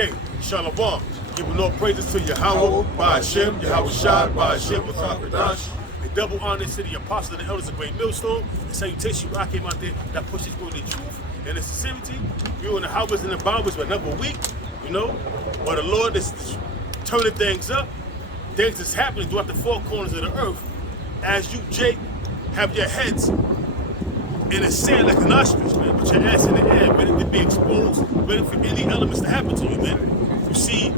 Okay, Shalom. Giving all praises to Yahweh, Ba'Hashem, Yahweh Shai, Ba'Hashem, B'Kakadash. And double honors to the apostles and the elders of Great Millstone. And salutation, I came out there that pushes through the truth and the sincerity. You in the houses and the Bibles for another week, you know. But the Lord is turning things up. Things is happening throughout the four corners of the earth. As you, Jake, have your heads in the sand like an ostrich, man, with your ass in the air, ready to be exposed, ready for any elements to happen to you, man. You see,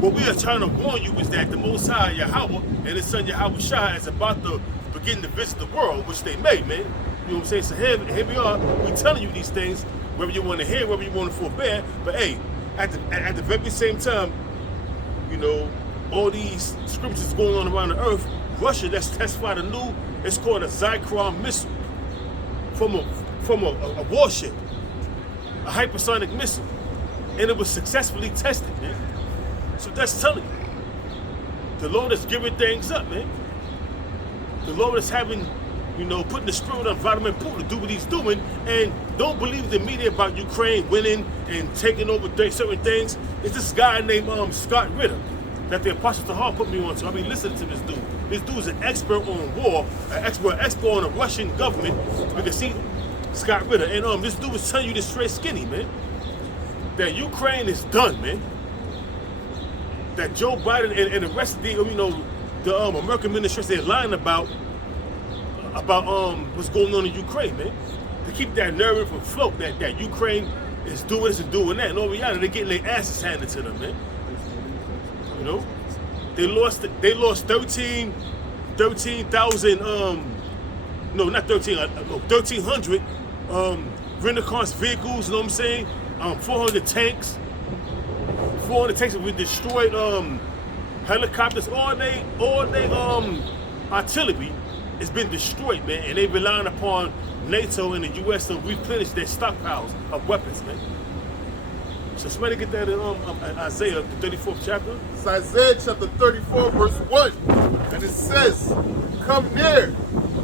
what we are trying to warn you is that the Most High, Yahweh, and His Son Yahweh Shai is about to begin to visit the world, which they may, man. You know what I'm saying? So here we are, we telling you these things, whether you want to hear, whether you want to forbear, but hey, at the very same time, you know, all these scriptures going on around the earth, Russia, that's testified a new, it's called a Zyklon missile from a warship, a hypersonic missile, and it was successfully tested, man. So that's telling you, the Lord is giving things up, man. The Lord is having, you know, putting the spirit on Vladimir Putin to do what he's doing, and don't believe the media about Ukraine winning and taking over certain things. It's this guy named Scott Ritter that the Apostle Tahar put me on to. I mean, listen to this dude. This dude's an expert on war, an expert on the Russian government. We can see Scott Ritter, and this dude was telling you this straight skinny, man, that Ukraine is done, man. That Joe Biden and the rest of the, you know, the American administration, they're lying about what's going on in Ukraine, man. To keep that narrative afloat that Ukraine is doing this and doing that. In all reality, they're getting their asses handed to them, man. You know, they lost 13,000 no, not 1,300 Renaissance vehicles, you know what I'm saying? 400 tanks. 400 tanks with destroyed helicopters. All they artillery has been destroyed, man, and they relying upon NATO and the U.S. to replenish their stockpiles of weapons, man. So somebody get that in Isaiah, the 34th chapter. It's Isaiah chapter 34, verse 1. And it says, "Come near,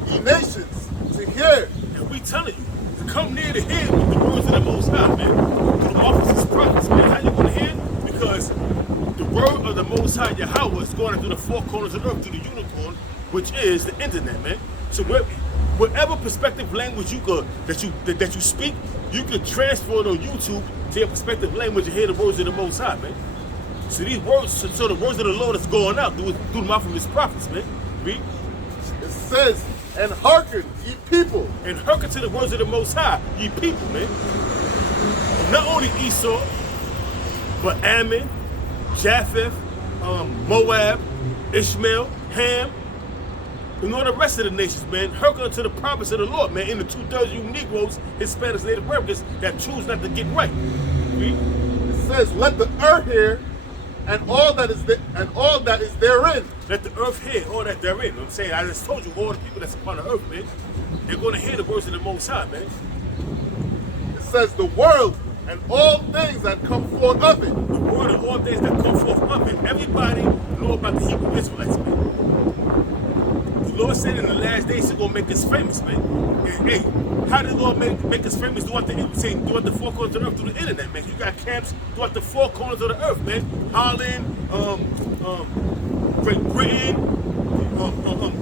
ye nations, to hear." And we telling you, to come near to hear the words of the Most High, man. Through the office of prophets, man. How you gonna hear? Because the word of the Most High Yahweh is going through the four corners of the earth, through the unicorn, which is the internet, man. So whatever perspective language that you speak, you can transfer it on YouTube to your perspective language and hear the words of the Most High, man. So these words, so the words of the Lord is going out through the mouth of His prophets, man. Read. It says, "And hearken, ye people." And hearken to the words of the Most High, ye people, man. Not only Esau, but Ammon, Japheth, Moab, Ishmael, Ham, and all the rest of the nations, man, hearken unto the promise of the Lord, man, in the 2/3 you Negroes, Hispanics, Native Americans that choose not to get right. Read. It says, "Let the earth hear, and all that is therein." Let the earth hear all that therein. You know what I'm saying? I just told you, all the people that's upon the earth, man, they're going to hear the words of the Most High, man. It says, "The world and all things that come forth of it." The word and all things that come forth of it. Everybody know about the Hebrew Israelites, man. The Lord said in the last days He's going to make us famous, man. And hey, how did the Lord make us famous throughout the four corners of the earth, through the internet, man? You got camps throughout the four corners of the earth, man. Holland, Great Britain,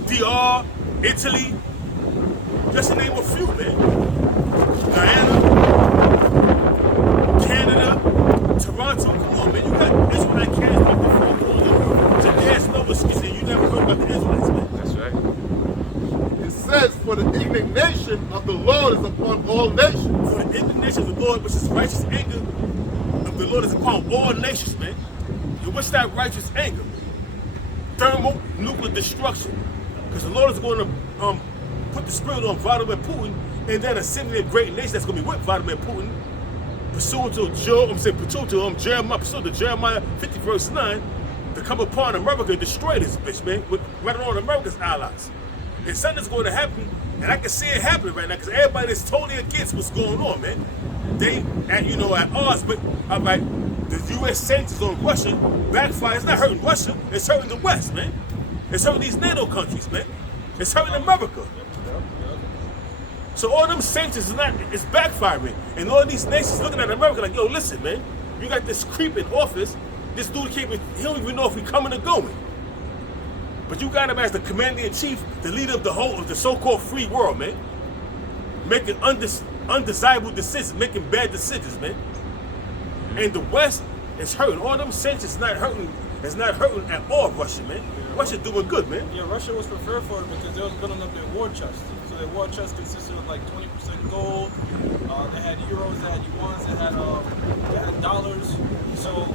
DR, Italy, just to name a few, man. Guyana, Canada, Toronto, come on, man. You got Israelite camps throughout the four corners of the earth. Japan, Nova Scotia, you never heard about the Israelites, man. That's right. It says, "For the indignation of the Lord is upon all nations." For the indignation of the Lord, which is righteous anger of the Lord, is upon all nations, man. And what's that righteous anger? Thermonuclear destruction. Because the Lord is going to put the spirit on Vladimir Putin, and then assembly of great nations that's going to be with Vladimir Putin, pursuant to Jeremiah 50 verse 9, to come upon America and destroy this bitch, man, with right on America's allies. And something's going to happen, and I can see it happening right now, because everybody is totally against what's going on, man. They, at odds, but all right, the U.S. sanctions on Russia backfire. It's not hurting Russia, it's hurting the West, man. It's hurting these NATO countries, man. It's hurting America. So all them sanctions is backfiring. And all these nations looking at America like, yo, listen, man, You got this creep in office. This dude he don't even know if he's coming or going. But you got him as the commander-in-chief, the leader of the whole of the so-called free world, man. Making undesirable decisions, making bad decisions, man. And the West is hurting. All them sanctions is not hurting. It's not hurting at all, Russia, man. Russia doing good, man. Yeah, Russia was prepared for it because they was building up their war chest. So their war chest consisted of like 20% gold. They had euros, they had yuans, they had dollars. So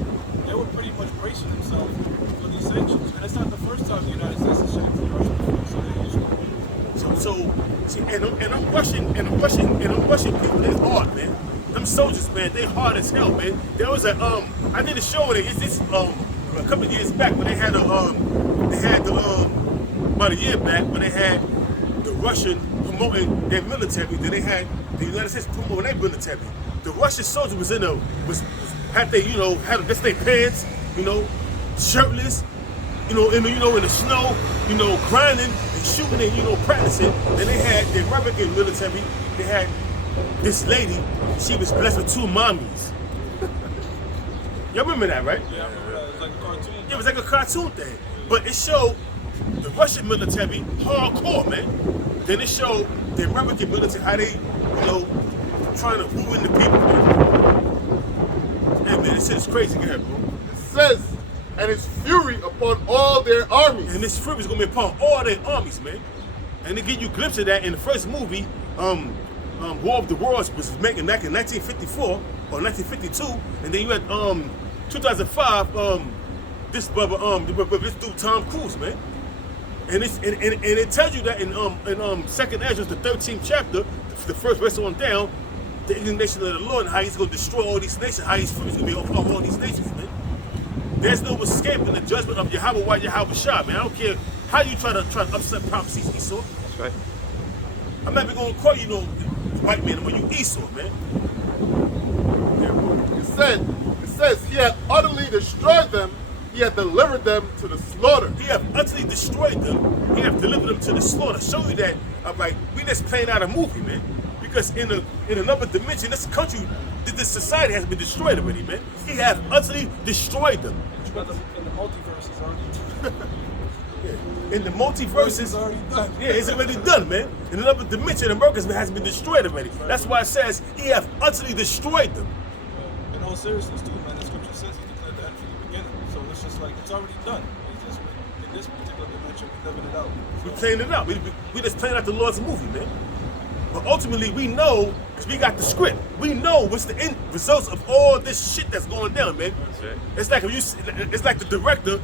they were pretty much bracing themselves for these sanctions. And it's not the first time the United States has sanctioned Russia before, so they're used to it. So see, and I'm Russian people, they hard, man. Them soldiers, man, they hard as hell, man. There was I did a show with it. A couple of years back when they had about a year back when they had the Russian promoting their military. Then they had the United States promoting their military. The Russian soldier was had their pants, shirtless, in the snow, grinding and shooting and practicing. Then they had the American military. They had this lady. She was blessed with 2 mommies. Y'all remember that, right? Yeah, I remember that. It was like a cartoon. Yeah, it was like a cartoon thing. But it showed the Russian military hardcore, man. Then it showed the American military how they, trying to ruin the people, man. Hey, man, this shit is crazy. Go ahead, bro. It says, and his fury upon all their armies. And this fury is going to be upon all their armies, man. And they give you a glimpse of that in the first movie, War of the Worlds, was making back in 1954 or 1952. And then you had 2005, this dude Tom Cruise, man. And it tells you that in Second Ezra, the 13th chapter, the first verse on down, the indignation of the Lord and how he's going to destroy all these nations, how he's going to be off all these nations, man. There's no escaping the judgment of Yahweh while Yahweh Shah, man. I don't care how you try to upset prophecies, Esau. That's right. I'm not even going to call you white man when you Esau, man. It says he had utterly destroyed them. He had delivered them to the slaughter. He have utterly destroyed them. He have delivered them to the slaughter. Show you that, we just playing out a movie, man. Because in another dimension, this country, this society has been destroyed already, man. He have utterly destroyed them. But in the multiverses, aren't you? In the multiverses, It's already done. yeah, it's already done, man. In another dimension, America has been destroyed already. That's why it says he have utterly destroyed them. In all seriousness, too, man, the scripture says he declared the end from the beginning. So it's just like, it's already done. It's just, in this particular dimension, we're living it out. We playing it out. We just playing out the Lord's movie, man. But ultimately, we know, because we got the script. We know what's the end results of all this shit that's going down, man. That's it. It's like the director,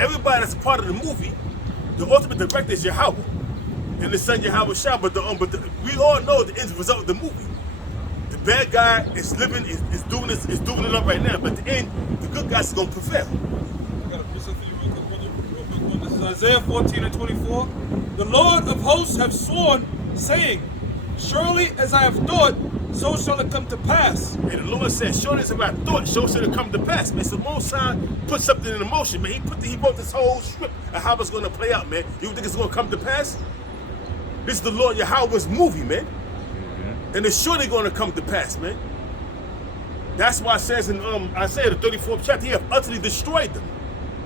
everybody that's a part of the movie, the ultimate director is Yahweh. And the son Yahweh Shah, but we all know the end result of the movie. The bad guy is living, is doing it up right now, but at the end, the good guys is gonna prevail. I got a precept for you real quick. This is Isaiah 14:24. The Lord of hosts have sworn, saying, surely as I have thought, so shall it come to pass. And the Lord said, surely as I thought, so should it come to pass, man. So Most High put something in motion, man. He wrote this whole script of how it's gonna play out, man. You think it's gonna come to pass? This is the Lord Yahweh's movie, man. And it's surely gonna come to pass, man. That's why it says in Isaiah, the 34th chapter, he have utterly destroyed them.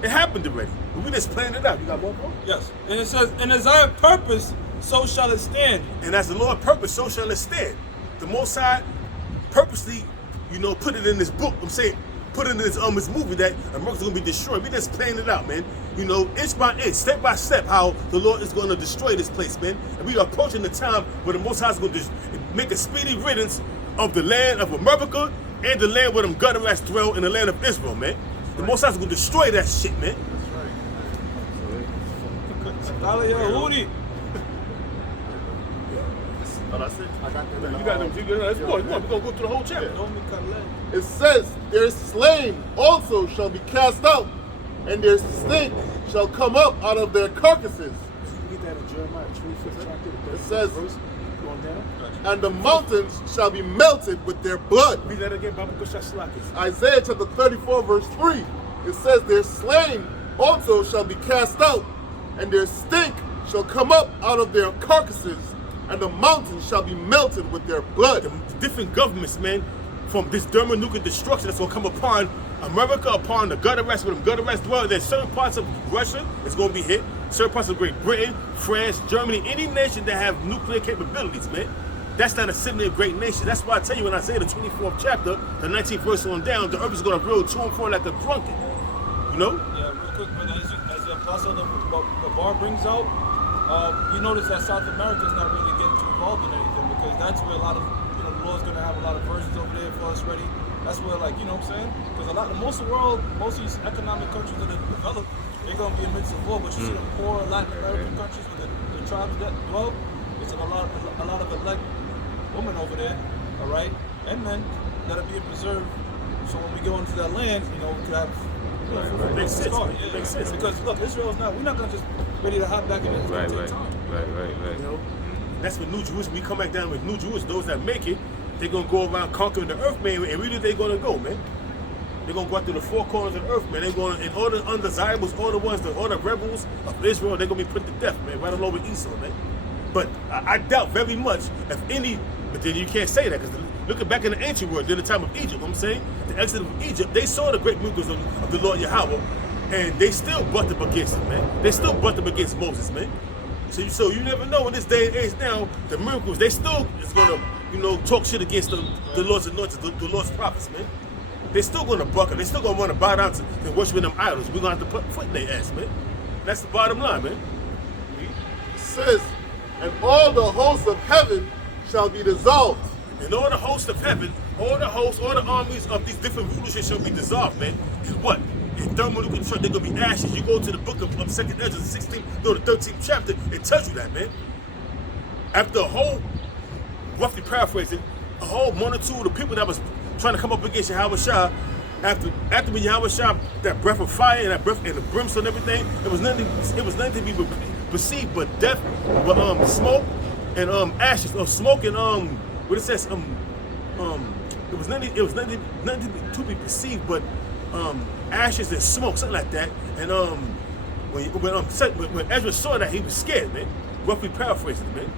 It happened already. But we just playing it out. You got more, bro? Yes. And it says, and as I have purposed, so shall it stand. And as the Lord purposed, so shall it stand. The Most High purposely, put it in this book. I'm saying, put it in this movie that America's gonna be destroyed. We just playing it out, man. Inch by inch, step by step, how the Lord is gonna destroy this place, man. And we are approaching the time where the Most High is gonna make a speedy riddance of the land of America and the land where them gutter rats dwell in the land of Israel, man. The Most High is gonna destroy that shit, man. Hallelujah. I got that. You got them. Let's go. We're gonna go through the whole chapter. It says, their slain also shall be cast out, and their stink shall come up out of their carcasses. Get that in Jeremiah 25th chapter. It says, going down. and the mountains shall be melted with their blood. Read that again, Baba Kushaslakis. Isaiah chapter 34 verse 3. It says, their slain also shall be cast out, and their stink shall come up out of their carcasses, and the mountains shall be melted with their blood. The different governments, man, from this thermonuclear destruction that's gonna come upon America, upon the gutter rest, where the gutter rest dwell. There's certain parts of Russia that's gonna be hit, certain parts of Great Britain, France, Germany, any nation that have nuclear capabilities, man. That's not a simply a great nation. That's why I tell you when I say the 24th chapter, the 19th verse on down, the earth is gonna roll to and fro like a drunken. You know? Yeah, real quick, brother, as the apostle the bar brings out, you notice that South America is not really getting too involved in anything because that's where a lot of, the Lord's going to have a lot of verses over there for us ready. That's where, like, you know what I'm saying? Because most of the world, most of these economic countries that are developed, they're going to be in midst of war. But you see the poor Latin American countries with the tribes that dwell, there's a lot of elect women over there, all right, and men that are being preserved. So when we go into that land, we could have. Makes sense. Yeah, Makes sense. Because look, Israel's not. We're not gonna just ready to hop back in. It's gonna take time. You know, that's what New Jerusalem. We come back down with New Jerusalem. Those that make it, they're gonna go around conquering the earth, man. And really, they're gonna go, man. They're gonna go out through the four corners of the earth, man. They're going, and all the undesirables, all the rebels of Israel, they're gonna be put to death, man. Right along with Esau, man. But I doubt very much if any. But then you can't say that because looking back in the ancient world, during the time of Egypt, you know what I'm saying, the exodus of Egypt, they saw the great miracles of the Lord Yahweh, and they still bucked up against him, man. They still bucked up against Moses, man. So you never know in this day and age now, the miracles, they still is gonna, talk shit against the Lord's anointed, the Lord's prophets, man. They're still gonna buck up. They're still gonna want to bow down to worshiping them idols. We're gonna have to put foot in their ass, man. That's the bottom line, man. It says, and all the hosts of heaven shall be dissolved. And all the hosts of heaven, all the armies of these different rulerships shall be dissolved, man. And what? In thermonuclear destruction, they're going to be ashes. You go to the book of 2nd Ezra, the 16th, no, the 13th chapter, it tells you that, man. After a whole, roughly paraphrasing, a whole multitude of people that was trying to come up against Yahweh Shah, after when Yahweh Shah, that breath of fire and that breath and the brimstone and everything, it was nothing to be perceived but death, but smoke and ashes, or smoke and what it says, it was nothing to be perceived but ashes and smoke, something like that. And when Ezra saw that, he was scared, man. Roughly paraphrasing it, man.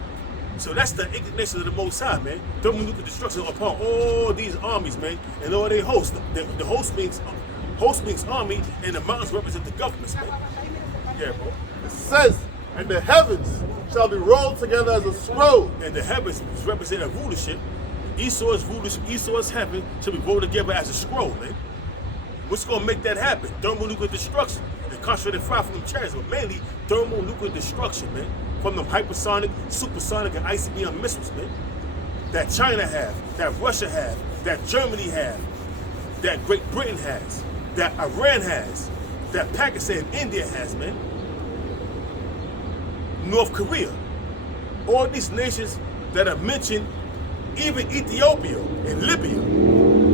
So that's the indignation of the Most High, man. Thermonuclear destruction upon all these armies, man, and all they host. The host means army, and the mountains represent the governments, man. Yeah, bro. It says, and the heavens shall be rolled together as a scroll. And the heavens represent a rulership. Esau's rulership, Esau's heaven shall be rolled together as a scroll, man. What's gonna make that happen? Thermonuclear destruction. And concentrated fire from them chariots, but mainly thermonuclear destruction, man. From them hypersonic, supersonic, and ICBM missiles, man. That China have, that Russia have, that Germany have, that Great Britain has, that Iran has, that Pakistan and India has, man. North Korea. All these nations that are mentioned, even Ethiopia and Libya,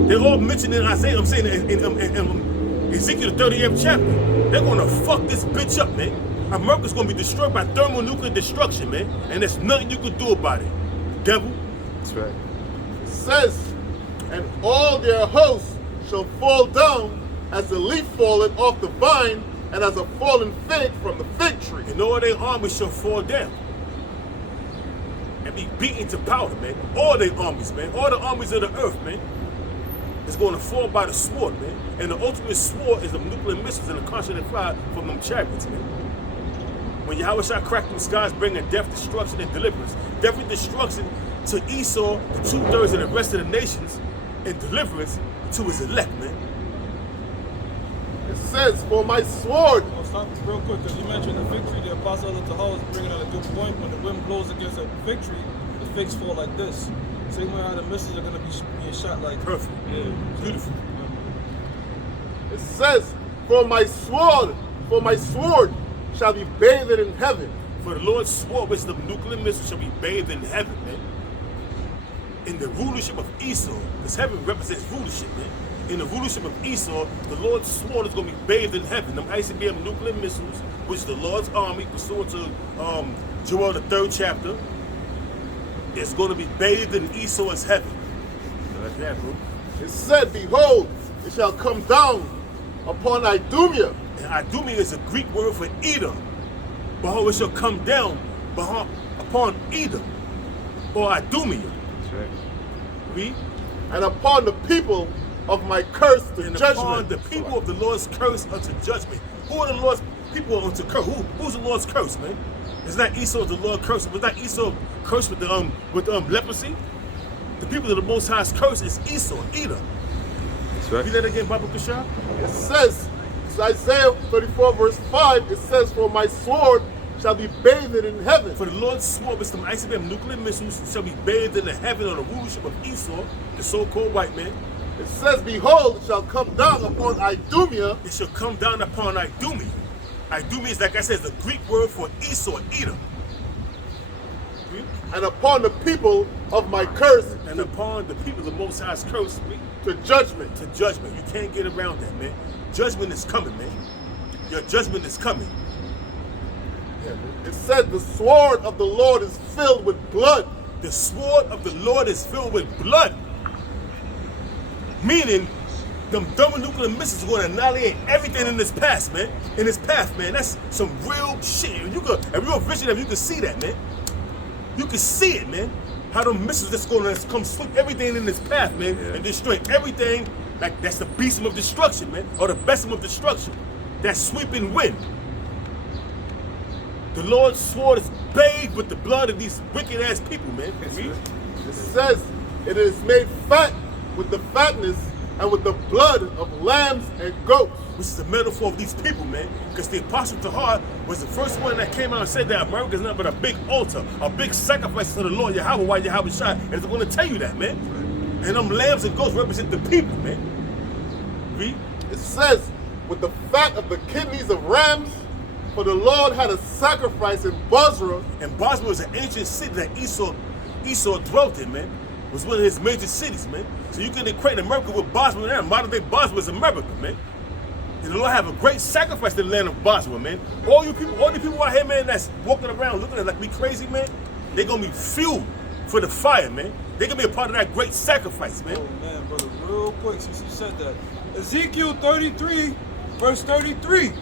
they're all mentioned in Isaiah. I'm saying in Ezekiel the 38th chapter. They're gonna fuck this bitch up, man. America's gonna be destroyed by thermonuclear destruction, man. And there's nothing you can do about it. Devil. That's right. It says, and all their hosts shall fall down as the leaf falleth off the vine, and as a fallen fig from the fig tree. And all their armies shall fall down and be beaten to powder, man. All their armies, man. All the armies of the earth, man. It's going to fall by the sword, man. And the ultimate sword is the nuclear missiles and the constant fire from them chariots, man. When Yahweh Shah cracked them skies, bringing death, destruction, and deliverance. Death and destruction to Esau, the 2/3 of the rest of the nations, and deliverance to his elect, man. It says, for my sword. I'll stop real quick because you mentioned the fig tree. The apostle of the Hall is bringing out a good point. When the wind blows against a fig tree, the figs fall like this. Same way how the missiles are going to be being shot like Perfect. Yeah. Beautiful. It says, for my sword shall be bathed in heaven. For the Lord's sword, which the nuclear missile shall be bathed in heaven, man. In the rulership of Esau, because heaven represents rulership, man. In the rulership of Esau, the Lord's sword is going to be bathed in heaven. Them ICBM nuclear missiles, which the Lord's army, pursuant to Joel the 3rd chapter, is going to be bathed in Esau's heaven. Like that, bro. It said, behold, it shall come down upon Idumea. And Idumea is a Greek word for Edom. Behold, it shall come down upon Edom, or Idumea. That's right. Read. and upon the people of my curse to And upon judgment. the people of the Lord's curse unto judgment. Who are the Lord's people unto curse? Who's the Lord's curse, man? It's not Esau the Lord curse. Was not Esau cursed with the leprosy? The people of the Most High's curse is Esau, Edom. That's right. Read that again, Bible Kashab. It says, it's Isaiah 34 verse 5, it says, for my sword shall be bathed in heaven. For the Lord's sword with some ICBM nuclear missiles shall be bathed in the heaven on the rulership of Esau, the so-called white man. It says, behold, it shall come down upon Idumea, It shall come down upon Idumea. Idumea is, like I said, the Greek word for Esau, Edom. and upon the people of my curse And upon the people of the Most High's curse, to judgment. to judgment. You can't get around that, man. Judgment is coming, man. Your judgment is coming. It said, the sword of the Lord is filled with blood. The sword of the Lord is filled with blood. Meaning, them thermonuclear missiles are going to annihilate everything in this path, man. In this path, man. That's some real shit. If you're a visionary, you can see that, man. You can see it, man. How them missiles that's going to come sweep everything in this path, man, and destroy everything. Like that's the beast of destruction, man, or the best of destruction. That sweeping wind. The Lord's sword is bathed with the blood of these wicked ass people, man. Read. It says, it is made fat with the fatness and with the blood of lambs and goats. Which is a metaphor of these people, man. Because the Apostle Tahar was the first one that came out and said that America is nothing but a big altar, a big sacrifice to the Lord Yahweh, while Yahweh shot. And it's going to tell you that, man. And them lambs and goats represent the people, man. Read. It says, with the fat of the kidneys of rams, for the Lord had a sacrifice in Bozrah. And Bosra was an ancient city that Esau dwelt in, man. It was one of his major cities, man. So you can equate America with Bosra now. Modern day Bosra is America, man. And the Lord have a great sacrifice to the land of Bosra, man. All the people out here, man, that's walking around looking at like me crazy, man, they're gonna be fuel for the fire, man. They're gonna be a part of that great sacrifice, man. Oh man, brother, real quick, since you said that. Ezekiel 33, verse 33.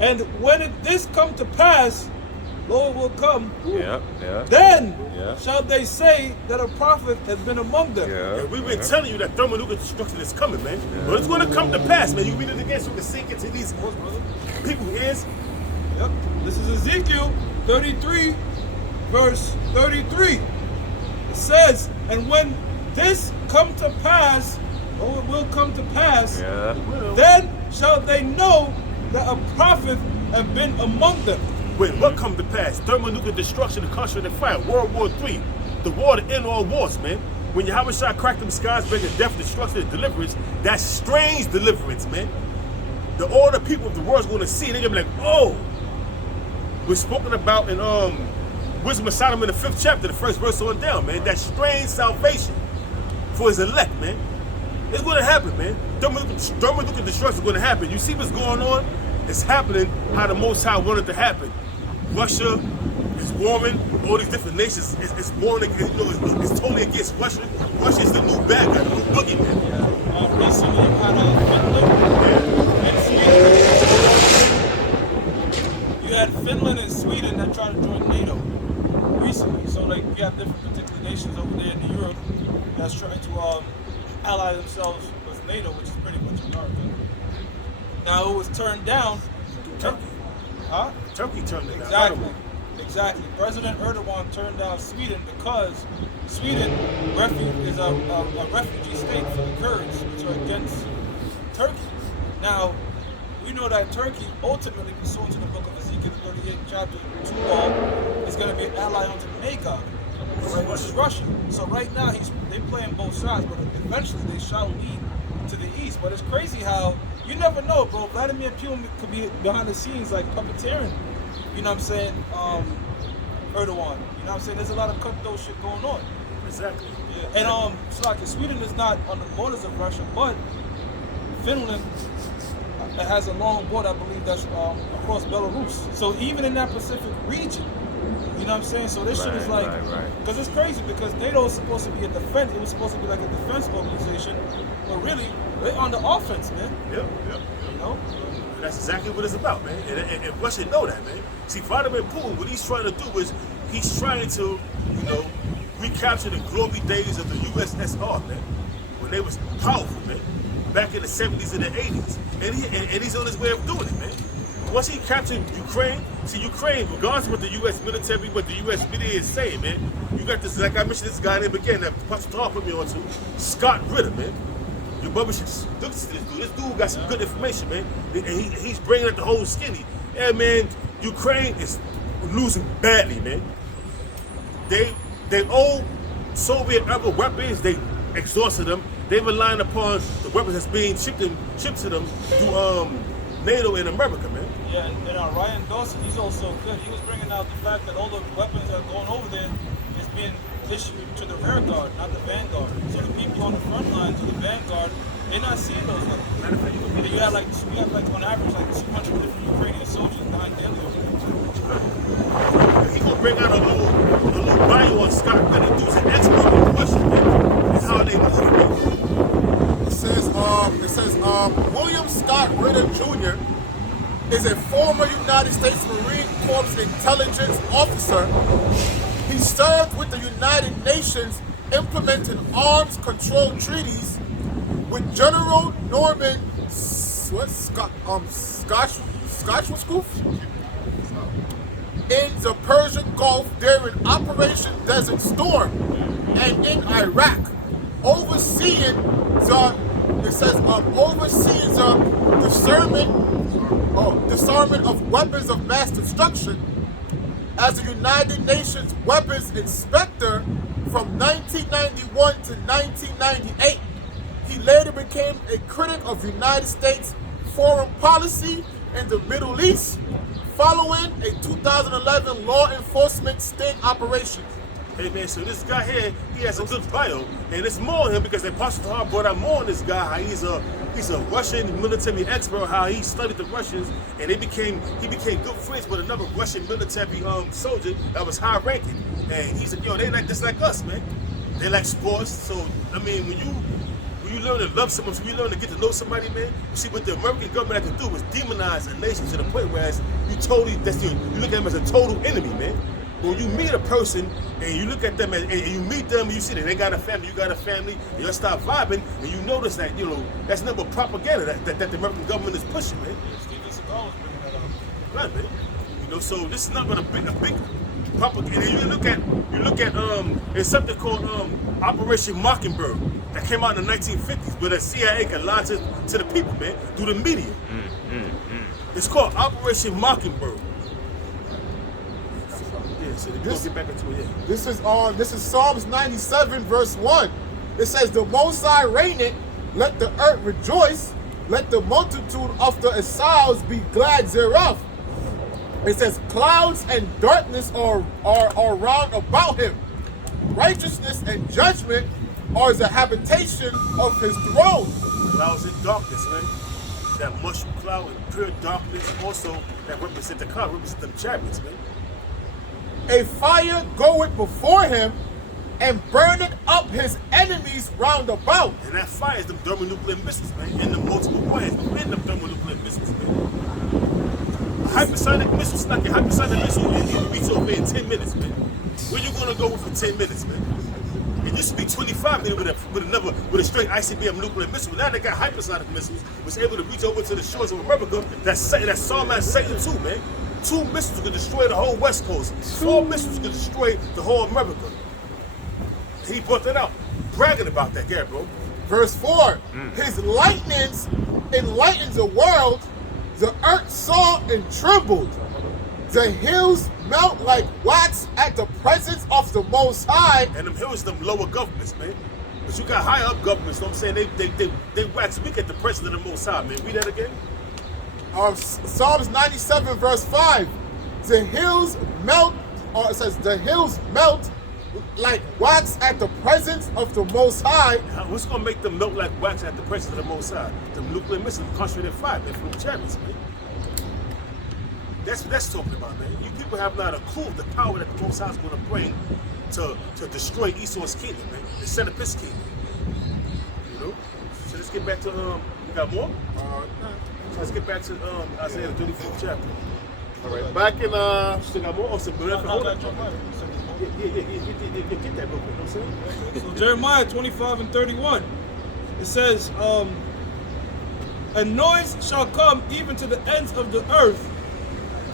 And when this come to pass, Lord will come. Yeah. Then Yeah. shall they say that a prophet has been among them. Yeah. And we've been telling you that thermonuclear destruction is coming, man. But it's gonna come to pass, man. You read it again so we can sink into these people's ears. Yep. This is Ezekiel 33, verse 33. It says, and when this come to pass, or it will come to pass, Yeah. then shall they know that a prophet have been among them. Wait, what come to pass? Thermonuclear destruction, the concentrated fire, World War III, the war to end all wars, man. When Yahweh Shah cracked them skies, bringing death, destruction, and deliverance, that's strange deliverance, man. All the people of the world's going to see, they're going to be like, oh, we're spoken about in Wisdom of Solomon, the 5th chapter, the 1st verse on down, man. That strange salvation for his elect, man. It's going to happen, man. Thermonuclear destruction is going to happen. You see what's going on? It's happening how the Most High wanted it to happen. Russia is warring. All these different nations is warring. It's totally against Russia. Russia is the new bad guy, the new boogeyman. Recently, you had Finland and Sweden that tried to join NATO recently. So, like, you have different particular nations over there in Europe that's trying to ally themselves with NATO, which is pretty much America. Now, it was turned down. Turkey. Huh? Turkey turned it Exactly. down. Exactly. President Erdogan turned down Sweden because Sweden is a refugee state for the Kurds, which are against Turkey. Now, we know that Turkey, ultimately, pursuant to the book of Ezekiel, the 38th chapter, 2 is going to be an ally unto Magog, right, which is Russia. So right now, they playing both sides, but eventually they shall lead to the east. But it's crazy how you never know, bro. Vladimir Putin could be behind the scenes, like puppeteering. You know what I'm saying? Erdogan. You know what I'm saying? There's a lot of cutthroat shit going on. Exactly. Yeah. And it's like Sweden is not on the borders of Russia, but Finland has a long border, I believe, that's across Belarus. So even in that Pacific region, you know what I'm saying? So this shit is like, because it's crazy because NATO is supposed to be a defense. It was supposed to be like a defense organization, but really they're on the offense, man. Yep. You know? That's exactly what it's about, man. And Russia know that, man. See, Vladimir Putin, what he's trying to do is he's trying to, We captured the glory days of the USSR, man, when they was powerful, man, back in the 70s and the 80s. And he's on his way of doing it, man. Once he captured Ukraine, see Ukraine, regardless of what the U.S. military, what the U.S. media is saying, man, you got this, like I mentioned this guy in the beginning, that Pastor Tar put me on to, Scott Ritter, man. Your brother should just look at this dude. This dude got some good information, man. And he's bringing up the whole skinny. Yeah, man, Ukraine is losing badly, man. They owe Soviet era weapons. They exhausted them. They relying upon the weapons that's being shipped to them through NATO in America, man. Yeah, and Ryan Dawson, he's also good. He was bringing out the fact that all the weapons that are going over there is being issued to the rear guard, not the vanguard. So the people on the front lines of the vanguard, they're not seeing those weapons. And you have like on average like 200 different Ukrainian soldiers dying daily over there. He gonna bring out a little bio on Scott Ritter. Dude's an expert in Russia, man, and how they move, man. It says William Scott Ritter Jr. is a former United States Marine Corps intelligence officer. He served with the United Nations implementing arms control treaties with General Norman Schwarzkopf in the Persian Gulf during Operation Desert Storm and in Iraq, overseeing the disarmament of weapons of mass destruction. As the United Nations Weapons Inspector from 1991 to 1998, he later became a critic of United States foreign policy in the Middle East, following a 2011 law enforcement sting operation. Hey man, so this guy here, he has a good bio, and it's more on him because the Pastor Tar brought out more on this guy, how he's a Russian military expert, how he studied the Russians, and he became good friends with another Russian military soldier that was high ranking. And he said, yo, they like this like us, man. They like sports. So I mean, when you learn to love someone, when you learn to get to know somebody, man, you see what the American government had to do was demonize a nation to the point where you look at them as a total enemy, man. When you meet a person and you look at them and you meet them and you see that they got a family, you got a family, and you start vibing and you notice that, you know, that's number propaganda that the American government is pushing, man. Steven Seagal was bringing that up. Right, man. You know, so this is not but a big propaganda. And you look at there's something called Operation Mockingbird that came out in the 1950s, where the CIA can lie to the people, man, through the media. It's called Operation Mockingbird. Yeah, so they're gonna get back into it. Yeah. This is Psalms 97 verse 1. It says, "The Most High reigneth, let the earth rejoice, let the multitude of the exiles be glad thereof." It says, "Clouds and darkness are round about him. Righteousness and judgment are the habitation of his throne." Clouds and darkness, man. That mushroom cloud and pure darkness also that represent the cloud, represent them chariots, man. "A fire goeth before him, and burneth up his enemies round about." And that fire is them thermonuclear missiles, man, in the multiple ways. In them thermonuclear missiles, man. A hypersonic missile, like a hypersonic missile, you reach over in 10 minutes, man. Where you gonna go with for 10 minutes, man? It used to be 25 minutes with a straight ICBM nuclear missile. Now they got hypersonic missiles, was able to reach over to the shores of America. That's Psalm 2, man. 2 missiles could destroy the whole West Coast. 4 missiles could destroy the whole America. He brought that out, bragging about that, yeah, bro. Verse 4, "His lightnings enlightened the world, the earth saw and trembled. The hills melt like wax at the presence of the Most High." And them hills, them lower governments, man. But you got higher up governments, you know what I'm saying? They wax weak at the presence of the Most High, man. Read that again. Psalms 97 verse 5, "The hills melt," or it says, "The hills melt like wax at the presence of the Most High." What's gonna make them melt like wax at the presence of the Most High? The nuclear missiles concentrated fire, man, from the chariots, man. That's what that's talking about, man. You people have not a clue of the power that the Most High is gonna bring to destroy Esau's kingdom, man. To set up his kingdom. You know? So let's get back to we got more? So let's get back to Isaiah the 34th chapter. All right, back in Still got more? Oh, so No, that's your point. Get that real quick. You know what I'm saying? So Jeremiah 25 and 31, it says, "And noise shall come even to the ends of the earth,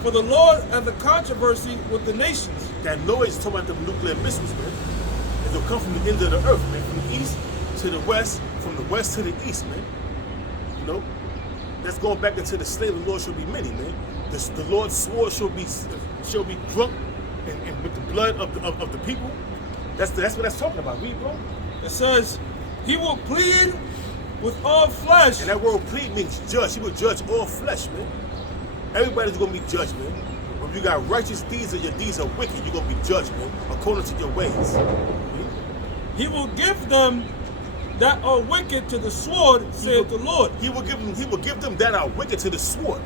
for the Lord has a controversy with the nations." That noise is talking about the nuclear missiles, man. It'll come from the end of the earth, man. From the east to the west, from the west to the east, man. You know? That's going back into the slave. The Lord shall be many, man. The Lord's sword shall be drunk and with the blood of the people. That's what that's talking about. Read, bro. It says, "He will plead with all flesh." And that word plead means judge. He will judge all flesh, man. Everybody's gonna be judged, man. When you got righteous deeds and your deeds are wicked, you're gonna be judged, man, according to your ways. "He will give them that are wicked to the sword, saith the Lord." He will give them that are wicked to the sword.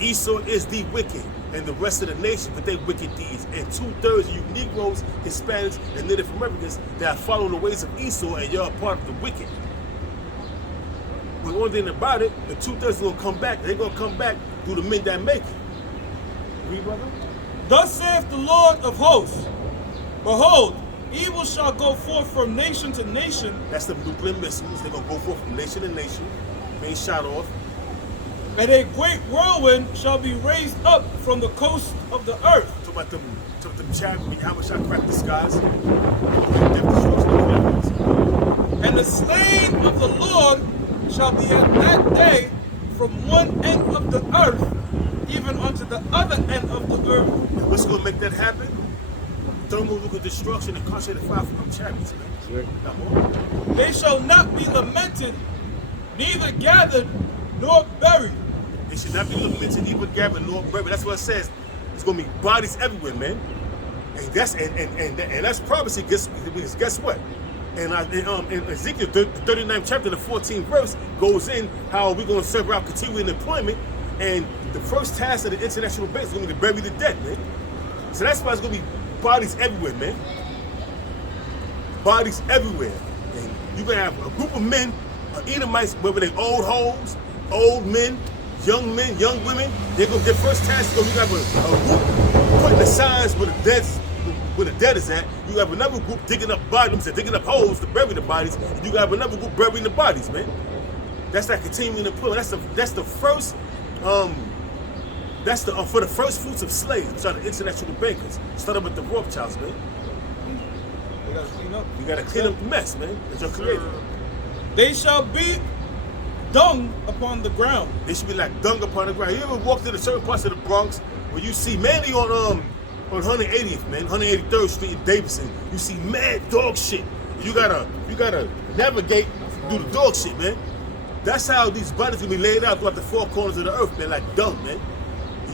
Esau is the wicked, and the rest of the nation with their wicked deeds. And 2/3 of you Negroes, Hispanics, and Native Americans that follow the ways of Esau, and you're a part of the wicked. But one thing about it, the 2/3 are gonna come back. They're gonna come back through the men that make it. Read, brother. "Thus saith the Lord of hosts, Behold, evil shall go forth from nation to nation, That's the nuclear missiles. They're gonna go forth from nation to nation, being shot off. and a great whirlwind shall be raised up from the coast of the earth. Talk about them chariots, how much I crack the skies. And the slain of the Lord shall be at that day from one end of the earth, even unto the other end of the earth." And what's gonna make that happen? Thermonuclear destruction and concentrated fire from them chariots, man. Now, "They shall not be lamented, neither gathered nor buried." they should not be lamented, either gathered nor buried. That's what it says. There's gonna be bodies everywhere, man. And that's prophecy. Guess what? And in Ezekiel, the 39th chapter, the 14th verse, goes in how we're going to serve out continuing employment. And the first task of the international base is going to be to bury the dead, man. So that's why it's going to be bodies everywhere, man. Bodies everywhere. And you're going to have a group of men, Edomites, whether they're old hoes, old men, young women. Their first task is going to have a group putting the signs where the dead is at. You have another group digging up bodies and digging up holes to bury the bodies. And you have another group burying the bodies, man. That's that continuing employment. That's the first for the first fruits of slaves, the international bankers. Started with the Rothschilds, man. They gotta clean up. You gotta clean up the mess, man. That you're creating. "They shall be dung upon the ground." They should be like dung upon the ground. You ever walked in certain parts of the Bronx where you see, mainly on 180th, man, 183rd Street in Davidson, you see mad dog shit. You gotta navigate through the dog shit, man. That's how these bodies can be laid out throughout the four corners of the earth, man, like dung, man.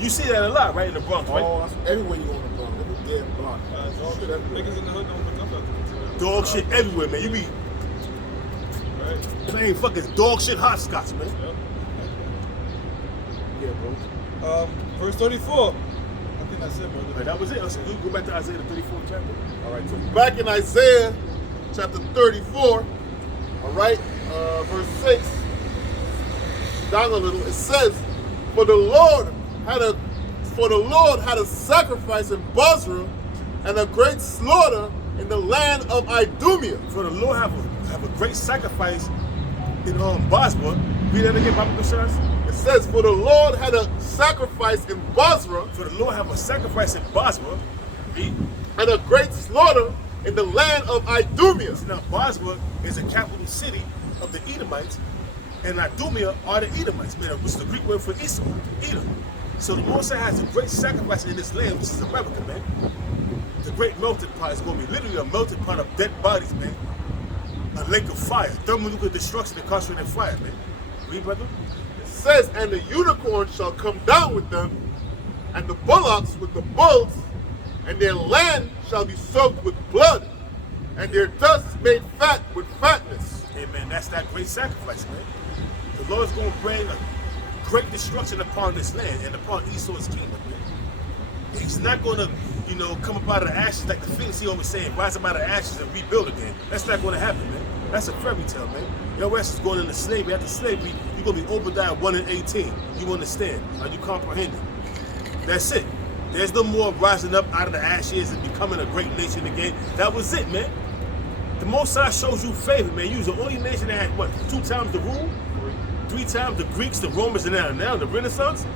You see that a lot, right, in the Bronx, right? Oh, that's everywhere you go in the block. Every dead block. Shit everywhere. Niggas in the hood don't pick up after. Dog shit everywhere, man. You be Right? playing fucking dog shit hopscotch, man. Yep. Yeah, bro. Verse 34. I think that's it, brother. Right, that was it. So you go back to Isaiah the 34th chapter. All right, so back in Isaiah chapter 34, all right, verse 6, down a little, it says, For the Lord had a sacrifice in Bozrah and a great slaughter in the land of Idumea. For the Lord have a great sacrifice in Bozrah. Read that again, Papa Bashar. It says, For the Lord had a sacrifice in Bozrah For the Lord have a sacrifice in Bozrah. Read. and a great slaughter in the land of Idumea. Now, Bozrah is a capital city of the Edomites, and Idumea are the Edomites, man, which is the Greek word for Esau, Edom. So the Most High has a great sacrifice in this land, which is America, man. The great melting pot is going to be literally a melting pot of dead bodies, man. A lake of fire, thermonuclear destruction and concentrated fire, man. Read, brother. It says, And the unicorn shall come down with them, and the bullocks with the bulls, and their land shall be soaked with blood, and their dust made fat with fatness. Amen. That's that great sacrifice, man. The Lord's going to bring a great destruction upon this land and upon Esau's kingdom, man. He's not going to, come up out of the ashes like the Phoenix, he always saying, rise up out of the ashes and rebuild again. That's not going to happen, man. That's a fairy tale, man. Your ass is going into slavery. After slavery, you're going to be Obadiah 1 and 18. You understand? Are you comprehending? That's it. There's no more rising up out of the ashes and becoming a great nation again. That was it, man. The Most High shows you favor, man. You was the only nation that had, what, 2 times the rule? 3 times the Greeks, the Romans, and now the Renaissance?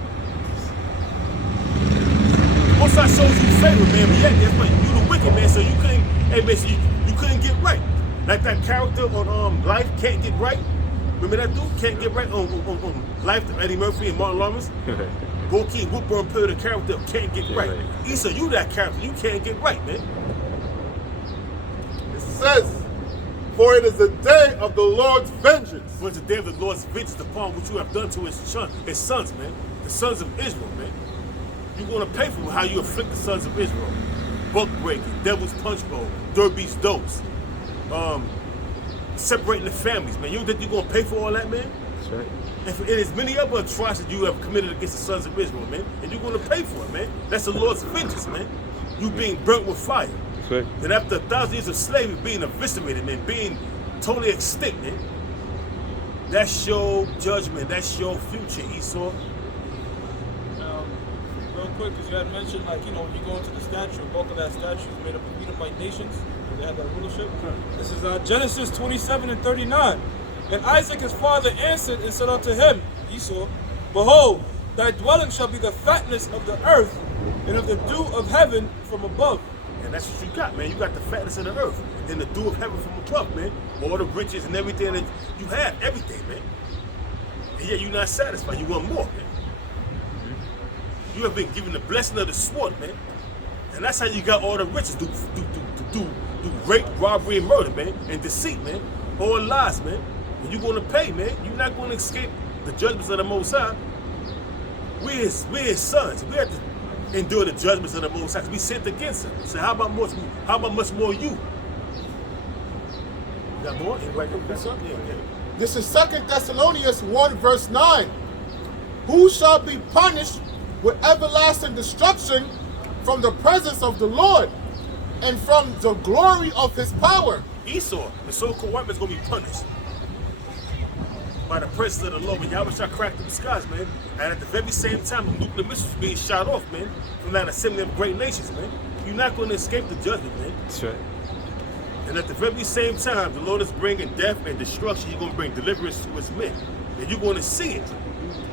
The Most High shows you favor, man. But yet, that's why you the wicked, man. So you couldn't, hey, man, so you couldn't get right. Like that character on Life Can't Get Right. Remember that dude? Can't Get Right on Life, Eddie Murphy and Martin Lawrence? Bokeem Woodburn played the character of Can't Get Right. Issa, you that character. You can't get right, man. It says, for it is the day of the Lord's vengeance. For it's the day of the Lord's vengeance upon what you have done to his sons, man. The sons of Israel, man. You're going to pay for how you afflict the sons of Israel. Buck breaking, devil's punch bowl, derby's dose. Separating the families, man. You think you're going to pay for all that, man? That's right. And there's many other atrocities you have committed against the sons of Israel, man. And you're going to pay for it, man. That's the Lord's vengeance, man. You being burnt with fire. That's right. And after 1,000 years of slavery, being eviscerated, man, being totally extinct, man. That's your judgment. That's your future, Esau. Real quick, because you had mentioned, like, you know, when you go into the statue, the bulk of that statue is made up of Edomite nations. They had that rulership. This is Genesis 27:39. And Isaac his father answered and said unto him, Esau, behold, thy dwelling shall be the fatness of the earth and of the dew of heaven from above. And that's what you got, man. You got the fatness of the earth and the dew of heaven from above, man. All the riches and everything that you have, everything, man. And yet you're not satisfied. You want more, man. You have been given the blessing of the sword, man. And that's how you got all the riches. Do rape, robbery, and murder, man. And deceit, man. All lies, man. And you're going to pay, man. You're not going to escape the judgments of the Most High. We're his sons. We have to endure the judgments of the Most High. We sinned against him. So how about much more you? You got more? Anybody got something? Yeah. This is 2 Thessalonians 1 verse 9. Who shall be punished with everlasting destruction from the presence of the Lord and from the glory of his power? Esau, the so-called white man's going to be punished by the presence of the Lord. When Yahweh shall crack through the skies, man. And at the very same time, the nuclear missiles being shot off, man, from that assembly of great nations, man. You're not going to escape the judgment, man. That's right. And at the very same time, the Lord is bringing death and destruction. He's going to bring deliverance to his men. And you're going to see it.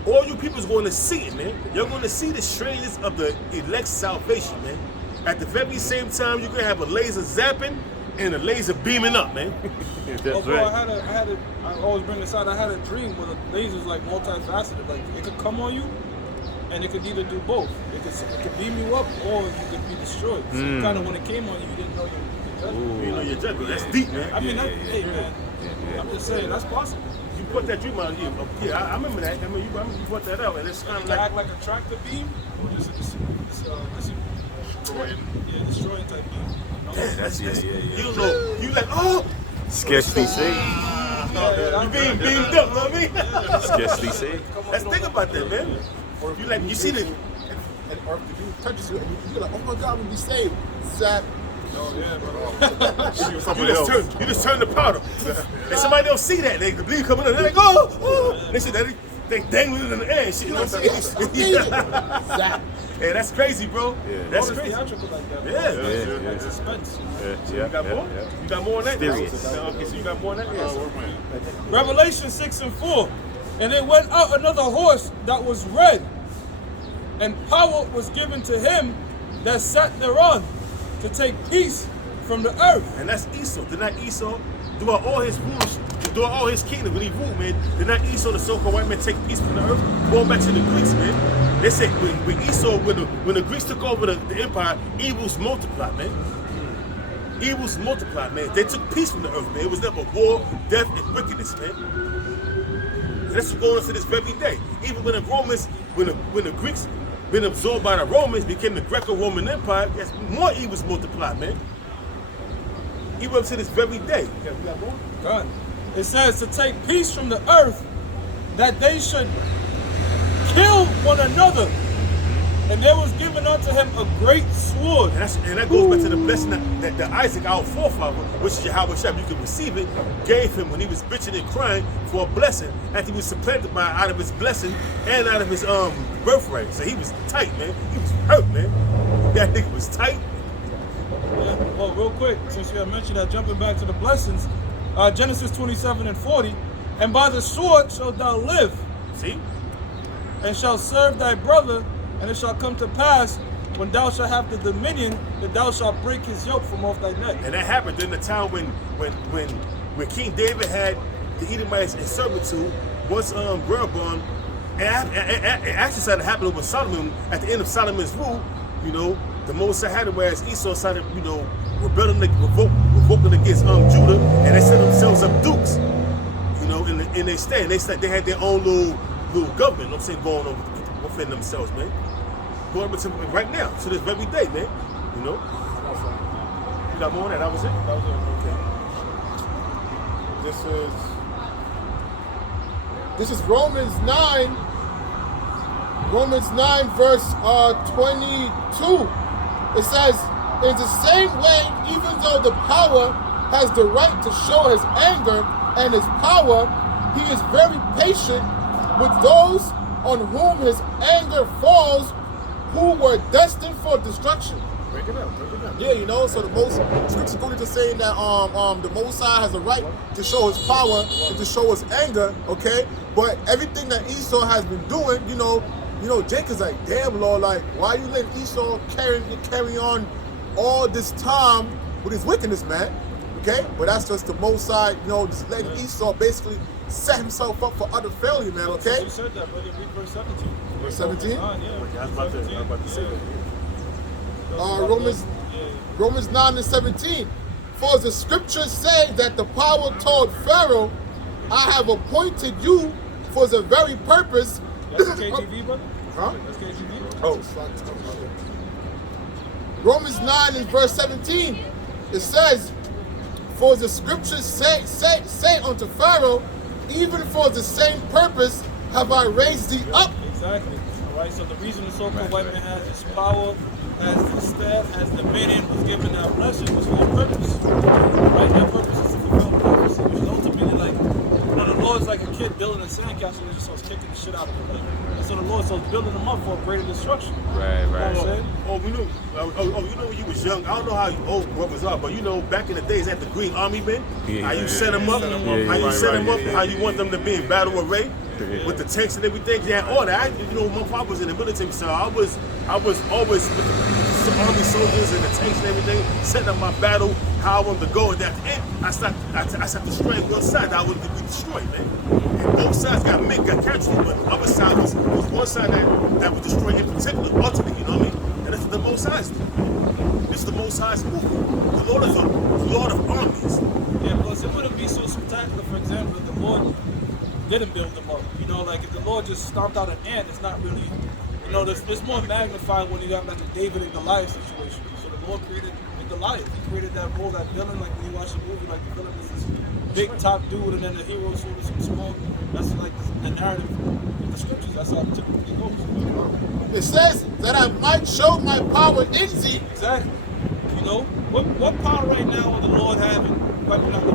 All you people is going to see it, man. You're going to see the strangeness of the elect's salvation, man. At the very same time, you're going to have a laser zapping and a laser beaming up, man. That's Oh, bro, right. I always bring this out. I had a dream where the laser's like multifaceted. Like it could come on you, and it could either do both. It could beam you up, or you could be destroyed. So kind of when it came on you, you didn't know your judgment. You know your judgment. That's deep, man. I mean, hey man, I'm just saying that's possible. You put that dream on you. Yeah, I remember that. I mean, you put that out, and it's kind of To like act like a tractor beam, or just destroying type beam. that's you don't know. You like, oh, Scarcely seen. you being beamed up, know what I mean? Scarcely seen. Let's think about that, man. You like, you see the Or if the dude touches you and you're like, oh my God, I'm gonna be saved. Zap. Oh yeah, bro. you just turn the powder. And somebody don't see that. They the bleed coming in. They're like, oh. They see that they dangling it in the air and shit. You know what I'm saying? Zap. Hey, that's crazy, bro. Yeah. That's It's crazy. theatrical like that. Bro. Yeah. Like suspense. Yeah. You got more? Yeah. You got more on that? Serious. Okay, so you got more on that? Yes. Revelation 6:4. And it went out another horse that was red, and power was given to him that sat thereon to take peace from the earth. And that's Esau. Did not Esau, throughout all his rules, throughout all his kingdom, when he ruled, man, did not Esau, the so-called white man, take peace from the earth? Going back to the Greeks, man. They say when Esau, when the Greeks took over the empire, evils multiplied, man. Evils multiplied, man. They took peace from the earth, man. It was never war, death, and wickedness, man. And that's what's going on to this very day. Even when the Romans, when the Greeks been absorbed by the Romans, became the Greco-Roman Empire, yes, more evils multiplied, man. Even up to this very day. Yeah, we got more? God. It says to take peace from the earth, that they should kill one another And there was given unto him a great sword. And that goes back to the blessing that Isaac, our forefather, which is Yahweh Shah, you can receive it, gave him when he was bitching and crying for a blessing after he was supplanted by out of his blessing and out of his birthright. So he was tight, man. He was hurt, man. That nigga was tight. Yeah. Well, real quick, since you had mentioned that, jumping back to the blessings, Genesis 27:40, and by the sword shalt thou live, See? and shalt serve thy brother, and it shall come to pass, when thou shalt have the dominion, that thou shalt break his yoke from off thy neck. And that happened during the time when King David had the Edomites in servitude. Once Rehoboam, and it actually started happening with Solomon at the end of Solomon's rule. You know, the Most High had it, whereas Esau started, you know, revoking against Judah, and they set themselves up dukes. You know, in their stand, they had their own little government. You know what I'm saying, going on within themselves, man. Going to right now, to this very day, man. You know. You got more on that? That was it. That was it. Okay. This is Romans 9. Romans 9 verse 22. It says, in the same way, even though the power has the right to show his anger and his power, he is very patient with those on whom his anger falls, who were destined for destruction. Break it up. Break it up. Yeah, you know, so the most scripture going to saying that the Most High has a right to show his power and to show his anger, okay? But everything that Esau has been doing, you know, Jacob's like, damn, Lord, like, why you letting Esau carry on all this time with his wickedness, man? Okay? But that's just the Most High, you know, just letting Esau basically set himself up for utter failure, man, okay? You said that, brother. Read verse 17. Verse 17? Yeah. I was about to say that. Romans 9 and 17. For the scriptures say that the power told Pharaoh, I have appointed you for the very purpose. That's KJV, brother? Huh? That's KJV? Oh, fuck. Romans 9 and verse 17. It says, for the scriptures say unto Pharaoh, even for the same purpose have I raised thee up. Exactly. All right. So the reason the so-called white man has his power, has his staff, has dominion, was given that blessing was for a purpose. Right. That purpose is to fulfill prophecy, which is ultimately like, you know, the Lord's like a kid building a sandcastle and just starts kicking the shit out of him. And so the Lord starts building them up for a greater destruction. Right, You know right. what I'm saying? You know, you know when you was young, I don't know how you old brothers are, but you know, back in the days at the Green Army, man, how you set them up, how you want them to be in battle array with the tanks and everything. Yeah, all that. You know, my father was in the military, so I was always with the army soldiers and the tanks and everything, setting up my battle, how I wanted to go, and at the end, I stopped destroying one side that I wanted to be destroyed, man. And both sides got casualties, but the other side was one side that was destroyed in particular, ultimately, you know what I mean? And that's what the Most High's do. This is the Most High's movement. The Lord is a Lord of armies. Yeah, plus it wouldn't be so spectacular, for example, if the Lord didn't build them up. You know, like if the Lord just stomped out an ant, it's not really, you know, it's more magnified when you got like a David and Goliath situation. So the Lord created Goliath. He created that role, that villain, like when you watch the movie, like the villain is this big top dude and then the hero sort of some small. That's like the narrative of the scriptures. That's how it typically goes. It says that I might show my power in thee. Exactly. You know, what power right now would the Lord have in wiping out the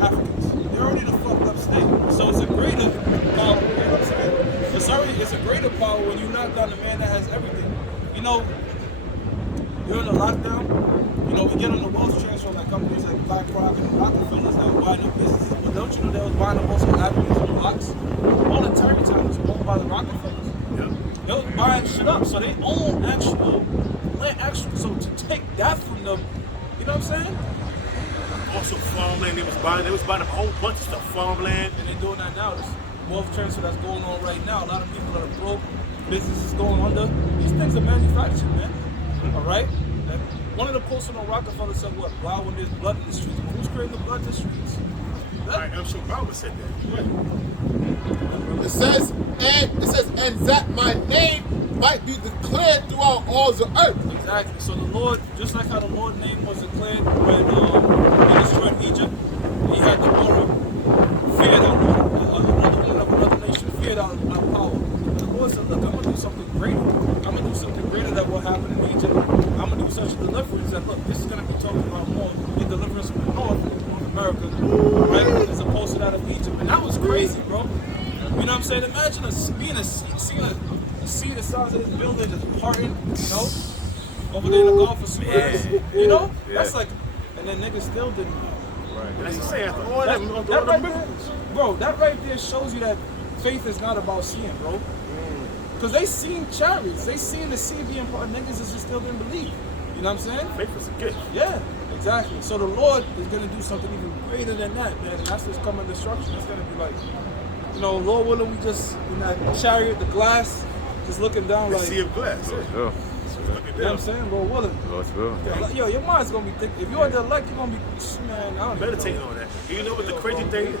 Africans? They're already in a fucked up state. So it's a greater power, you know what I'm saying? It's a greater power when you knock down the man that has everything. You know, during the lockdown, you know, we get on the wealth transfer like companies like BlackRock and Rockefellers that were buying up businesses. But don't you know they was buying up also avenues and blocks? All the Tarrytown was owned by the Rockefellers. Yeah. They was buying shit up, so they own actual land. So to take that from them, you know what I'm saying? Also farmland, they was buying up a whole bunch of stuff, farmland. And they're doing that now. This wealth transfer that's going on right now. A lot of people that are broke, businesses going under. These things are manufactured, man. All right? And one of the posts on Rockefeller said, what? Wow, when there's blood in the streets. Who's creating the blood in the streets? I'm sure Baba said that. It says, and that my name might be declared throughout all the earth. Exactly. So the Lord, just like how the Lord's name was declared when he destroyed Egypt, he had the Lord feared our Lord. Another woman of another nation feared our power. And the Lord said, look, I'm going to do something greater. I'm going to do crazy, bro. You know what I'm saying? Imagine seeing a sea the size of this building just parting, you know, over there in the Gulf of Suez. You know, that's like, and then niggas still didn't. That's the same. After all that, That right there, bro, that right there shows you that faith is not about seeing, bro. Because they seen chariots, they seen the sea being part. Niggas just still didn't believe. You know what I'm saying? faith is a gift. Yeah, exactly. So the Lord is gonna do something even greater than that, man. And that's what's coming destruction. It's gonna be like, you know, Lord willing, we just in that chariot, the glass, just looking down The like, sea of glass. Lord's Yeah. will. Look at you know what I'm saying? Lord willing. Lord's will. Yo, your mind's gonna be thick. If you're the elect, you're gonna be, man, I don't even Meditating know. on that. And you know what the crazy thing is?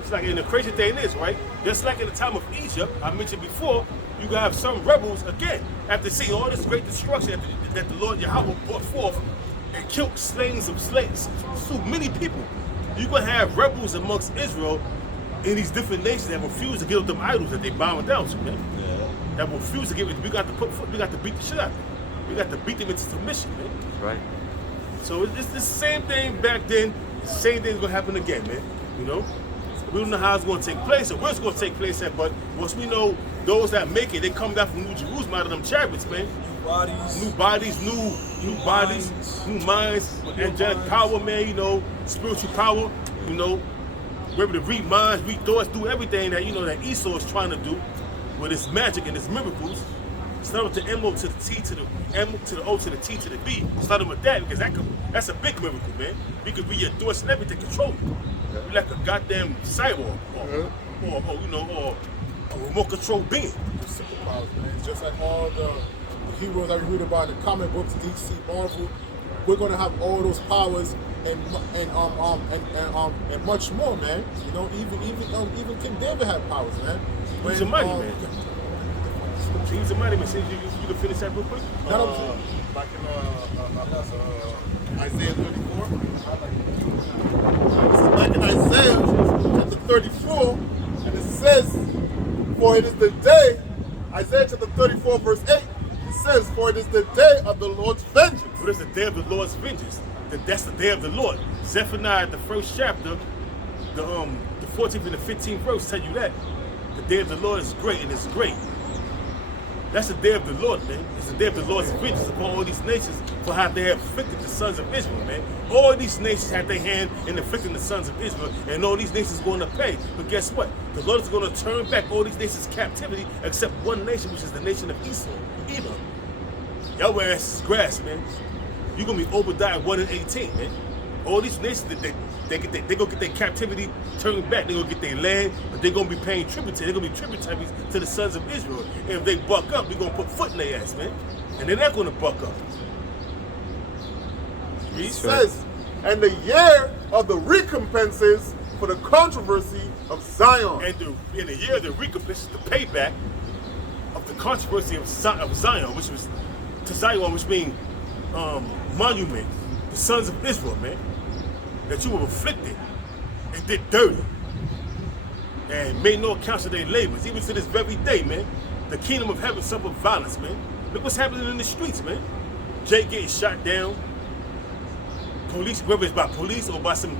It's like, and the crazy thing is, right? Just like in the time of Egypt, I mentioned before, you gonna have some rebels again after seeing all this great destruction that the Lord Yahweh brought forth and killed slaves of slaves, so many people. You're gonna have rebels amongst Israel in these different nations that refuse to give up them idols that they bowing down to, man. That refuse to give it. We got to beat the shit out of them. We got to beat them into submission, man. Right. So it's the same thing back then. The same thing's gonna happen again, man. You know, we don't know how it's gonna take place or where it's gonna take place at. But once we know those that make it, they come down from New Jerusalem out of them chariots, man. New bodies, new bodies, new minds, angelic power, man. You know, spiritual power. You know, we're able to read minds, read thoughts, do everything that that Esau is trying to do with his magic and his miracles. Start with the M-O to the T to the M to the O to the T to the B. Start with that because that's a big miracle, man. We could read your thoughts and everything, control it. We're like a goddamn cyborg or a remote control being. It's superpowers, man. It's just like all the heroes that we read about in the comic books, DC, Marvel. We're gonna have all those powers and much more, man. You know, even King David had powers, man. He's a mighty man. He's a mighty man. See, you can finish that real quick. Back in Isaiah 34. Back in Isaiah chapter 34, and it says, "For it is the day." Isaiah chapter 34, verse 8. It says, "For it is the day of the Lord's vengeance." What is the day of the Lord's vengeance? That's the day of the Lord. Zephaniah, the first chapter, the 14th and the 15th verse tell you that the day of the Lord is great and it's great. That's the day of the Lord, man. It's the day of the Lord's vengeance upon all these nations for how they have afflicted the sons of Israel, man. All these nations had their hand in afflicting the sons of Israel, and all these nations are going to pay. But guess what? The Lord is going to turn back all these nations' captivity, except one nation, which is the nation of Esau, Edom. Your ass is grass, man. You're going to be Obadiah 1 and 18, man. All these nations, they're going to get their captivity turned back. They're going to get their land, but they're going to be paying tributary. They're going to be tributaries to the sons of Israel. And if they buck up, we're going to put foot in their ass, man. And they're not going to buck up. He says, "And the year of the recompenses for the controversy of Zion." And in the year of the recompense is the payback of the controversy of Zion, which was to Zion, which means monument, the sons of Israel, man, that you were afflicted and did dirty and made no account of their labors, even to this very day, man. The kingdom of heaven suffered violence, man. Look what's happening in the streets, man. Jay getting shot down. Police, whether it's by police or by some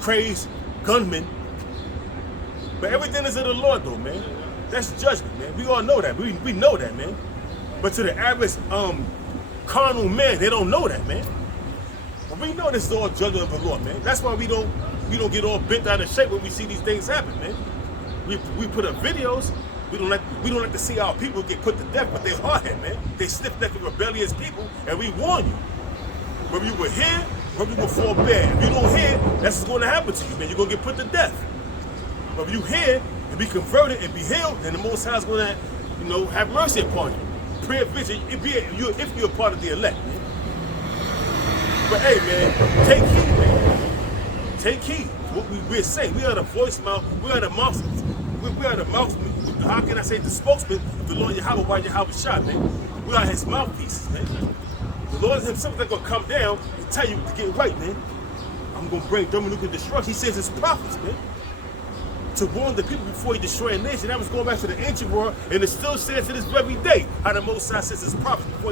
crazed gunmen. But everything is of the Lord, though, man. That's judgment, man. We all know that. We know that, man. But to the average carnal man, they don't know that, man. But we know this is all judgment of the Lord, man. That's why we don't get all bent out of shape when we see these things happen, man. We put up videos. We don't like to see our people get put to death, but they're hard-headed, man. They stiff-necked rebellious people, and we warn you. Whether you were here, whether you were forbear. If you don't hear, that's what's going to happen to you, man. You're going to get put to death. But if you hear and be converted and be healed, then the Most High is going to, have mercy upon you. Prayer vision, if you're a part of the elect, man. But hey, man, take heed, man. Take heed to what we're saying. We are the voice mouth. We are the mouth. We are the mouth. How can I say the spokesman of the Lord Yahweh while Yahweh shot, man? We are his mouthpieces, man. The Lord himself is going to come down and tell you to get right, man. I'm going to bring thermonuclear destruction. He says his prophets, man, to warn the people before he destroy a nation. That was going back to the ancient world, and it still says to this very day how the Most High says his prophets to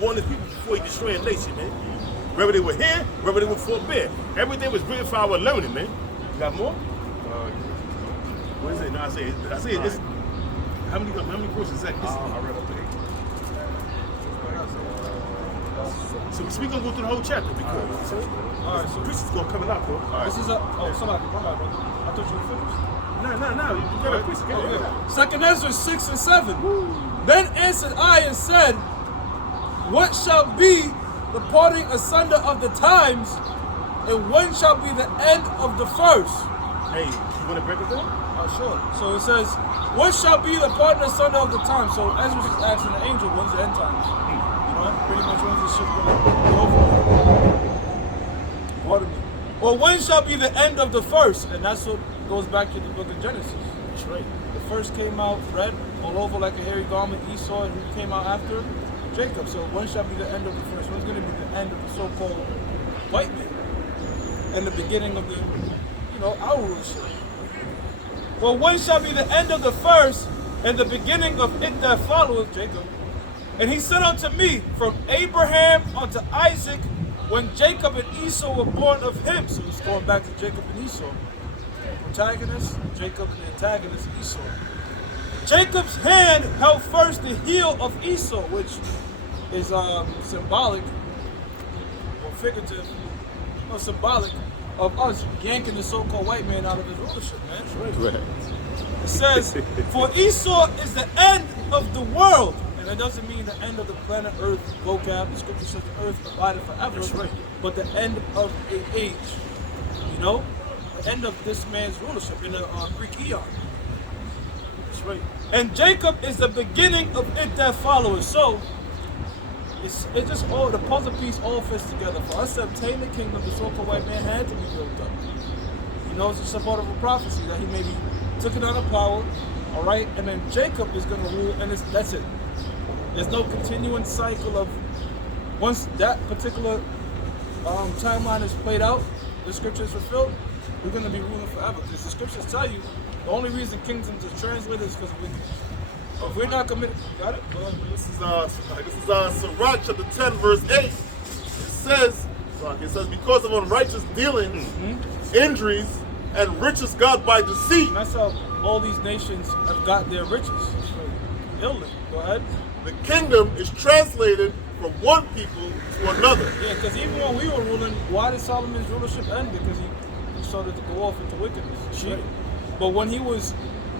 warn the people before he destroy a nation, man. Whether they were here, whether they were forbear. Everything was written for our learning, man. You got more? What is it? No, Isaiah. It's, how many verses is that? I read up to 8. So we gonna go through the whole chapter because All right, so Christian's gonna come out, bro. this is somebody. My bad, brother. I thought you were finished. No. You got a Christian. Okay. Second Ezra 6 and 7. Then answered I and said, what shall be the parting asunder of the times, and when shall be the end of the first? Hey, you wanna break it down? Sure. So it says, what shall be the parting asunder of the times? So Ezra is asking the angel, when's the end times? You know, pretty much when's this shit going to be over? Pardon me. Well, when shall be the end of the first? And that's what goes back to the book of Genesis. That's right. The first came out red, all over like a hairy garment, Esau, and who came out after? Jacob. So when shall be the end of the first? When's going to be the end of the so-called white man? And the beginning of the, our rulership. Well, when shall be the end of the first, and the beginning of it that followeth, Jacob? And he said unto me, from Abraham unto Isaac, when Jacob and Esau were born of him. So it's going back to Jacob and Esau. Protagonist, Jacob, and the antagonist, Esau. Jacob's hand held first the heel of Esau, which is symbolic, or figurative, or symbolic of us yanking the so-called white man out of his rulership, man. Right. It says, for Esau is the end of the world. And that doesn't mean the end of the planet Earth vocab. The scripture says the earth abided forever. That's right. But the end of an age. The end of this man's rulership in the Greek eon. That's right. And Jacob is the beginning of it that followeth. So, it's just all, the puzzle piece all fits together. For us to obtain the kingdom, the so-called white man had to be built up. It's just a part of a prophecy that he maybe took it on a power, all right? And then Jacob is going to rule, and that's it. There's no continuing cycle of, once that particular timeline is played out, the scripture is fulfilled, we're going to be ruling forever. Because the scriptures tell you, the only reason kingdoms are translated is because of wickedness. If we're not committed, got it? This is Sirach chapter 10 verse 8. It says because of unrighteous dealings, injuries, and riches got by deceit. And that's how all these nations have got their riches. Illness. Go ahead. The kingdom is translated from one people to another. Yeah, because even when we were ruling, why did Solomon's rulership end? Because he started to go off into wickedness, cheating. But when he was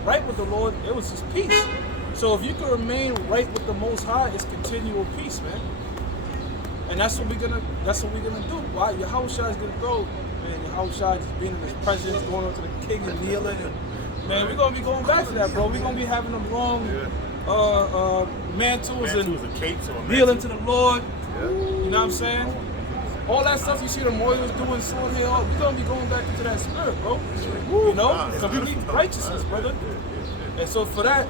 right with the Lord, it was his peace. So if you can remain right with the Most High, it's continual peace, man. And that's what we're gonna do. Why Yahushua is gonna go, man. Yahushua just being in his presence, going up to the king and kneeling, and man, we're gonna be going back to that, bro. We're gonna be having them long mantles and capes or kneeling to the Lord. You know what I'm saying? All that stuff you see the Moyers doing, sword hair, we're gonna be going back into that spirit, bro. Because we need righteousness, brother. And so for that,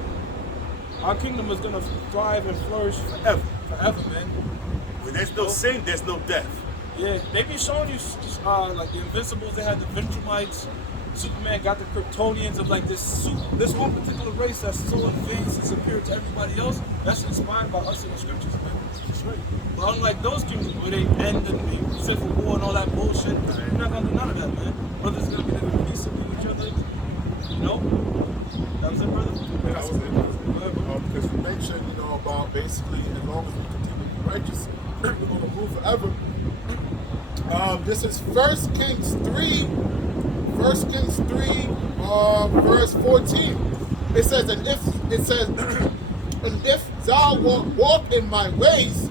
our kingdom is gonna thrive and flourish forever, man. When there's no sin, there's no death. Yeah, they be showing you like the Invincibles. They had the Ventramites. Superman got the Kryptonians of like this one particular race that's so advanced and superior to everybody else. That's inspired by us in the scriptures, man. That's right. But unlike those kingdoms where they end and they sit for war and all that bullshit, we're not gonna do none of that, man. Brothers gonna be living peaceably with each other. That was it, brother. That was it. Because you mentioned, about basically as long as we continue to be righteous, we're gonna rule forever. This is 1 Kings 3. 1 Kings 3, verse 14. It says, and if thou walk in my ways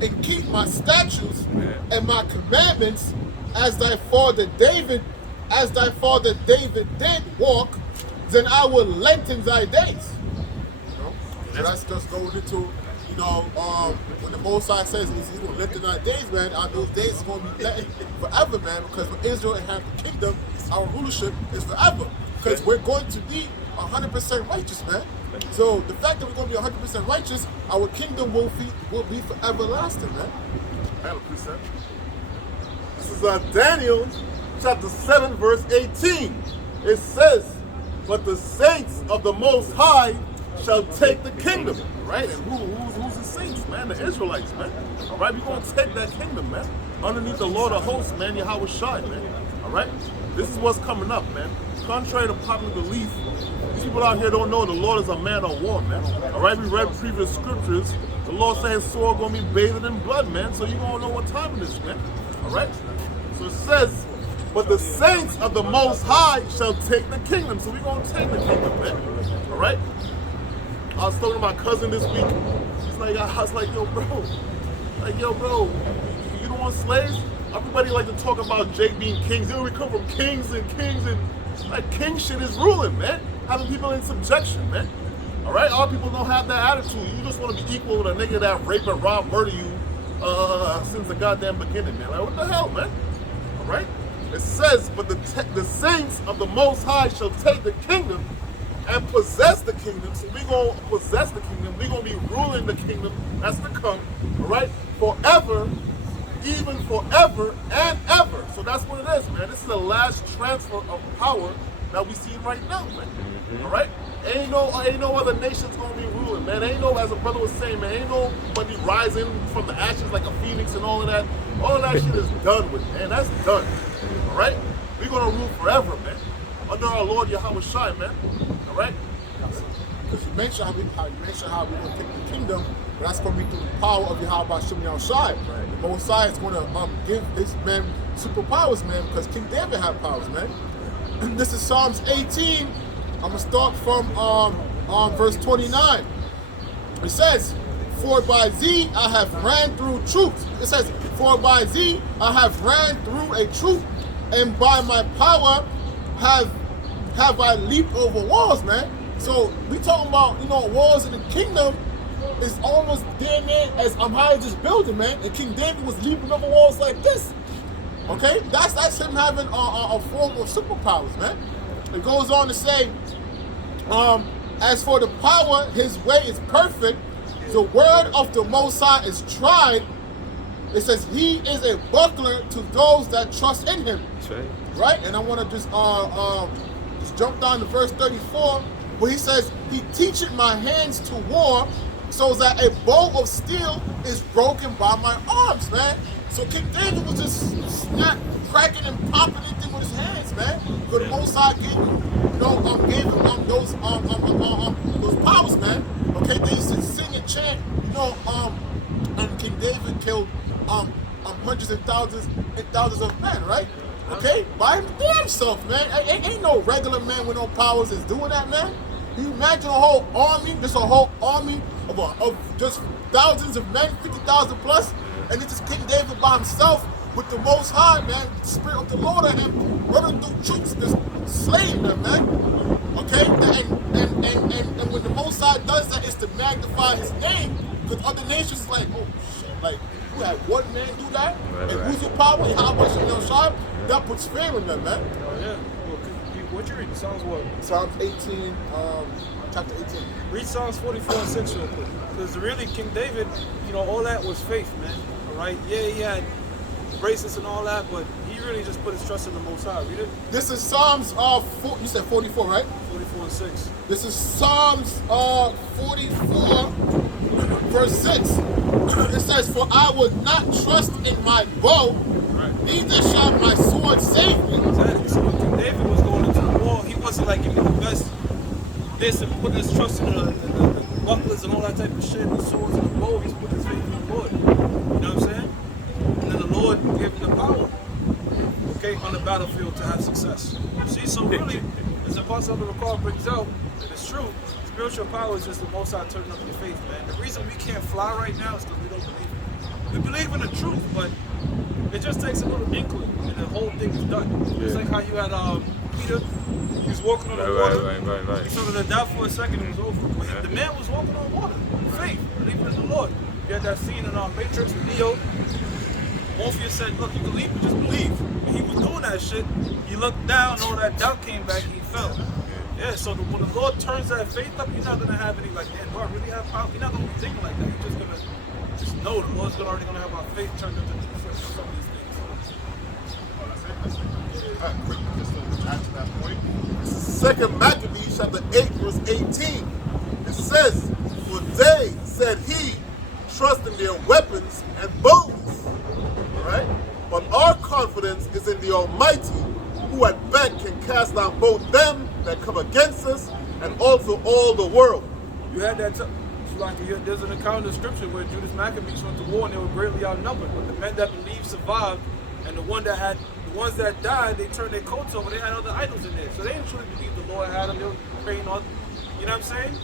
and keep my statutes and my commandments, as thy father David did walk, then I will lengthen thy days. So that's just going into, when the Most High says he's going to lengthen our days, man, those days are going to be lengthened forever, man, because when Israel have the kingdom, our rulership is forever, because we're going to be 100% righteous, man. So the fact that we're going to be 100% righteous, our kingdom will be for everlasting, man. I have a precept. This is Daniel chapter 7, verse 18. It says, but the saints of the Most High shall take the kingdom. Right, and who's the saints, man? The Israelites, man. All right, we're going to take that kingdom, man. Underneath the Lord of hosts, man, Yahweh Shai, man. All right? This is what's coming up, man. contrary to popular belief, these people out here don't know the Lord is a man of war, man. All right, we read previous scriptures. The Lord saying sword gonna be bathed in blood, man. So you gonna know what time it is, man. All right. So it says, but the saints of the Most High shall take the kingdom. So we gonna take the kingdom, man. All right. I was talking to my cousin this week. He's like, I was like, yo, bro, you don't want slaves? Everybody like to talk about Jake being kings. We come from kings and like king shit is ruling, man. Having people in subjection, man. All right, all people don't have that attitude. You just want to be equal with a nigga that rape and rob, murder you since the goddamn beginning, man. Like, what the hell, man? All right. It says, but the saints of the Most High shall take the kingdom and possess the kingdom. So we gonna possess the kingdom. We gonna be ruling the kingdom that's to come. All right, forever. Even forever and ever. So that's what it is, man. This is the last transfer of power that we see right now, man. All right? Ain't no other nations gonna be ruling, man. Ain't no, as a brother was saying, man, ain't nobody rising from the ashes like a phoenix and all of that. All of that shit is done with, man. That's done. All right? We're gonna rule forever, man. Under our Lord Yahweh Shai, man. All right? Because you mentioned how we're going to take the kingdom, but that's going to be through the power of Yahweh Shem Yahushai. The Most High is going to give this man superpowers, man, because King David had powers, man. And this is Psalms 18. I'm going to start from verse 29. It says, for by thee I have ran through troops. It says, for by thee I have ran through a troop, and by my power have I leaped over walls, man. So we talking about, walls in the kingdom is almost damn near as high as this building, man. And King David was leaping over walls like this. Okay, that's him having a form of superpowers, man. It goes on to say, as for the power, his way is perfect. The word of the Most High is tried. It says he is a buckler to those that trust in him. That's right. Right? And I want to just jump down to verse 34, where he says, he teacheth my hands to war, so that a bow of steel is broken by my arms, man. So King David was just cracking and popping anything with his hands, man. Because the Most High gave him those powers, man. Okay, they used to sing and chant, and King David killed hundreds and thousands of men, right? Okay, by himself, man. Ain't no regular man with no powers is doing that, man. You imagine a whole army, just a whole army of just thousands of men, 50,000 plus, and it's just King David by himself with the Most High, man, the Spirit of the Lord on him, running through troops, just slaying them, man. Okay, and when the Most High does that, it's to magnify His name, because other nations is like, oh shit, like you had one man do that, and who's your power? How much you know, that puts fear in them, man. Oh yeah. Well, what you reading? Psalms what? Psalms 18, chapter 18. Read Psalms 44 and 6 real quick. Because really, King David, all that was faith, man. All right? Yeah, he had bracelets and all that, but he really just put his trust in the Most High. Read it. This is Psalms, you said 44, right? 44 and 6. This is Psalms 44, verse 6. It says, for I would not trust in my bow, neither shall my sword save me. Exactly. So when King David was going into the war, he wasn't like giving the best this and putting his trust in the bucklers and all that type of shit, the swords and the bow. He's put his faith in the Lord. You know what I'm saying? And then the Lord gave him the power, okay, on the battlefield to have success. See, so really, as the Apostle of the Recall brings out, and it's true, spiritual power is just the Most High turning up your faith, man. The reason we can't fly right now is because we don't believe it. We believe in the truth, but it just takes a little inkling, and the whole thing is done. Yeah. It's like how you had Peter, he was walking on the water. Right. He started to doubt for a second, it was over. But the man was walking on water, faith, believing in the Lord. You had that scene in Matrix with Neo. Morpheus said, look, you believe, but just believe. When he was doing that shit, he looked down, all that doubt came back, he fell. Yeah, so when the Lord turns that faith up, you're not going to have any like, man, do I really have power? You're not going to be thinking like that. You're just going to just know the Lord's already going to have our faith turned into some of these things. Quick, just to add to that point. Second Maccabees, chapter 8, verse 18. It says, for they, said he, trust in their weapons and bows. All right? But our confidence is in the Almighty, who at back can cast down both them that come against us and also all the world. You had that. There's an account in the scripture where Judas Maccabees went to war and they were greatly outnumbered, but the men that believed survived, and the ones that died, they turned their coats over. They had other idols in there, so they didn't truly believe the Lord had them. They were praying on, you know what I'm saying?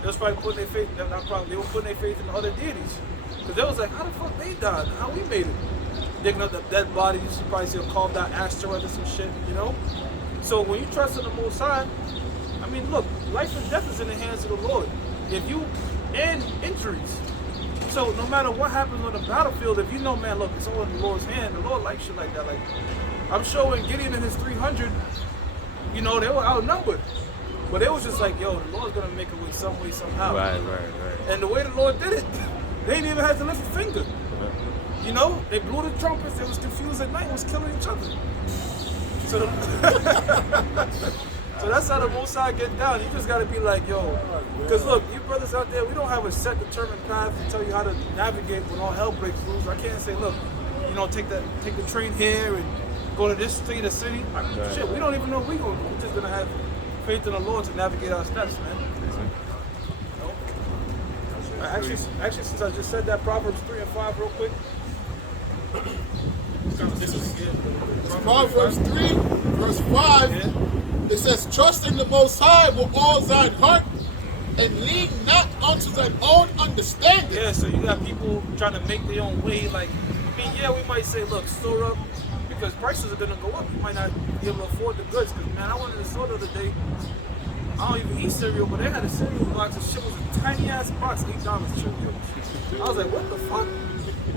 They was probably putting their faith. They were putting their faith in other deities, because they was like, how the fuck they died? How we made it? Digging up the dead bodies, you probably see a carved out asteroid or some shit, you know? So when you trust in the Most High, I mean, look, life and death is in the hands of the Lord. And injuries. So no matter what happens on the battlefield, if you know, man, look, it's all in the Lord's hand. The Lord likes shit like that. Like, I'm sure when Gideon and his 300, you know, they were outnumbered. But it was just like, yo, the Lord's gonna make a way, some way, somehow. Right. And the way the Lord did it, they didn't even have to lift a finger. You know, they blew the trumpets, they was confused at night, was killing each other. So, so that's how the Most High get down. You just gotta be like, yo, because look, you brothers out there, we don't have a set determined path to tell you how to navigate when all hell breaks loose. I can't say, look, you know, take the train here and go to this city to city. Shit, we don't even know where we're going. We're just gonna have faith in the Lord to navigate our steps, man. You know? Actually, since I just said that, Proverbs 3 and 5 real quick. Proverbs 3, verse 5, it says, trust in the Most High with all thine heart, and lean not unto thine own understanding. Yeah, so you got people trying to make their own way. Like, I mean, yeah, we might say, look, store up, because prices are going to go up. You might not be able to afford the goods. Because, man, I went to the store the other day. I don't even eat cereal, but they had a cereal box. The shit was a tiny-ass box, $8 Cheerios. I was like, what the fuck?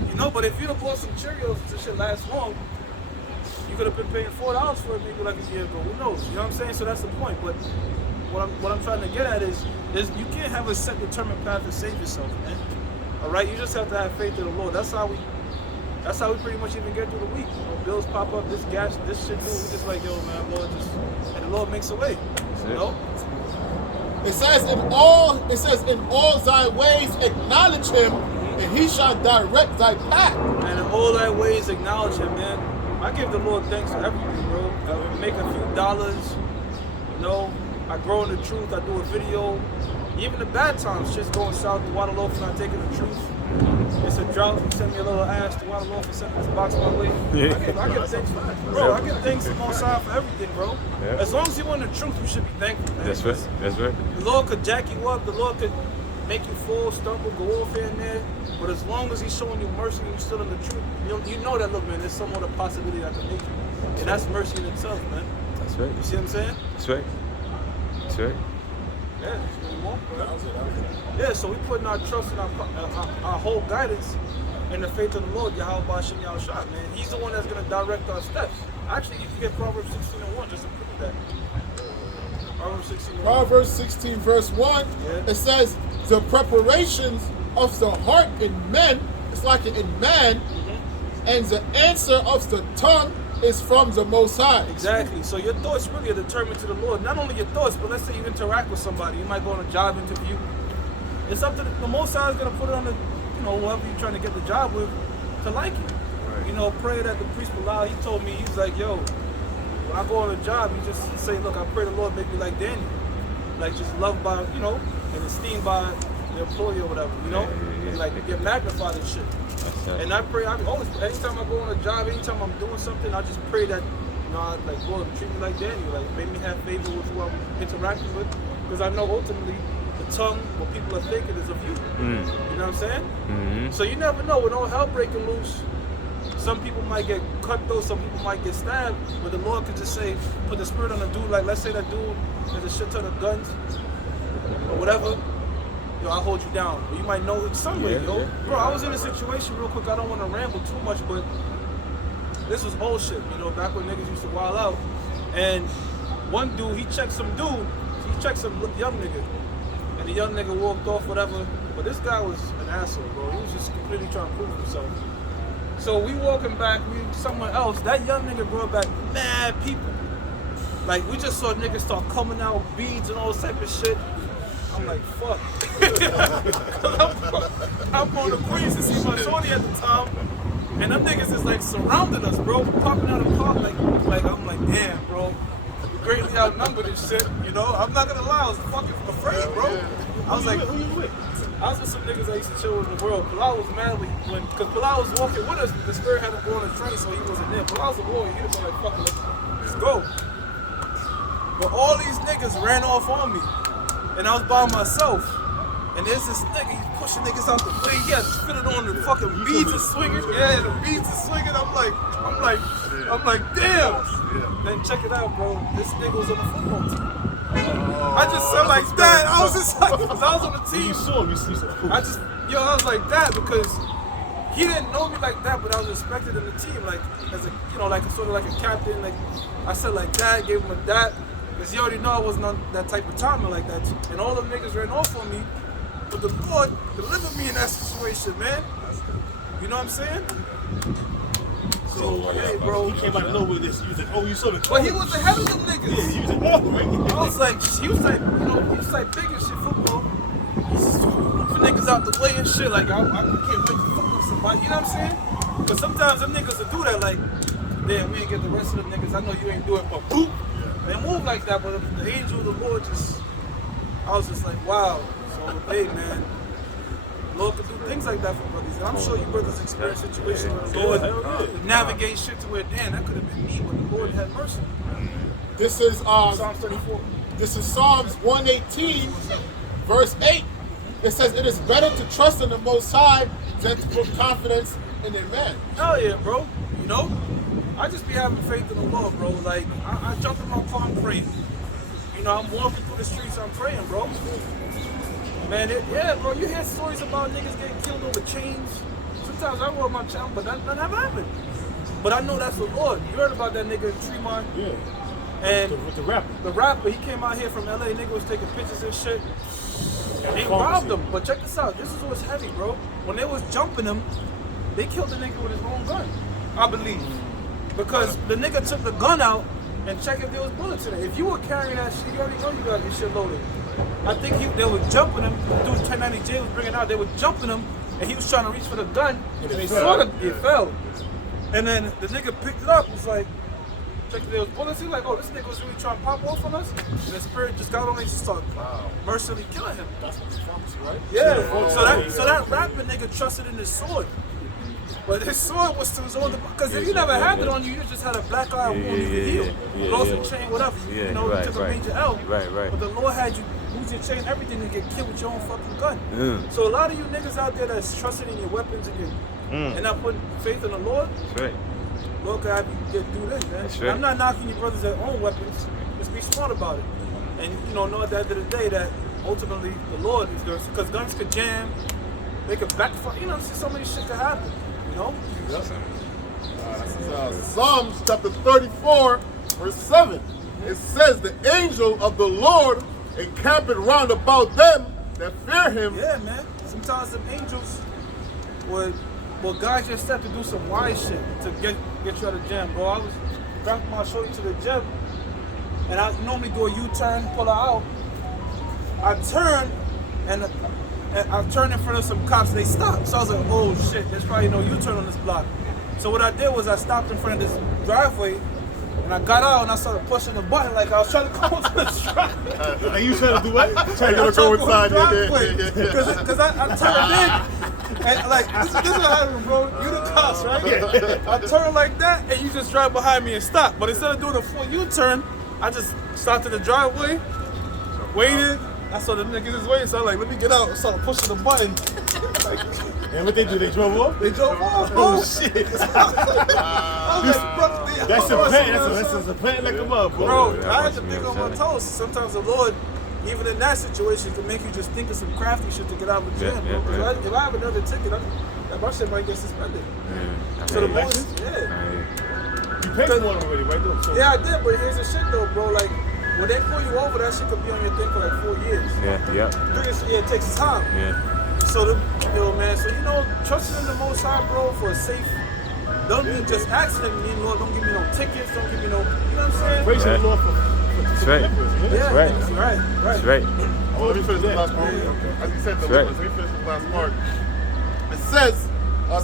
You know, but if you'd have bought some Cheerios, this shit lasts long, you could have been paying $4 for it maybe like a year ago. Who knows? You know what I'm saying? So that's the point. But what I'm trying to get at is you can't have a set determined path to save yourself, man. All right? You just have to have faith in the Lord. That's how we pretty much even get through the week. You know, bills pop up, this gas, this shit do. We just like, yo, man, Lord, and the Lord makes a way. You know? It says in all thy ways acknowledge him, and he shall direct thy path. And in all thy ways acknowledge him, man. I give the Lord thanks for everything, bro. I make a few dollars, you know. I grow in the truth. I do a video. Even the bad times, just going south to Waterloo for not taking the truth. It's a drought. You send me a little ass to Waterloo for sending this box my way. Yeah. I give thanks for that, bro. I give thanks to Most High for everything, bro. Yeah. As long as you want the truth, you should be thankful, man. That's right. That's right. The Lord could jack you up. The Lord could make you fall, stumble, go off here and there. But as long as He's showing you mercy and you're still in the truth, you know that, look, man, there's some other possibility that can make you. And that's mercy in itself, man. That's right. You see what I'm saying? That's right. That's right. Yeah, that's what we want, bro. Yeah, so we putting our trust and our whole guidance in the faith of the Lord, Yahweh Bashim Yahushua, man. He's the one that's going to direct our steps. Actually, you can get Proverbs 16:1 just to prove that. Proverbs 16:1. Proverbs 16, verse 1, It says, the preparations of the heart in men, it's like in man, and the answer of the tongue is from the Most High. Exactly. So your thoughts really are determined to the Lord. Not only your thoughts, but let's say you interact with somebody. You might go on a job interview. It's up to the Most High is going to put it on the, whoever you're trying to get the job with to like you. Right. You know, pray that the priest Bilal, he told me, he's like, yo, when I go on a job, you just say, look, I pray the Lord make me like Daniel. Like just loved by, and esteemed by the employee or whatever, And like get magnified and shit. And I pray, I always, anytime I go on a job, anytime I'm doing something, I just pray that, I like, Lord, treat me like Daniel, like make me have favor with who I'm interacting with, because I know ultimately the tongue, what people are thinking is of you. You know what I'm saying? Mm-hmm. So you never know, when all hell breaking loose, some people might get cut though, some people might get stabbed, but the Lord could just say, put the spirit on a dude, like let's say that dude has a shit ton of guns, or whatever, I'll hold you down. Or you might know it some way, Bro, I was in a situation real quick, I don't want to ramble too much, but this was old shit, back when niggas used to wild out. And one dude, he checked some young nigga. And the young nigga walked off, whatever. But this guy was an asshole, bro. He was just completely trying to prove himself. So we walking back, somewhere else. That young nigga brought back mad people. Like, we just saw niggas start coming out with beads and all this type of shit. I'm like, fuck. I'm on the Queens to see my shorty at the time. And them niggas is like surrounding us, bro. Popping out of the car. Like I'm like, damn, bro. greatly outnumbered and shit. You know, I'm not gonna lie, I was fucking afraid, bro. I was like, Who you with? I was with some niggas I used to chill with in the world. Bilal was mad because Bilal was walking with us. The spirit had to go on the train, so he wasn't there. Bilal's a warrior. He'd have been like, fuck it, let's go. But all these niggas ran off on me, and I was by myself. And there's this nigga, he's pushing niggas out the way. He had spit it on the fucking beads and swinging. Yeah, the beads are swinging. I'm like, damn. Then check it out, bro. This nigga was on the football team. I just said like that. I was just like, because I was on the team. You saw him. You saw him. I was like that because he didn't know me like that, but I was respected in the team, like as a, you know, like sort of like a captain. Like I said like that, gave him a that, because he already know I wasn't on that type of timing like that. And all them niggas ran off on me, but the Lord delivered me in that situation, man. You know what I'm saying? So hey, bro. He came out of nowhere. This. He was like, oh, you saw the. But he was ahead of them niggas. Yeah, he was like, oh, right. I was like, he was like, you know, he was like big and shit football. He's for niggas out the way and shit. Like, I can't wait to fuck with somebody. You know what I'm saying? Because sometimes them niggas will do that. Like, damn, we ain't get the rest of them niggas. I know you ain't do it, but boop. They move like that. But the angel of the Lord just, I was just like, wow. So, hey, man. Lord could do things like that for brothers. And I'm sure you brothers experience situations where the Lord navigate shit to where, damn, that could have been me, but the Lord had mercy. This is Psalms 34. This is Psalms 118, verse 8. It says, "It is better to trust in the Most High than to put confidence in a man." Hell yeah, bro. You know, I just be having faith in the Lord, bro. Like, I jump in my car, I'm praying. You know, I'm walking through the streets, I'm praying, bro. Man, yeah, bro, you hear stories about niggas getting killed over chains. Sometimes I roll my chain, but that never happened. But I know that's the Lord. You heard about that nigga in Tremont? Yeah. And With the rapper. the rapper, he came out here from LA, nigga was taking pictures and shit. They robbed him. But check this out, this is what's heavy, bro. When they was jumping him, they killed the nigga with his own gun, I believe. Because the nigga took the gun out and checked if there was bullets in it. If you were carrying that shit, you already know you got your shit loaded. I think they were jumping him, the dude 1090J was bringing out, they were jumping him, and he was trying to reach for the gun, and they saw it fell. And then the nigga picked it up, was like, check if there was bullets, he was like, oh, this nigga was really trying to pop off on us, and the spirit just got on and just started mercilessly killing him. That's what it's from, right? Yeah, so that rapper nigga trusted in his sword. But his sword was to his own, because if you never had it on you, you just had a black eye wound, you could heal. Lost your chain, whatever. You know, you took a major L. But the Lord had you lose your chain, everything, and get killed with your own fucking gun. So a lot of you niggas out there that's trusting in your weapons and not putting faith in the Lord, Lord God, you get do this, man. Right. I'm not knocking you brothers that own weapons. Just be smart about it. And you know at the end of the day that ultimately the Lord is going to, because guns could jam, they could backfire, you know, so many shit could happen, you know? Psalms chapter 34, verse 7. It says, "The angel of the Lord encampeth round about them that fear him." Yeah, man. Sometimes them angels would guide your step to do some wise shit to get you out of jam, bro. I was driving my shorty to the gym, and I normally do a U-turn, pull her out. I turn, and I turned in front of some cops, they stopped. So I was like, oh shit, there's probably no U-turn on this block. So what I did was I stopped in front of this driveway, and I got out and I started pushing the button like I was trying to go into the driveway. Are you trying to do what? Trying to go inside. Because I turned in, and like, this is what happened, bro. You the cops, right? I turned like that, and you just drive behind me and stop. But instead of doing a full U-turn, I just stopped in the driveway, waited. I saw the niggas was waiting, so I was like, let me get out. I started pushing the button. And what they do? They drove off? They drove off. Oh shit! I was like, bro, That's a plan. That's a plan like a motherfucker. Bro, I had to think on my toes. Sometimes the Lord, even in that situation, can make you just think of some crafty shit to get out of the jam, bro. Because if I have another ticket, my shit might get suspended. So the most, You paid for one already, right? So, yeah, I did, but here's the shit though, bro. Like, when they pull you over, that shit could be on your thing for like 4 years. It takes time. So, man, so trusting in the Most High, bro, for a safe, don't mean just accident, mean, Lord, don't give me no tickets, don't give me no, you know what I'm saying? praise the Lord for That's right. Yeah, right. right. That's right. Oh, let me finish the last part. As you said, Right. let me finish the last part. It says,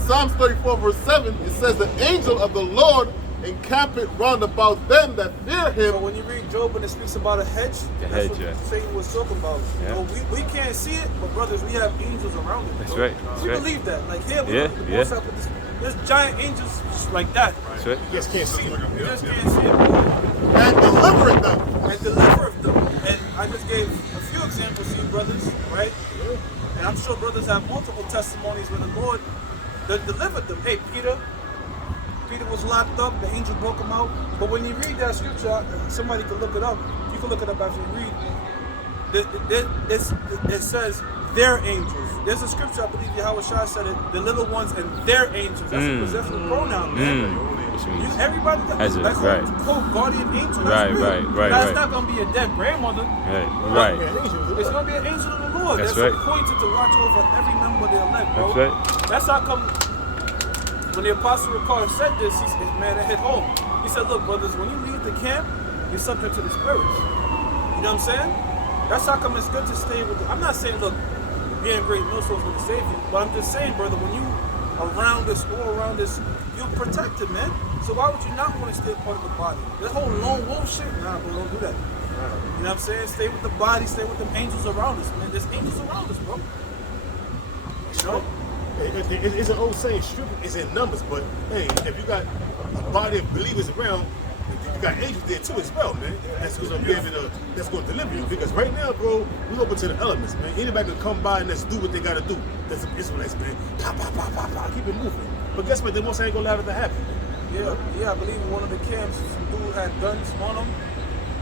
Psalms 34, verse 7, it says, "The angel of the Lord encampeth round about them that fear So him. when you read Job and it speaks about a hedge, The that's hedge, what yeah. Satan was talking about. Yeah. You know, we can't see it, but brothers, we have angels around it. That's bro. right, that's We right. believe that. Like here, we Yeah, the yeah. Most High put this, there's giant angels just like that. That's right. You just can't see it. You just can't see it. Bro. And delivereth them. And delivereth them. And I just gave a few examples to you, brothers, right? And I'm sure brothers have multiple testimonies where the Lord delivered them. Hey, Peter was locked up, the angel broke him out. But when you read that scripture, somebody can look it up. You can look it up after you read. It says their angels. There's a scripture, I believe Yahweh Shai said it, the little ones and their angels. That's a possessive pronoun, man. Which means Everybody As a- that's right. a quote guardian angel. Right, That's real. right, That's right. not gonna be a dead grandmother. right. It's gonna be an angel of the Lord. That's That's right. appointed to watch over every member of the elect, bro. That's right. That's how come when the Apostle Ricard said this, he said, man, it hit home. He said, look, brothers, when you leave the camp, you're subject to the spirits. You know what I'm saying? That's how come it's good to stay with I'm not saying, look, being great millstones is going to save you, but I'm just saying, brother, when you around this, all around this, you're protected, man. So why would you not want to stay part of the body? This whole lone wolf shit, nah, bro, don't do that. You know what I'm saying? Stay with the body, stay with them angels around us, man. There's angels around us, bro. You know? It's an old saying, strength is in numbers, but hey, if you got a body of believers around, you got angels there too as well, man. That's gonna be able to, that's gonna deliver you. Because right now, bro, we open to the elements, man. Anybody can come by and let's do what they gotta do. That's the Israelites, man. Pop, pop, pop, pop, pop, keep it moving. But guess what? The most ain't gonna allow it to happen. Yeah, I believe in one of the camps, some dude had guns on him.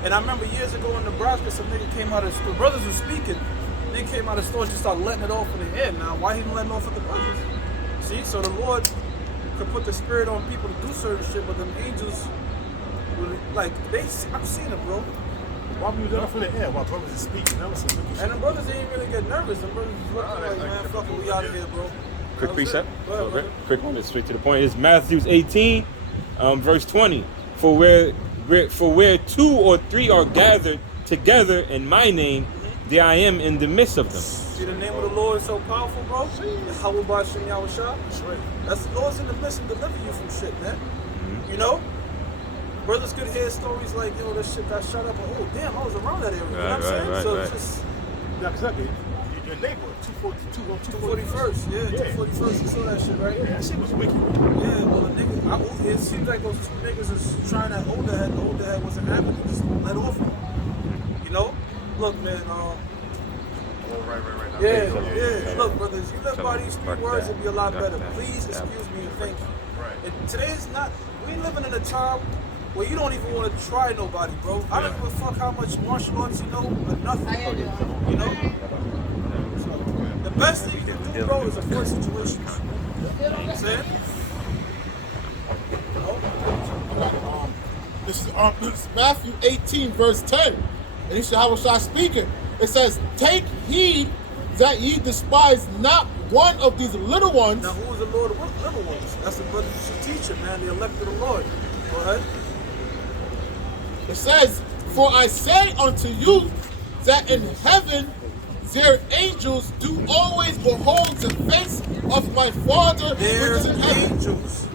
And I remember years ago in Nebraska, some nigga came out of the store. Brothers were speaking. They came out of the store and just started letting it off in the air. Now, why he didn't let it off at the brothers? See, so the Lord could put the spirit on people to do certain shit, but them angels, like, I've seen it, bro. Why were you doing it from the air while brothers is speaking? That was some wicked And shit. the brothers didn't really get nervous. The brothers was looking like, man, fuck it, we out of here, bro. Quick That was precept. it. Go ahead, brother. Quick one, it's straight to the point. It's Matthew 18, verse 20. For where 2 or 3 are gathered together in my name, there I am in the midst of them. See, the name of the Lord is so powerful, bro. Yahweh B'Shem Yahweh Shah. That's the Lord's in the midst and deliver you from shit, man. You know? Brothers could hear stories like, yo, this shit got shut up. Oh, damn, I was around that area. You know what I'm saying? Right, So right. it's just Yeah, exactly. Your neighbor, 241st. Yeah, 241st. You saw that shit, right? Yeah, that shit was wicked. Yeah, well, the nigga, it seems like those two niggas is trying that older head. The older head wasn't having it. Just let off him. You know? Look, man, Right. Yeah. Look, brothers, you live by these 3 Fuck words, that. it'd be a lot Fuck better. that. Please Yeah. excuse me and thank you. Right. And today's not, we living in a time where you don't even want to try nobody, bro. I don't give a fuck how much martial arts you know, or nothing. You know? So, the best thing you can do, bro, is avoid situations. You know what I'm saying? You know? This is Matthew 18, verse 10. And this is Yahweh Shai speaking. It says, take heed that ye despise not one of these little ones. Now, who is the Lord of what little ones? That's the brother teacher, man, the elect of the Lord. Go ahead. It says, for I say unto you that in heaven their angels do always behold the face of my Father which They're is in heaven. angels.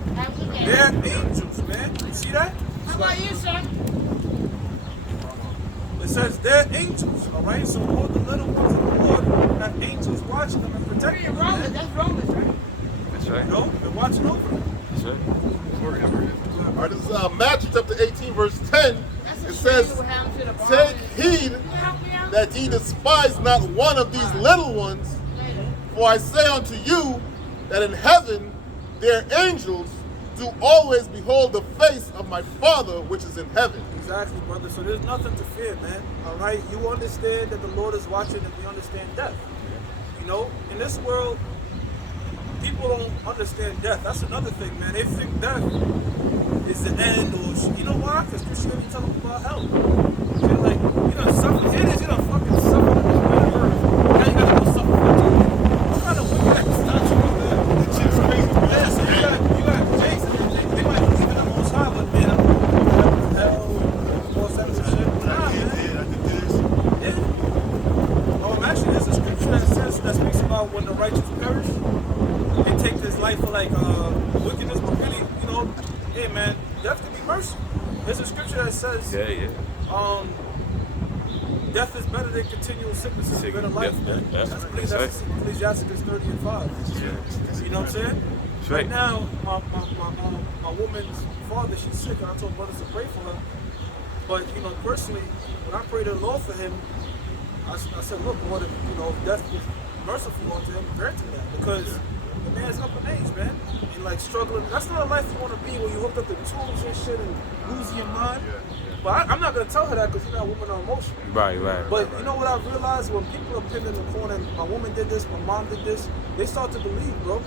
They're angels, man. You see that? How about you, son? It says they're angels, all right? So all the little ones of the Lord have angels watching them and protecting them. Romans, Man. that's Romans, right? That's right. You know, they're watching over them. That's right. All right, this is Matthew chapter 18, verse 10. That's It a says, shame what happened to the take Romans. heed Help me out? that ye despise not one of these little ones. Later. For I say unto you that in heaven their angels do always behold the face of my Father which is in heaven. Exactly, brother. So there's nothing to fear, man. All right? You understand that the Lord is watching and we understand death. You know, in this world, people don't understand death. That's another thing, man. They think death is the end or, you know why? Because Christianity tells them about hell. They're like, you done suffer. Here it is, you done fucking suffer in this planet Earth. Now you gotta go suffer for it. What kind of wicked ass statue is that? That shit's crazy. Yeah, so you got Jason, they might believe in the Most High, but man, hell, all sorts of shit. Nah, I did man. that, I did this. Yeah. Actually, there's a scripture that speaks about when the righteous perish, they take this life for like wickedness, but really, you know, hey man, death can be verse. There's a scripture that says, death is better than continual sickness and better life, man. I believe that's Ecclesiastes 30 and 5. You know what I'm saying? Right now, my woman's father, she's sick, and I told brothers to pray for her. But, you know, personally, when I prayed to the Lord for him, I said, look, Lord, if death was merciful unto him, grant him that. Because the man's up in age, man. And, like, struggling. That's not a life you want to be when you hooked up the tools and shit and losing your mind. But I'm not going to tell her that because, you know, women are emotional. Right. But you know what I've realized? When people are pinned in the corner and my woman did this, my mom did this, they start to believe, bro.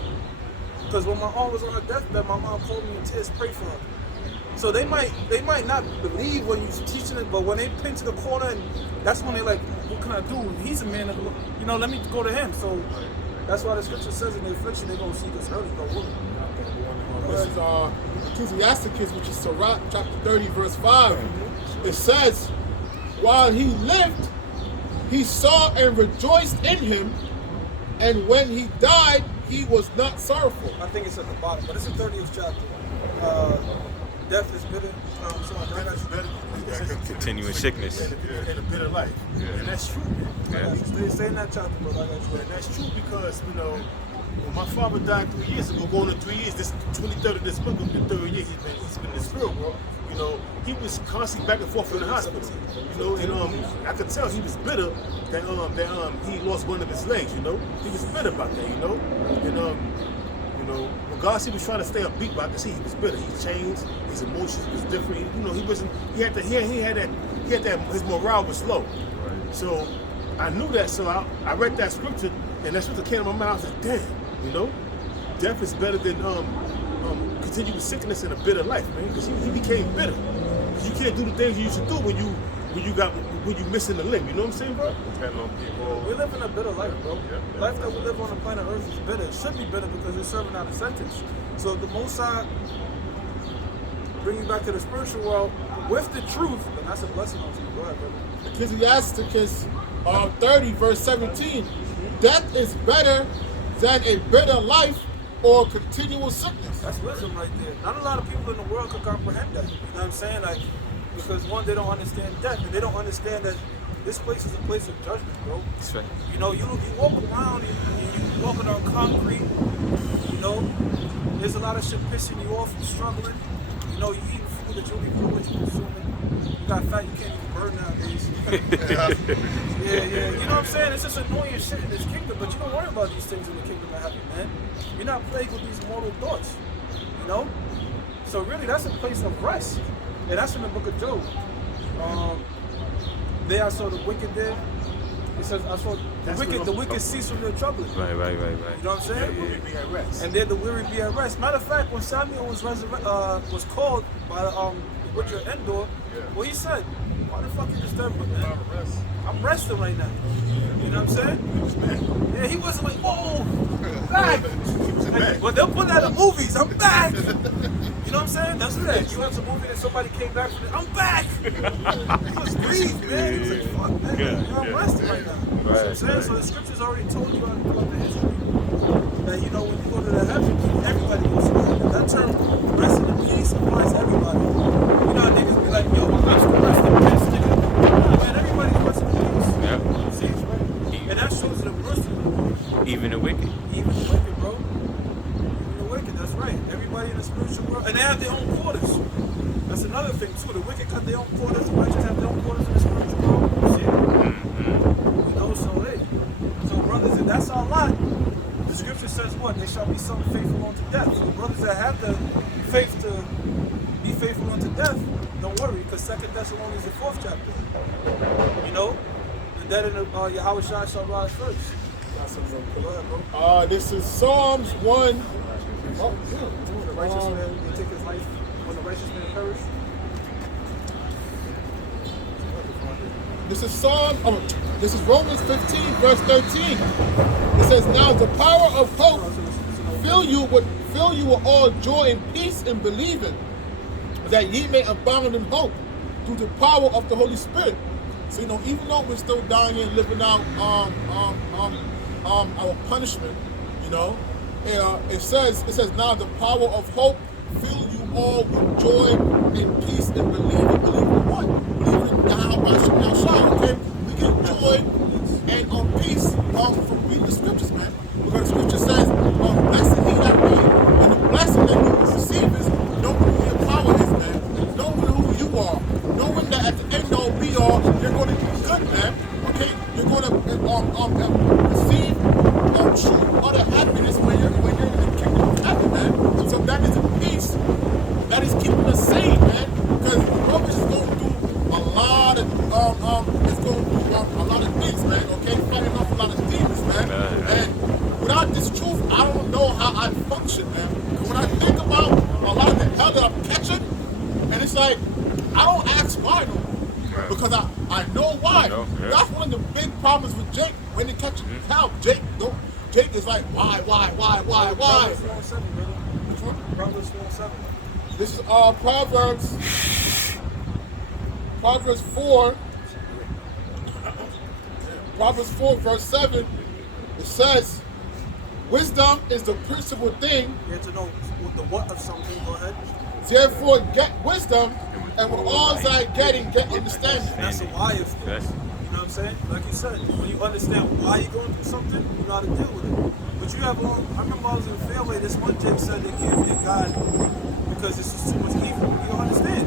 Because when my aunt was on her deathbed, my mom called me in tears, pray for her. So they might not believe when you're teaching it, but when they pin to the corner, and that's when they're like, what can I do? He's a man, you know, let me go to him. So that's why the scripture says in the affliction, they're going to seek us early, no woman. This is Ecclesiasticus, which is Sirach, chapter 30, verse 5. It says, while he lived, he saw and rejoiced in him, and when he died, he was not sorrowful. I think it's at the bottom, but it's the 30th chapter. Death is bitter. Death is better. Continuous sickness. And a bitter life. And that's true. Stay in that chapter, bro. And that's true because, you know, when my father died 3 years ago, going on 3 years, this 23rd of this month will be the third year he's been in this field, bro. You know, he was constantly back and forth in the hospital. You know, and I could tell he was bitter that he lost one of his legs. You know, he was bitter about that. You know, and you know, regardless, he was trying to stay upbeat, but I could see he was bitter. He changed. His emotions was different. You know, he wasn't. He had that. His morale was low. So I knew that. So I read that scripture, and that scripture came to my mind. I was like, damn. You know, death is better than continuous sickness in a bitter life, man. Because he became bitter. Because you can't do the things you used to do when you missing the limb. You know what I'm saying, bro? We live in a bitter life, bro. Life that we live on the planet Earth is bitter. It should be bitter because we're serving out a sentence. So the Most High bring you back to the spiritual world with the truth, and that's a blessing on you. Go ahead, brother. Ecclesiasticus 30, verse 17. Death is better than a bitter life or continual sickness. That's wisdom right there. Not a lot of people in the world can comprehend that. You know what I'm saying? Like, because one, they don't understand death, and they don't understand that this place is a place of judgment, bro. That's right. You know, you walk around and you walking on concrete. You know, there's a lot of shit pissing you off. You're struggling. You know, you eating food that you don't even know what you're consuming. You got fat you can't even burn nowadays. yeah. You know what I'm saying? It's just annoying shit in this kingdom, but you don't worry about these things in the kingdom of heaven, man. You're not plagued with these mortal thoughts. You know? So really, that's a place of rest. And that's in the book of Job. There I saw the wicked there. It says, I saw the wicked cease from their troubling. Right. You know what I'm saying? Weary be at rest. And there the weary be at rest. Matter of fact, when Samuel was called by the Witcher Endor, well, he said, why the fuck you disturb me, man? I'm resting right now. You know what I'm saying? He was mad. Yeah, he wasn't like, whoa, back. He was mad. Well, they'll put that in movies. I'm back. You know what I'm saying? That's that. You watch a movie that somebody came back from it. I'm back. He was grieved, man. He was like, fuck, man. I'm resting right now. You know what I'm saying? So the scriptures already told you about the history. That, you know, when you go to the heaven, everybody goes to heaven. That term, rest in peace, applies to everybody. You know, niggas be like, yo, I'm just gonna rest in peace, nigga. Man, everybody's resting in peace. Yeah. See? And that shows the mercy. Even the wicked. Even the wicked, bro. Even the wicked, that's right. Everybody in the spiritual world. And they have their own quarters. That's another thing, too. The wicked got their own quarters. The righteous have their own quarters in the spiritual world. You see? You know, so brothers, if that's our lot, the scripture says what? They shall be some faithful unto death. So brothers that have the faith to be faithful unto death, don't worry, because 2 Thessalonians, the 4th chapter. You know? The dead in Yahweh Shai shall rise first. Go ahead, bro. This is Psalms 1. The righteous man will take his life when the righteous man perish. This is Romans 15, verse 13. It says, now the power of hope fill you with all joy and peace in believing, that ye may abound in hope through the power of the Holy Spirit. So, you know, even though we're still dying and living out our punishment, you know, it says now the power of hope fill you all with joy and peace and believe in what? Believe in Yahweh Shah, okay? We get joy and peace from reading the scriptures, man. Because the scripture says, blessed he that read, and the blessing that you receive is knowing who your power is, man. Knowing who you are. Knowing that at the end all be all, you're going to be good, man. Okay? You're going to receive true utter happiness when you're in the kingdom of heaven, man. So that is a peace that is keeping us sane, man. Because Rubbish is going through a lot of things, man. Okay, fighting off a lot of demons, man. And without this truth, I don't know how I function, man. Because when I think about a lot of the hell that I'm catching, and it's like I don't ask why no more. Because I know why. That's one of the big problems with Jake when he catches hell. Jake is like, why? Proverbs 4:7, brother. Which one? Proverbs 4:7. This is Proverbs 4, verse 7. It says, wisdom is the principal thing. You have to know the what of something. Go ahead. Therefore, get wisdom, and with all thy getting, get understanding. That's a why of thing. You know what I'm saying? Like you said, when you understand why you're going through something, you know how to deal with it. But you have I remember I was in Fairway, this one Jake said they can't be a God because this is too much evil. You don't understand.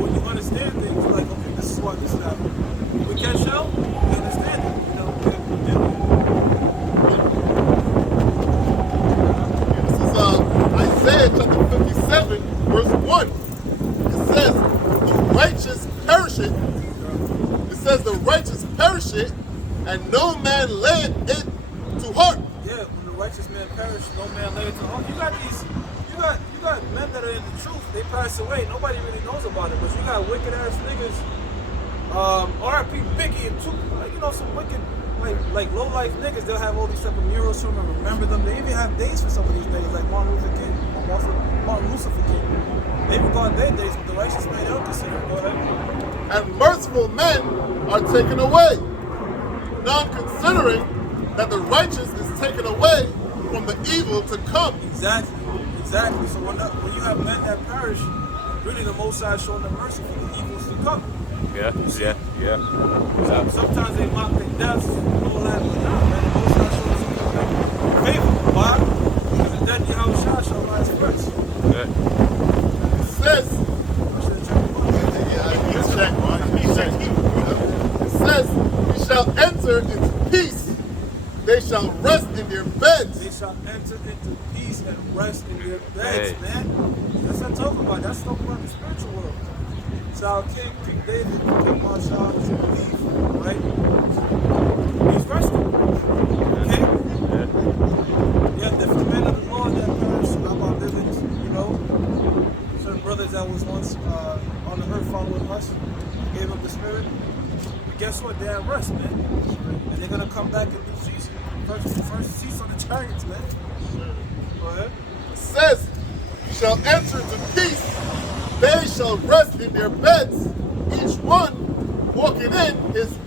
When you understand things, you're like, okay, this is why this is happening. We catch hell, we understand it. You know, we deal with it. This is Isaiah chapter 57, verse 1. It says, the righteous perisheth. It says, the righteous perisheth, and no man layeth it to heart. Yeah, when the righteous man perish, no man lay it to heart. You got men that are in the truth, they pass away. Nobody really knows about it, but you got wicked ass niggas. R.I.P. Biggie and Tupac, like, you know, some wicked, like low life niggas. They'll have all these type of murals from them, remember them. They even have days for some of these niggas, like Martin Luther King. They regard their days with the righteous man. They'll consider it. Go ahead. And merciful men are taken away, not considering that the righteous is taken away from the evil to come. Exactly. So when you have men that perish, really the Most High showing them mercy for the evils to come. Yeah. Sometimes they mock their deaths, all that, but nah, man, the Most High shows them favor. Why? Because the dead Yahweh shall rise first. It says, it says, we shall enter into peace. They shall rest in their beds. They shall enter into peace and rest in their beds, man. That's what I'm talking about. That's talking about the spiritual world. So our King David, King Marshall, is belief, right? He's resting. Okay? You have different men of the Lord that perish about our village, you know. Certain brothers that was once on the earth following us, gave up the spirit. But guess what? They're at rest, man. And they're gonna come back and do season. First seats on the chariots, man. Go ahead. It says, you shall enter into peace. They shall rest in their beds, each one walking in his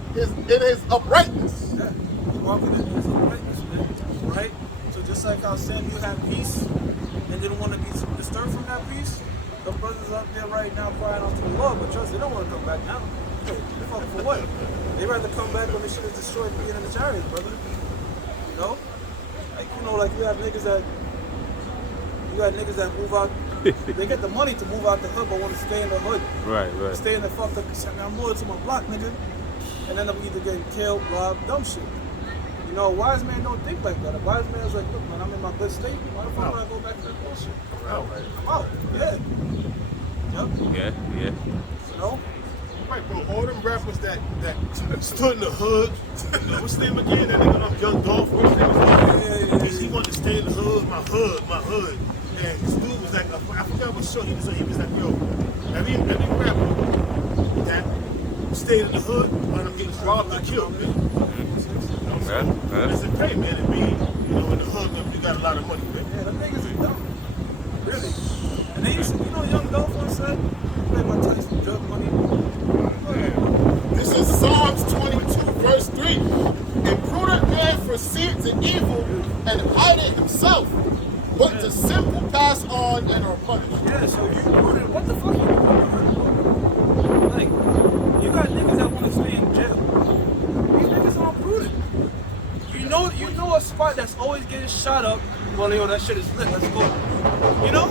uprightness. Yeah, walking in his uprightness, man. Right? So just like how Samuel had peace and didn't want to be disturbed from that peace, the brothers out there right now crying out to the Lord, but trust they don't want to come back now. Hey, fuck for what? They rather come back when the shit is destroyed and get in the chariots, brother. You know? Like, you know, like you have niggas that move out. They get the money to move out the hood, but want to stay in the hood. Right. Stay in the fucked up. I'm loyal to my block, nigga. And then I'm either getting killed, robbed, dumb shit. You know, a wise man don't think like that. A wise man's like, look, man, I'm in my good state. Why the fuck would I go back to that bullshit? I'm out. Yeah. Yep. Yeah. You know? Right, bro. All them rappers that stood in the hood. What's his name again? That nigga Young Dolph. What's his name? Yeah. He wanted to stay in the hood, my hood. And this dude was like, I forgot what show he was on. He was like, yo, every rapper that stayed in the hood wound up getting robbed or killed, man. It's a pay, man, to be, in the hood, man, you got a lot of money, man. Yeah, them niggas are dumb. Really. And they used to, Young Dolph once said, play my Tyson drug money. This is Psalms 22, verse 3. A prudent man foresees the evil and hideth himself, but to simple pass on and are punished. Yeah, so you prudent. What the fuck you doing? Like, you got niggas that want to stay in jail. These niggas aren't prudent. You know a spot that's always getting shot up. Well, yo, that shit is lit. Let's go. You know?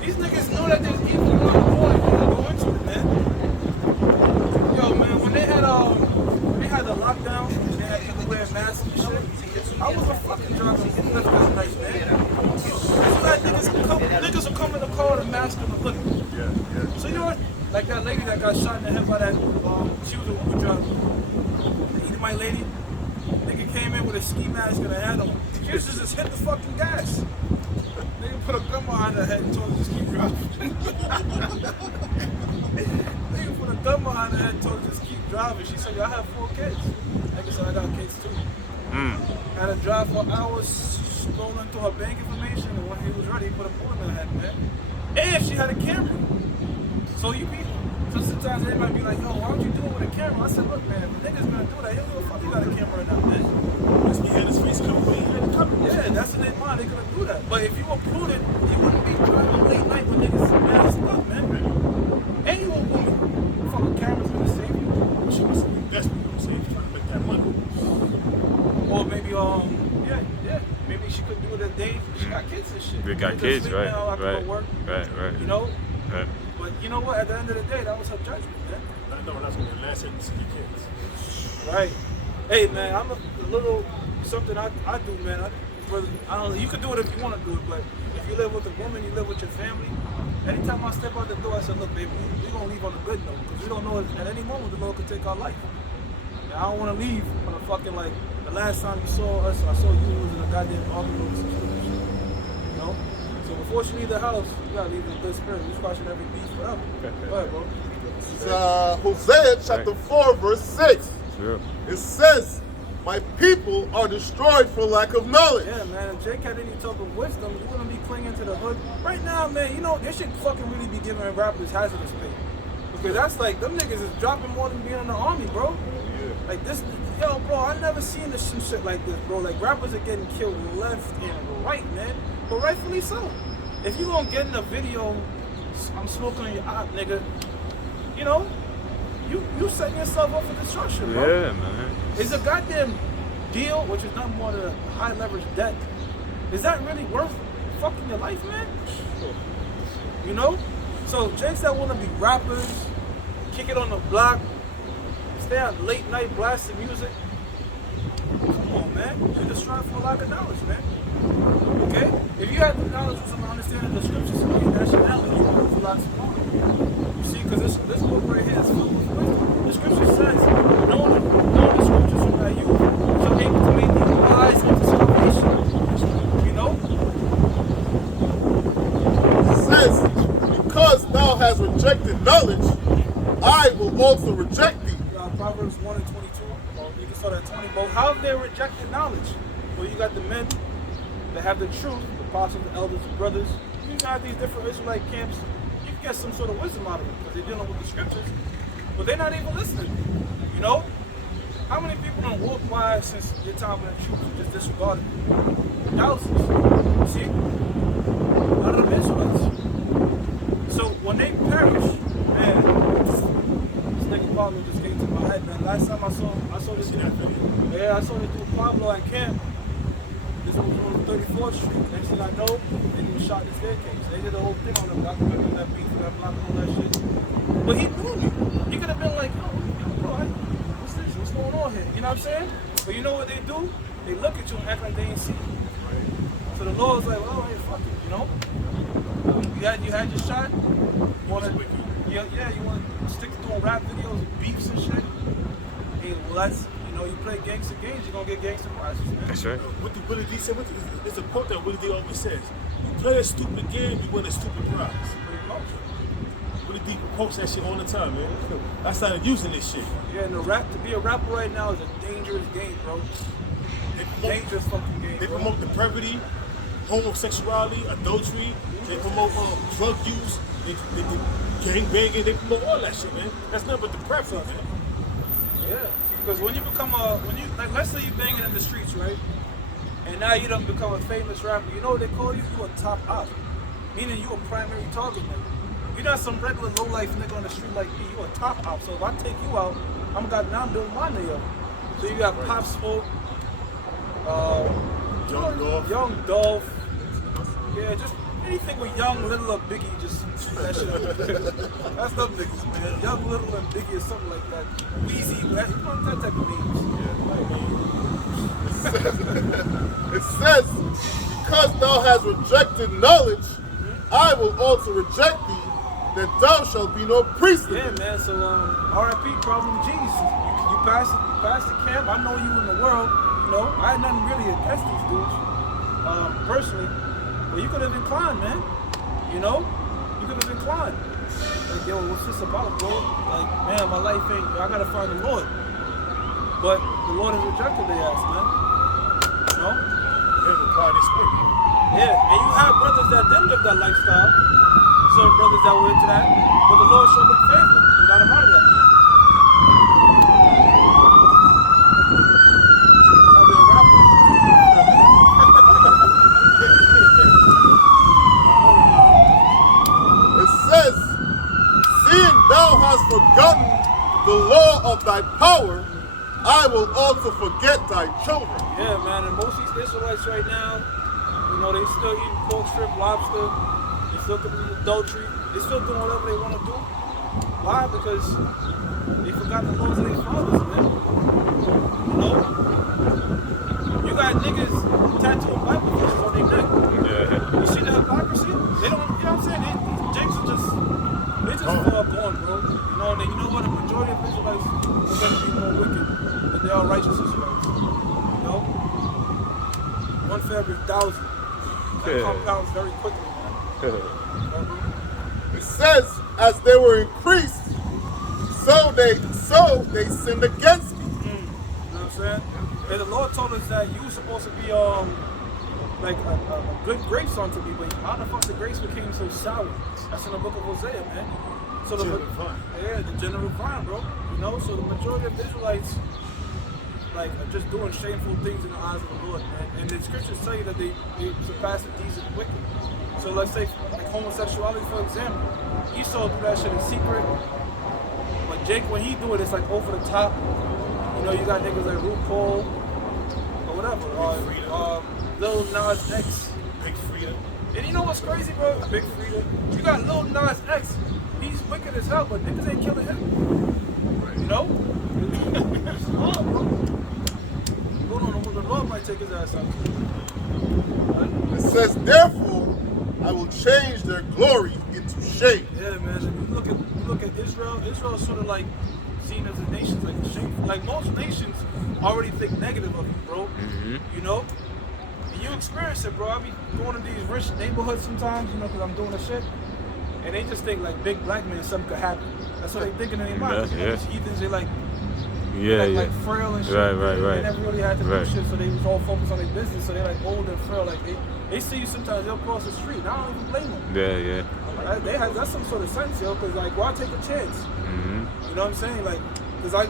These niggas know that there's evil around the corner. They wanna go into it, man. Yo, man, when they had the lockdown, they had people wearing masks and shit. I was a fucking driver. Left that night, man. So that niggas will come in the car with a mask and a hoodie. Yeah. So you know what? Like that lady that got shot in the head by that, she was a Uber driver. The Edomite lady, nigga came in with a ski mask and a hat on. She was just hit the fucking gas. Nigga put a gun behind her head and told her to just keep driving. Nigga put a gun behind her head and told her to just keep driving. She said, yo, I have 4 kids. Nigga said, I got kids too. Had to drive for hours scrolling through her bank information, and when he was ready, he put a bullet in her head, man. And she had a camera. So sometimes they might be like, yo, why don't you do it with a camera? I said, look, man, if a nigga's gonna do that, he'll give a fuck, he got a camera in that, man. Once we had his face covered, we had it covered. Yeah, that's in their mind, they couldn't do that. But if you were prudent, you wouldn't be driving late night when niggas masked up, man. And you a woman. Fucking cameras gonna save you. She was desperate, you know what I'm saying? Trying to make that money. Or maybe, maybe she couldn't do it a day. She got kids and shit. We got She kids, sleep right? now, I have to go work. Right. You know? Right. But you know what? At the end of the day, that was her judgment, man. I know that's what the last thing to see your kids. Right. Hey, man, I'm a little something I do, man. I don't know. You can do it if you want to do it, but if you live with a woman, you live with your family. Anytime I step out the door, I say, look, baby, we're going to leave on a good note because we don't know at any moment the Lord could take our life. And I don't want to leave on a fucking, like, the last time you saw us, I saw you was in a goddamn argument with some shit. You know? So before she leave the house, you got to leave in a good spirit. We're squashing every beef forever. Go ahead, bro. It's Hosea chapter 4, verse 6. Sure. It says, my people are destroyed for lack of knowledge. Yeah, man, if Jake had any type of wisdom, you wouldn't be clinging to the hood. Right now, man, you know, they should fucking really be giving rappers hazardous pay. Because that's like, them niggas is dropping more than being in the army, bro. Like this, yo, bro, I never seen some shit like this, bro. Like, rappers are getting killed left and right, man. But rightfully so. If you gonna get in a video, I'm smoking on your op, nigga, you know, you setting yourself up for destruction, bro. Yeah, man. Is a goddamn deal, which is nothing more than a high leverage debt, is that really worth fucking your life, man? You know? So Jakes that wanna be rappers, kick it on the block, stay out late night blasting music. Come on, man. You're just trying for a lack of knowledge, man. Okay? If you had the knowledge of some understanding of the scriptures and your nationality, you would have a lot smaller. You see, because this book right here is filled with wisdom. The scripture says, knowing the scriptures from thy youth, so able to make thee wise unto salvation. You know? It says, because thou hast rejected knowledge, I will also reject thee. Proverbs 1 and 22, you can start at 20, but how have they rejected knowledge? Well, you got the men that have the truth, the apostles, the elders, the brothers. You got these different Israelite camps, you can get some sort of wisdom out of them because they're dealing with the scriptures, but they're not even listening. You know? How many people don't walk by since your time when the truth was just disregarded? Thousands. See? A lot of them Israelites. So when they perish, man, this nigga Pablo just came to my head, man. Last time I saw this in that video. Yeah, I saw this dude Pablo at camp. This was on 34th Street. Next thing I know, they even shot the staircase. They did the whole thing on him, documenting on that beat, that block, and all that shit. But he knew me. He could have been like, yo, bro, what's this? What's going on here? You know what I'm saying? But you know what they do? They look at you and act like they ain't see you. So the Lord's like, well, hey, fuck it, you know? You had your shot. You want to, you want to stick to doing rap videos and beefs and shit. Hey, well, that's, you know, you play gangster games, you're gonna get gangster prizes, man. That's right. What did Willie D say? It's a quote that Willie D always says. You play a stupid game, you win a stupid prize. Pretty much. Willie D quotes that shit all the time, man. I started using this shit. Yeah, and to be a rapper right now is a dangerous game, bro. Dangerous fucking game. They bro. promote depravity, homosexuality, adultery. They promote drug use. They gang banging. They promote all that shit, man. That's nothing but depravity, man. Yeah, because when you become like, let's say you're banging in the streets, right? and now you done become a famous rapper. You know what they call you? You a top op. Meaning you a primary target nigga. You're not some regular low life nigga on the street like me. You a top op. So if I take you out, I'm building my nigga. So you got Pop Smoke, Young Dolph. Yeah, just anything with Young, Little, or Biggie, just that shit. That's them niggas, man. Young, Little, and Biggie or something like that. Weezy, you know that type of names. It says, because thou hast rejected knowledge, I will also reject thee, that thou shalt be no priest. Yeah, man. So R.I.P. Problem G's. You passed the camp. I know you in the world. You know, I had nothing really against these dudes, personally. But you could have inclined, man. You know, you could have inclined. Like, yo, what's this about, bro? Like, man, my life ain't. I gotta find the Lord. But the Lord has rejected their ass, man. You know? Yeah, and you have brothers that didn't live that lifestyle. Certain brothers that were into that, but the Lord showed them favor. You got them out of that. Now they're a rapper. It says, seeing thou hast forgotten the law of thy power, I will also forget thy children. Yeah, man, and most of these Israelites right now, you know, they still eating pork strip, lobster, they still committing adultery, they still doing whatever they want to do. Why? Because they forgot the laws of their fathers, man. You know? You got niggas tattooing Bible verses on their neck. Yeah. You see the hypocrisy? They don't, you know what I'm saying? These jakes are just, they just far gone, bro. You know, and you know what? The majority of Israelites are going to be more wicked than they are righteous Israelites. You know? One for every 1,000. That compounds very quickly, man. It says, as they were increased, so they sinned against me. You know what I'm saying? And the Lord told us that you were supposed to be like a good grapes unto me, but how the fuck the grapes became so sour? That's in the book of Hosea, man. So the general vine, bro. You know, so the majority of Israelites like are just doing shameful things in the eyes of the Lord, man. And the scriptures tell you that they surpass the deeds of the wicked. So let's say like homosexuality, for example. Esau do that shit in secret. But Jake, when he do it, it's like over the top. You know, you got niggas like RuPaul or whatever. Lil Nas X. Big Frida. And you know what's crazy, bro? Big Frida. You got Lil Nas X. He's wicked as hell, but niggas ain't killing him. You know? It's hard, bro. Hold on, the Lord might take his ass out. Right? It says, therefore, I will change their glory into shame. Yeah, man. If you look at Israel. Israel is sort of like seen as a nation, like a shame. Like most nations already think negative of you, bro. You know? And you experience it, bro. I be going to these rich neighborhoods sometimes, you know, because I'm doing the shit. And they just think like big black men, something could happen. That's what they thinking in their mind. You know, these heathens, they like like frail and shit. Right. They never really had to do shit, so they was all focused on their business. So they like old and frail. Like they see you sometimes, they'll cross the street. And I don't even blame them. Yeah. That's some sort of sense, yo. Cause like, why take a chance? You know what I'm saying? Like, cause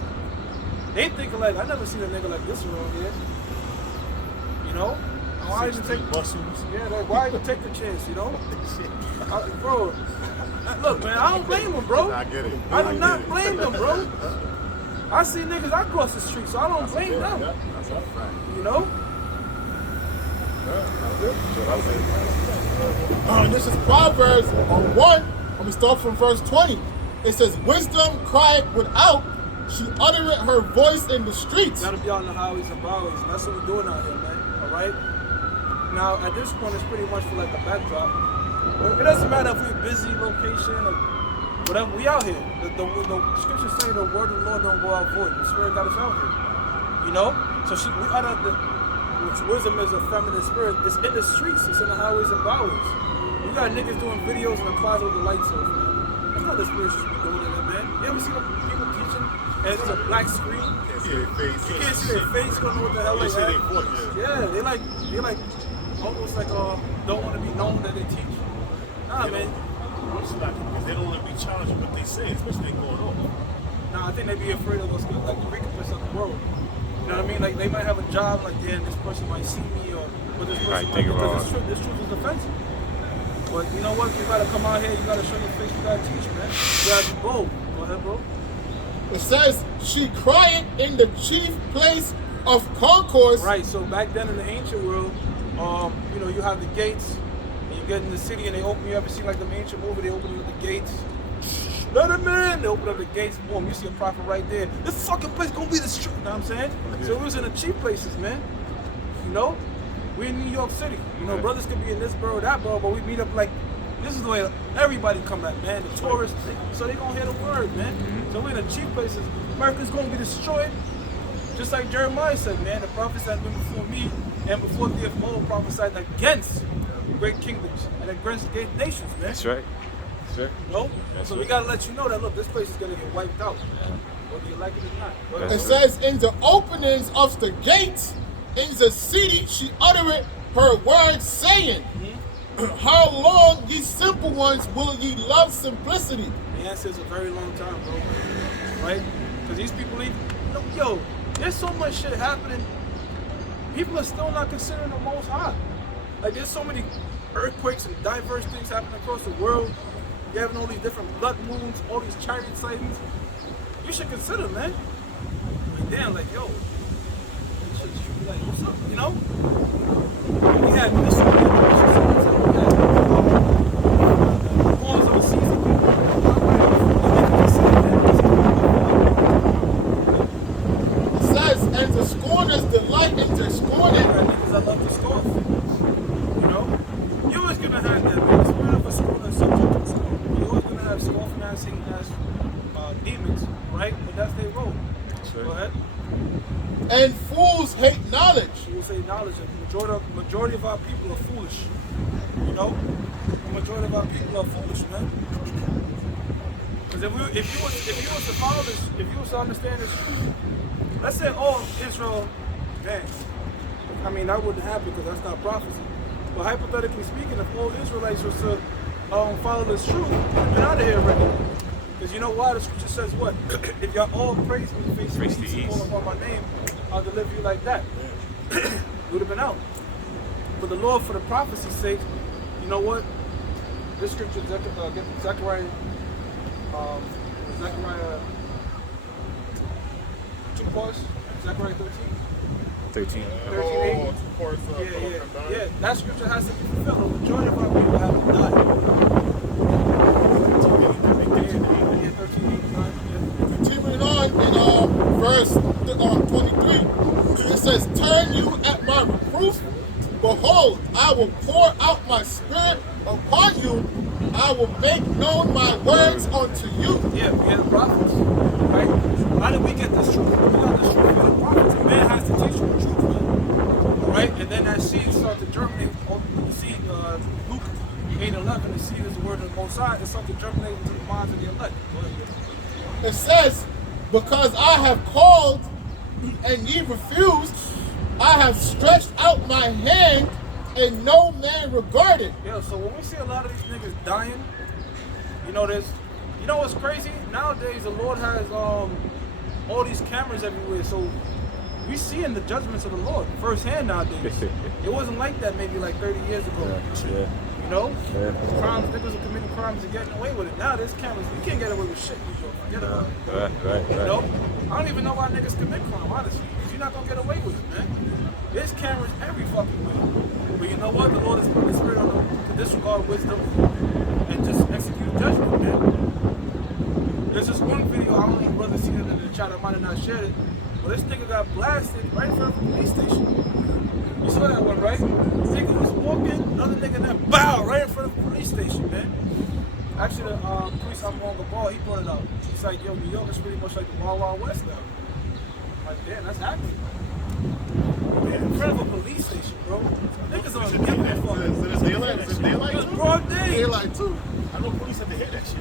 they think like I never seen a nigga like this around here. You know? Why even take muscles? Yeah, like why even take the chance? You know? Bro, look, man, I don't blame them, bro. I get it. I do not blame them, bro. I see niggas I cross the street, so I don't blame them. That's a fact. You know? This is Proverbs 1. Let me start from verse 20. It says, wisdom cried without, she uttereth her voice in the streets. Gotta be out in the highways and byways, and that's what we're doing out here, man. Alright? Now, at this point, it's pretty much for like a backdrop. It doesn't matter if we're busy, location, or whatever. We out here. The scriptures say the word of the Lord don't go out void. The Spirit got us out here. You know? So we utter which wisdom is a feminine spirit. It's in the streets. It's in the highways and byways. You got niggas doing videos in the closet with the lights off, man. That's not the spirit should be doing it, man. You ever see the people teaching and it's a black screen? You can't see their face. You can't see their face. You don't know what the hell they Say have. they voice. Yeah, they like almost like don't want to be known that they teach. Nah, man. It's not because they don't want to be challenged with what they say, especially they going on. Nah, I think they be afraid of us, like the wickedness of the world. You know what I mean? Like they might have a job, like damn, this person might see me, or this person Right, might, think it because wrong. this truth is offensive. But you know what? You gotta come out here. You gotta show your face. You gotta teach, man. You gotta be bold. Go ahead, bro. It says, she cried in the chief place of concourse. Right. So back then in the ancient world, you know, you have the gates, and you get in the city, and they open. You ever seen like the ancient movie? They open up the gates. Let him in. They open up the gates. Boom. You see a prophet right there. This fucking place gonna be the street. You know what I'm saying? So we was in the cheap places, man. You know, we in New York City. You know, brothers could be in this borough, that borough, but we meet up like. This is the way everybody come at, man. The tourists, so they gonna hear the word, man. So we in the cheap places. America's gonna be destroyed. Just like Jeremiah said, man, the prophets that been before me and before thee of old prophesied against great kingdoms and against great nations, man. That's right. That's right. You know? That's So right. we gotta let you know that look, this place is gonna get wiped out. Whether you like it or not. Go ahead. It says, in the openings of the gates, in the city, she uttered her words, saying, how long, ye simple ones, will ye love simplicity? The answer is a very long time, bro. Right? Because these people, yo, there's so much shit happening. People are still not considering the Most High. Like, there's so many earthquakes and diverse things happening across the world. You're having all these different blood moons, all these chariot sightings. You should consider, man. Like, damn, like, yo, you should be like, what's up, you know? We had this, we had wars overseas. It says, and the scorners delight in their scorning. Niggas that love to scoff. You know? You're always gonna have that, man. The spirit of a scorner is subject to scorn. You're always gonna have scoffing ass, hating ass demons, right? But that's their role. right. Go ahead. And fools hate knowledge. She will say knowledge. The majority of our people are foolish. You know? The majority of our people are foolish, man. Because if you was to follow this, if you was to understand this truth, let's say all Israel, man, I mean that wouldn't happen because that's not prophecy. But hypothetically speaking, if all Israelites was to follow this truth, we've been out of here already. Because you know why? The scripture says what? If y'all all praise me, face Praise the the east, east. call upon my name, I'll deliver you like that. We would have been out. But the Lord, for the prophecy's sake, you know what? This scripture, Zechariah, Zechariah 13. 13. 13:8. of course, Yeah. That scripture has to be fulfilled. The majority of our people have to die. Yeah, 13:8. Continuing on in verse 23, it says, turn you at my reproof. Behold, I will pour out my spirit upon you. I will make known my words unto you. Yeah, we are the prophets, right? How did we get this truth? We got this truth from the prophets. A man has to teach you the truth, man. Right? And then that seed starts to germinate. The seed, Luke 8:11, the seed is the word of the Most High. It starts to germinate into the minds of the elect. Go ahead. It says, because I have called and ye refused, I have stretched out my hand and no man regarded. Yo, so when we see a lot of these niggas dying, you know what's crazy? Nowadays the Lord has all these cameras everywhere, so we seeing the judgments of the Lord firsthand nowadays. It wasn't like that maybe like 30 years ago. Yeah. You know? Yeah. Crimes, niggas are committing crimes and getting away with it. Now there's cameras, you can't get away with shit in New York. Forget about it. Right. You know? I don't even know why niggas commit crime, honestly. Because you're not gonna get away with it, man. There's cameras every fucking way. But you know what? The Lord has put the spirit on them to disregard wisdom and just execute judgment, man. There's this one video, I don't know if brother seen it in the chat, I might have not shared it, but this nigga got blasted right in front of the police station. You saw that one, right? This nigga was walking, another nigga then bow right in front of the police station, man. Actually, the police I'm on the ball, he brought it out. He's like, yo, New York is pretty much like the Wild Wild West now. I'm like, damn, that's happening. In front of a police station, bro. Niggas don't give a fuck. Is it daylight? Is it daylight It's too? broad day. Daylight too. I know police have to hit that shit.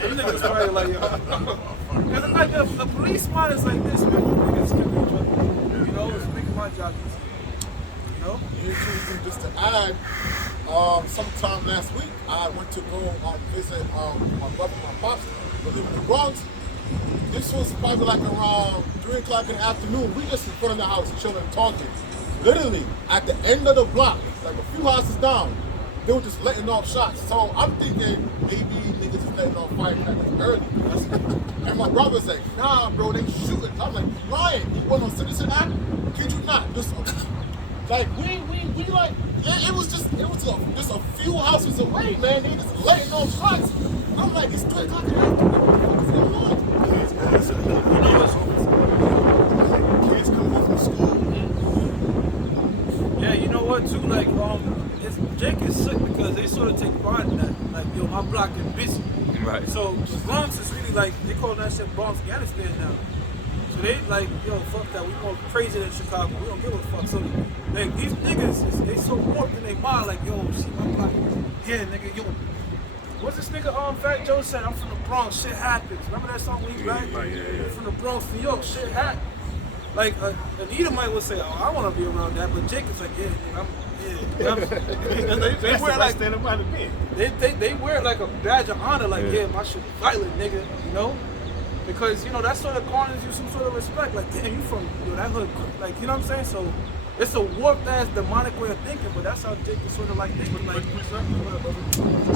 Them niggas probably like, yo. Cause it's like a police mind is like this, man. Niggas can do it. You know, it's making my job easy. You know? Here too, just to add, sometime last week, I went to go visit my brother, my pops, who live in the Bronx. This was probably like around 3 o'clock in the afternoon. We just in front of the house chilling, talking. Literally, at the end of the block, like a few houses down, they were just letting off shots. So I'm thinking maybe niggas is letting off firecrackers early. And my brother's like, nah, bro, they shooting. I'm like, Ryan, you want on Citizen app? Kid you not? Just like we like it was just a few houses away, man. They just letting off shots. I'm like, it's 3 o'clock in the afternoon. What the fuck is going on? Kids coming home from school. Yeah, you know what too? Like, Jake is sick because they sort of take pride in that. Like, yo, my block is busy. Right. So the Bronx is really like, they call that shit Bronx Afghanistan now. So they like, yo, fuck that. We more crazy than Chicago. We don't give a fuck. So like these niggas, they so warped in their mind. Like, yo, see my block. Yeah, nigga, yo. What's this nigga Fat Joe said? I'm from the Bronx. Shit happens. Remember that song when he back? Yeah. From the Bronx, New York. Shit happens. Like an Edomite would say, oh, I want to be around that, but Jake is like, yeah, nigga, they wear like stand up by the bed. they wear like a badge of honor, like yeah, my shit violent, nigga, you know, because you know that sort of garners you some sort of respect. Like damn, you from that hood, like you know what I'm saying? So it's a warped ass demonic way of thinking, but that's how Jake is sort of like thinking. Like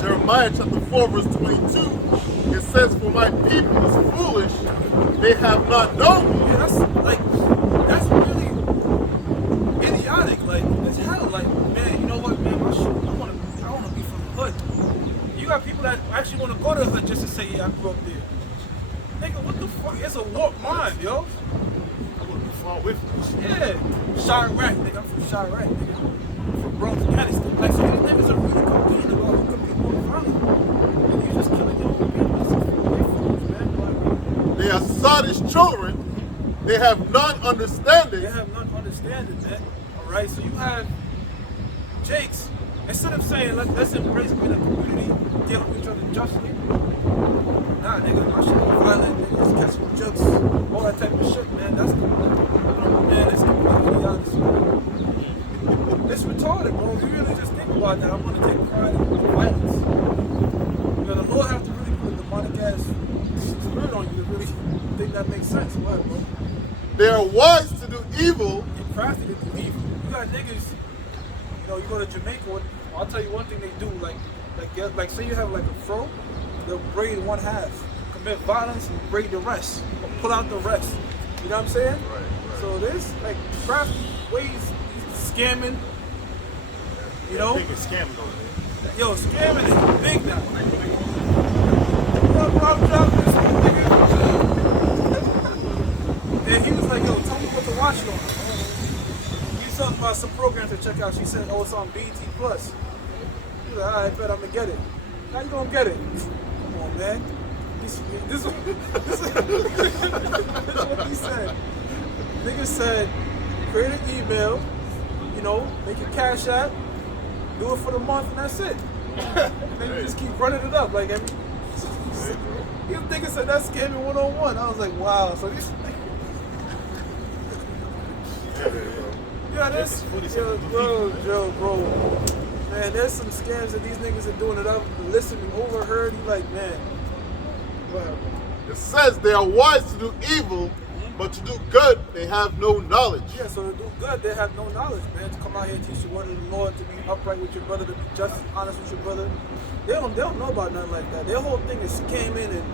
Jeremiah chapter 4 verse 22, it says, for my people is foolish, they have not known me. yeah, that's really idiotic. Like it's hell. Like man, you know what, man, my shit, I wanna be from the hood. You got people that actually want to go to the hood just to say, yeah, I grew up there. Nigga, what the fuck? It's a warped mind, yo. I want to be far away from this. Yeah, Chirac, nigga. I'm from Chirac, nigga. I'm from Bronx, Afghanistan. Like, so these niggas are really competing about who can be more violent. And you just killing your own people. That's a fools, man. Like, They are sottish children, they have none understanding. they have none understanding, man. All right, so you have Jakes. Instead of saying, let's embrace being a community, dealing with each other justly. Nah, nigga, my shit is violent, niggas catching jokes, all that type of shit, man. That's the, man, it's completely honest. It's retarded, bro. If you really just think about that, I'm gonna take pride in violence. You know, the Lord have to really put a demonic ass spirit on you to really think that makes sense. What, bro? They are wise to do evil, You're crafty to do evil. You got niggas, you know, you go to Jamaica, I'll tell you one thing they do, like say you have like a fro, they'll braid one half, commit violence and braid the rest, or pull out the rest. You know what I'm saying? Right. So there's like crafty ways, scamming, you know? Big scamming over there. Yo, scamming is big now. Bro, I'm dropping this nigga. And he was like, yo, tell me what to watch it on. He's talking about some programs to check out. She said, oh, it's on BET Plus. He was like, all right, bet I'm gonna get it. How you gonna get it? Come on, man. This is what he said. Nigga said, create an email, you know, make your cash app, do it for the month, and that's it. And then you just keep running it up. Like, every, you nigga said that's scamming 101. I was like, wow. So these yeah, this, bro. Man, there's some scams that these niggas are doing that I've listened and overheard. You like, man, whatever. it says they are wise to do evil, but to do good they have no knowledge. Yeah, so to do good, they have no knowledge, man. To come out here and teach the word of the Lord, to be upright with your brother, to be just and honest with your brother. They don't know about nothing like that. Their whole thing is scamming and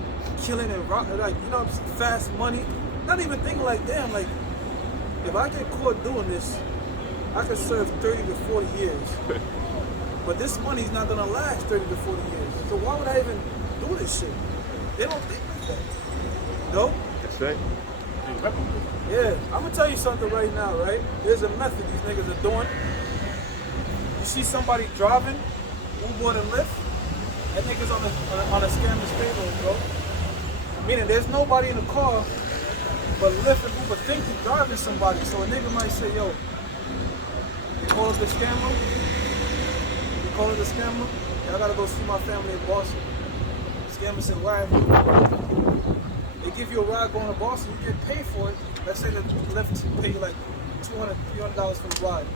killing and like, you know, fast money. Not even thinking like, damn, like, if I get caught doing this, I could serve 30 to 40 years. But this money's not gonna last 30 to 40 years. So why would I even do this shit? They don't think like that. No? That's right. Yeah, I'm gonna tell you something right now, right? There's a method these niggas are doing. You see somebody driving, Uber and Lyft, that nigga's on a scammer's payroll, bro. Meaning there's nobody in the car, but Lyft and Uber think you're driving somebody. So a nigga might say, yo, you call up the scammer? Yeah, I gotta go see my family in Boston. The scammer said, why? They give you a ride going to Boston, you get paid for it. Let's say that Lyft pay you like $200, $300 for the ride.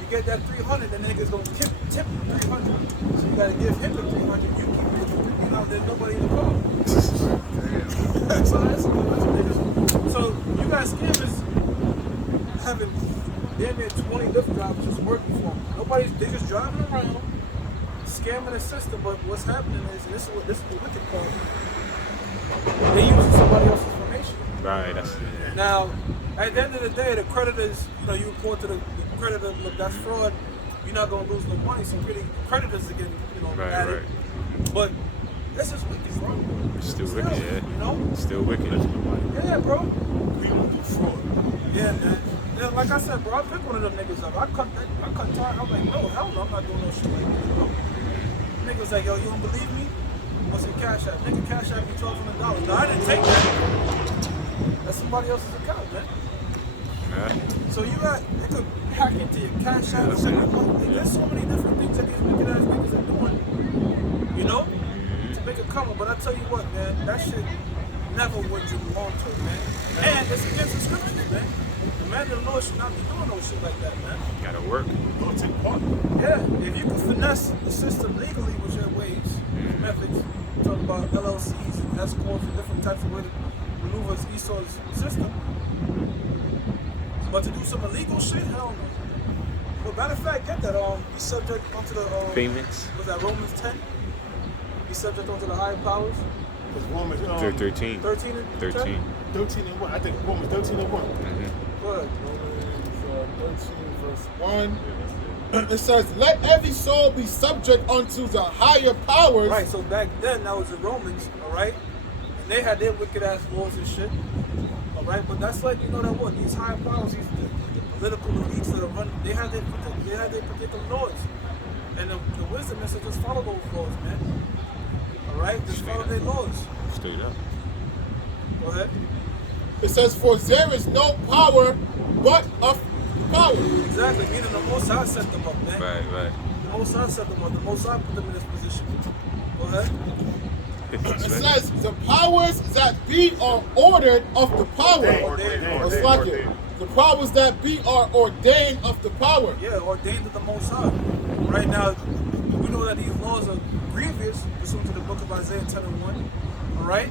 You get that 300, the nigga's gonna tip you 300. So you gotta give him the 300. You keep it. You know, there's nobody in the car. So that's niggas. So you got scammers having damn near 20 lift drivers just working for them. They just driving around, scamming the system. But what's happening is, and this is the wicked part. They using somebody else's information. Right. That's Now, at the end of the day, the creditors, you report to the creditor, look, that's fraud. You're not gonna lose no money. So really, creditors are getting, at it. But this is wicked, bro. still wicked, yeah. You know? Still wicked. Yeah, bro. We don't do fraud. Yeah, man. Yeah, like I said, bro, I picked one of them niggas up. I cut time. I'm like, no, hell no, I'm not doing no shit like this, bro. Niggas like, yo, you don't believe me? What's your cash app? Nigga, cash app me $1,200. No, I didn't take that. That's somebody else's account, man. Yeah. So they could hack into your cash app. There's so many different things that these wicked ass niggas are doing, to make a come up. But I tell you what, man, that shit never wins you long term, man. And it's against the scriptures, man. The man of the Lord should not be doing no shit like that, man. Gotta work. Don't take part. Yeah, if you can finesse the system legally with your ways, methods, talking about LLCs and S corps and different types of way to maneuver Esau's system. But to do some illegal shit, hell no. But matter of fact, get that be subject onto the Payments. was that Romans 10? Be subject onto the higher powers. Because Romans 13. 13 and 10? 13. 13 and 1. I think Romans 13 and 1. Good. Romans 13, verse 1. It says, let every soul be subject unto the higher powers. Right, so back then, that was the Romans, all right? And they had their wicked ass laws and shit, all right? But that's like, these higher powers, the political elites that are running, they had their particular laws. And the wisdom is to just follow those laws, man. All right? Just follow their laws. Straight up. Go ahead. It says, for there is no power but of power. Exactly, meaning the Most High set them up, man. Right. The Most High set them up. The Most High put them in this position. Go ahead. It says, the powers that be are ordered of the power. It's like it. The powers that be are ordained of the power. Yeah, ordained of the Most High. Right now, we know that these laws are grievous, pursuant to the book of Isaiah 10 and 1. All right?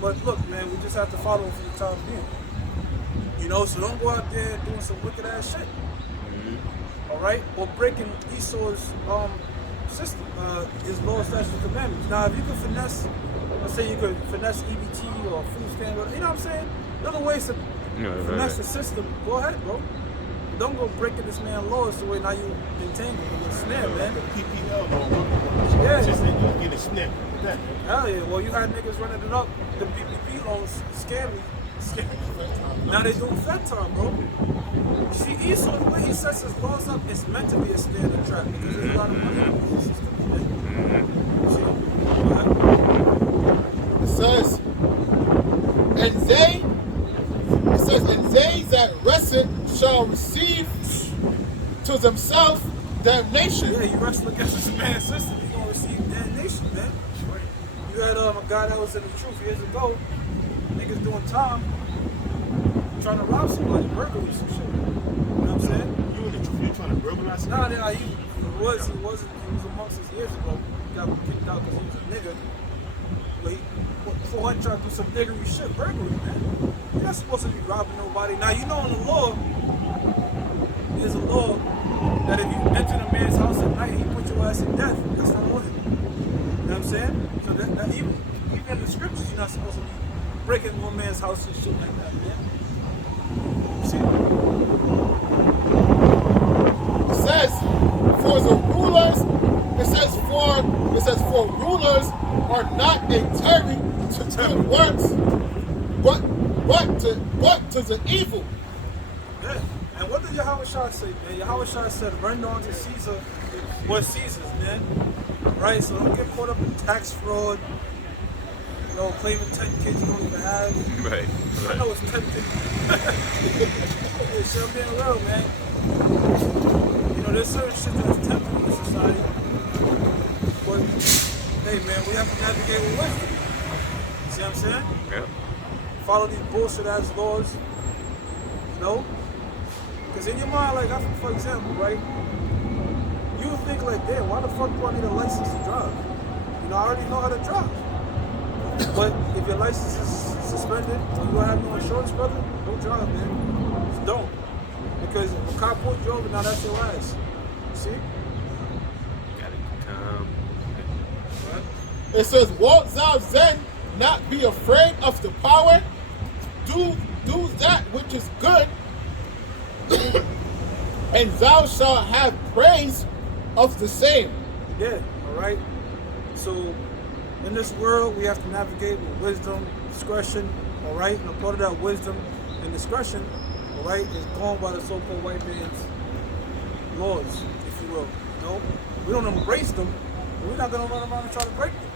But look, man, we just have to follow them for the time being. So don't go out there doing some wicked ass shit. All right? Or breaking Esau's system, his law, statutes, and commandments. Now, if you can finesse, let's say you could finesse EBT or food stamp, you know what I'm saying? There are ways to finesse the system. Go ahead, bro. Don't go breaking this man's laws the way now you entangled with a snare, man. The PPL don't work. Yeah. Just that you get a snip. That. Hell yeah. Well, you had niggas running it up. The PPP loans scam me. Now they doing fed time, bro. You see, Esau, the way he sets his laws up, it's meant to be a snare and trap because there's a lot of money in the system. See? It says, and they that wrestle shall receive to themselves damnation. Yeah, you wrestle against this man's system, you're gonna receive damnation, man. You had a guy that was in the truth years ago, niggas doing time, trying to rob somebody, burglary some shit. You know what I'm saying? You in the truth, you trying to burglarize Nah, he was amongst us years ago. He got kicked out because he was a nigga. But he trying to do some niggery shit, burglary, man. You're not supposed to be robbing nobody. Now, in the law, there's a law that if you enter a man's house at night, he put your ass in death. That's not on him. You know what I'm saying? So that even in the scriptures, you're not supposed to be breaking one man's house and shit like that, man. See? It says, for the rulers, it says, for rulers are not a terror to good works, but to the evil. Yeah. And what did Yahushua say, man? Yahushua said, render unto Caesar what Caesar's, man. Right? So don't get caught up in tax fraud, claiming 10 kids you don't even have. Right. I know it's tempting. Shit, I'm being real, man. There's certain shit that's tempting in this society. But, hey, man, we have to navigate with wisdom. See what I'm saying? Yeah. Follow these bullshit ass laws. Because in your mind, like, for example, right? You would think like, damn, why the fuck do I need a license to drive? You know, I already know how to drive. But if your license is suspended or you don't have no insurance, brother, don't drive, man. Just don't. Because if a cop pulled you over, now that's your ass. See? Gotta come. Right? It says, "Walt thou then not be afraid of the power? Do that which is good, and thou shalt have praise of the same." Yeah, all right? So, in this world, we have to navigate with wisdom, discretion, all right? And a part of that wisdom and discretion, all right, is going by the so-called white man's laws, if you will. You know, we don't embrace them, but we're not going to run around and try to break them.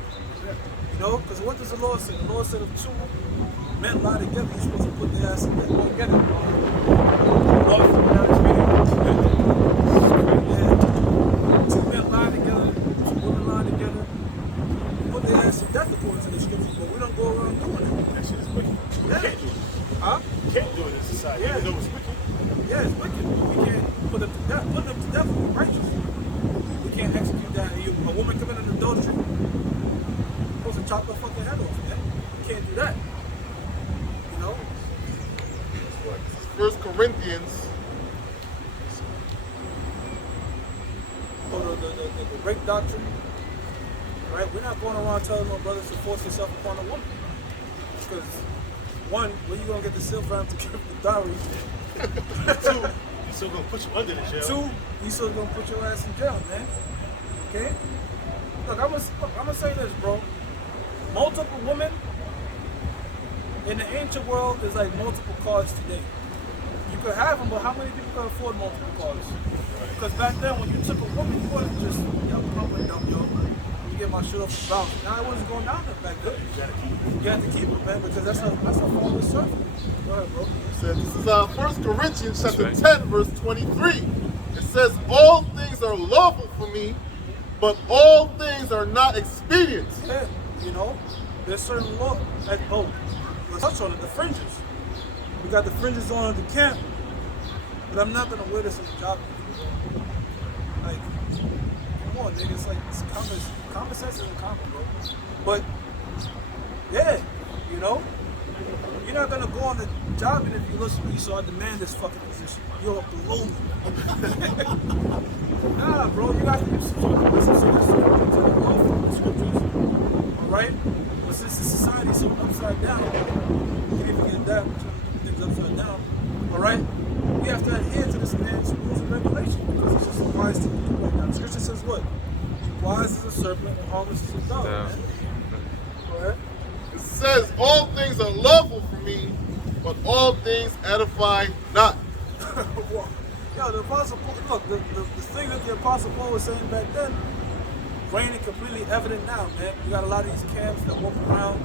You know, because what does the law say? The law said if two men lie together, you're supposed to put their ass in there. Go get it. Lawful marriage meeting. Yeah. Two men lie together, two women lie together, put their ass to death according to the scriptures, but we don't go around doing it. That shit is wicked. Yeah. Can't do it. Huh? Can't do it in society. Yeah. Even though it's wicked. Yeah, it's wicked. We can't put them to death. Putting them to death would be righteous. We can't execute that. A woman committing adultery, supposed to chop her fucking head off, man. We can't do that. You know? First Corinthians. Or the rape doctrine. Right? We're not going around telling no brothers to force yourself upon a woman. Because, one, where you going to get the silver to give the dowry? Two, he's still gonna put you under the jail. Two, he's still gonna put your ass in jail, man. Okay? Look, I'm gonna say this, bro. Multiple women in the ancient world is like multiple cars today. You could have them, but how many people can afford multiple cars? Because back then, when you took a woman, you wasn't just, yo, I'm with them, yo. You get my shit off the bounce. Now it wasn't going down there back then. You had to keep it, man, because that's a form of serving. Go ahead, bro. This is 1 Corinthians chapter right. 10, verse 23. It says, "All things are lawful for me, but all things are not expedient." Yeah, you know, there's certain law. Like, let's touch on it. The fringes. We got the fringes on at the camp, but I'm not gonna wear this in the job interview, bro. Like, come on, nigga. It's like it's common sense isn't common, bro. But yeah, you know, you're not gonna go on the job interview. Listen, so I demand this fucking position. You're below me. Nah, bro, you got to use some sort of law from the scriptures, all right? But since the society is so upside down, you can't even get that, turn things upside down, all right? We have to adhere to this man's rules and regulations because it's just a wise thing to do right now. The scripture says what? Be wise as a serpent and harmless as a dove, man. Go ahead. It says, "All things are lawful for me, but all things edify not." Yo, the Apostle Paul, look, the thing that the Apostle Paul was saying back then, raining completely evident now, man. You got a lot of these camps that walk around,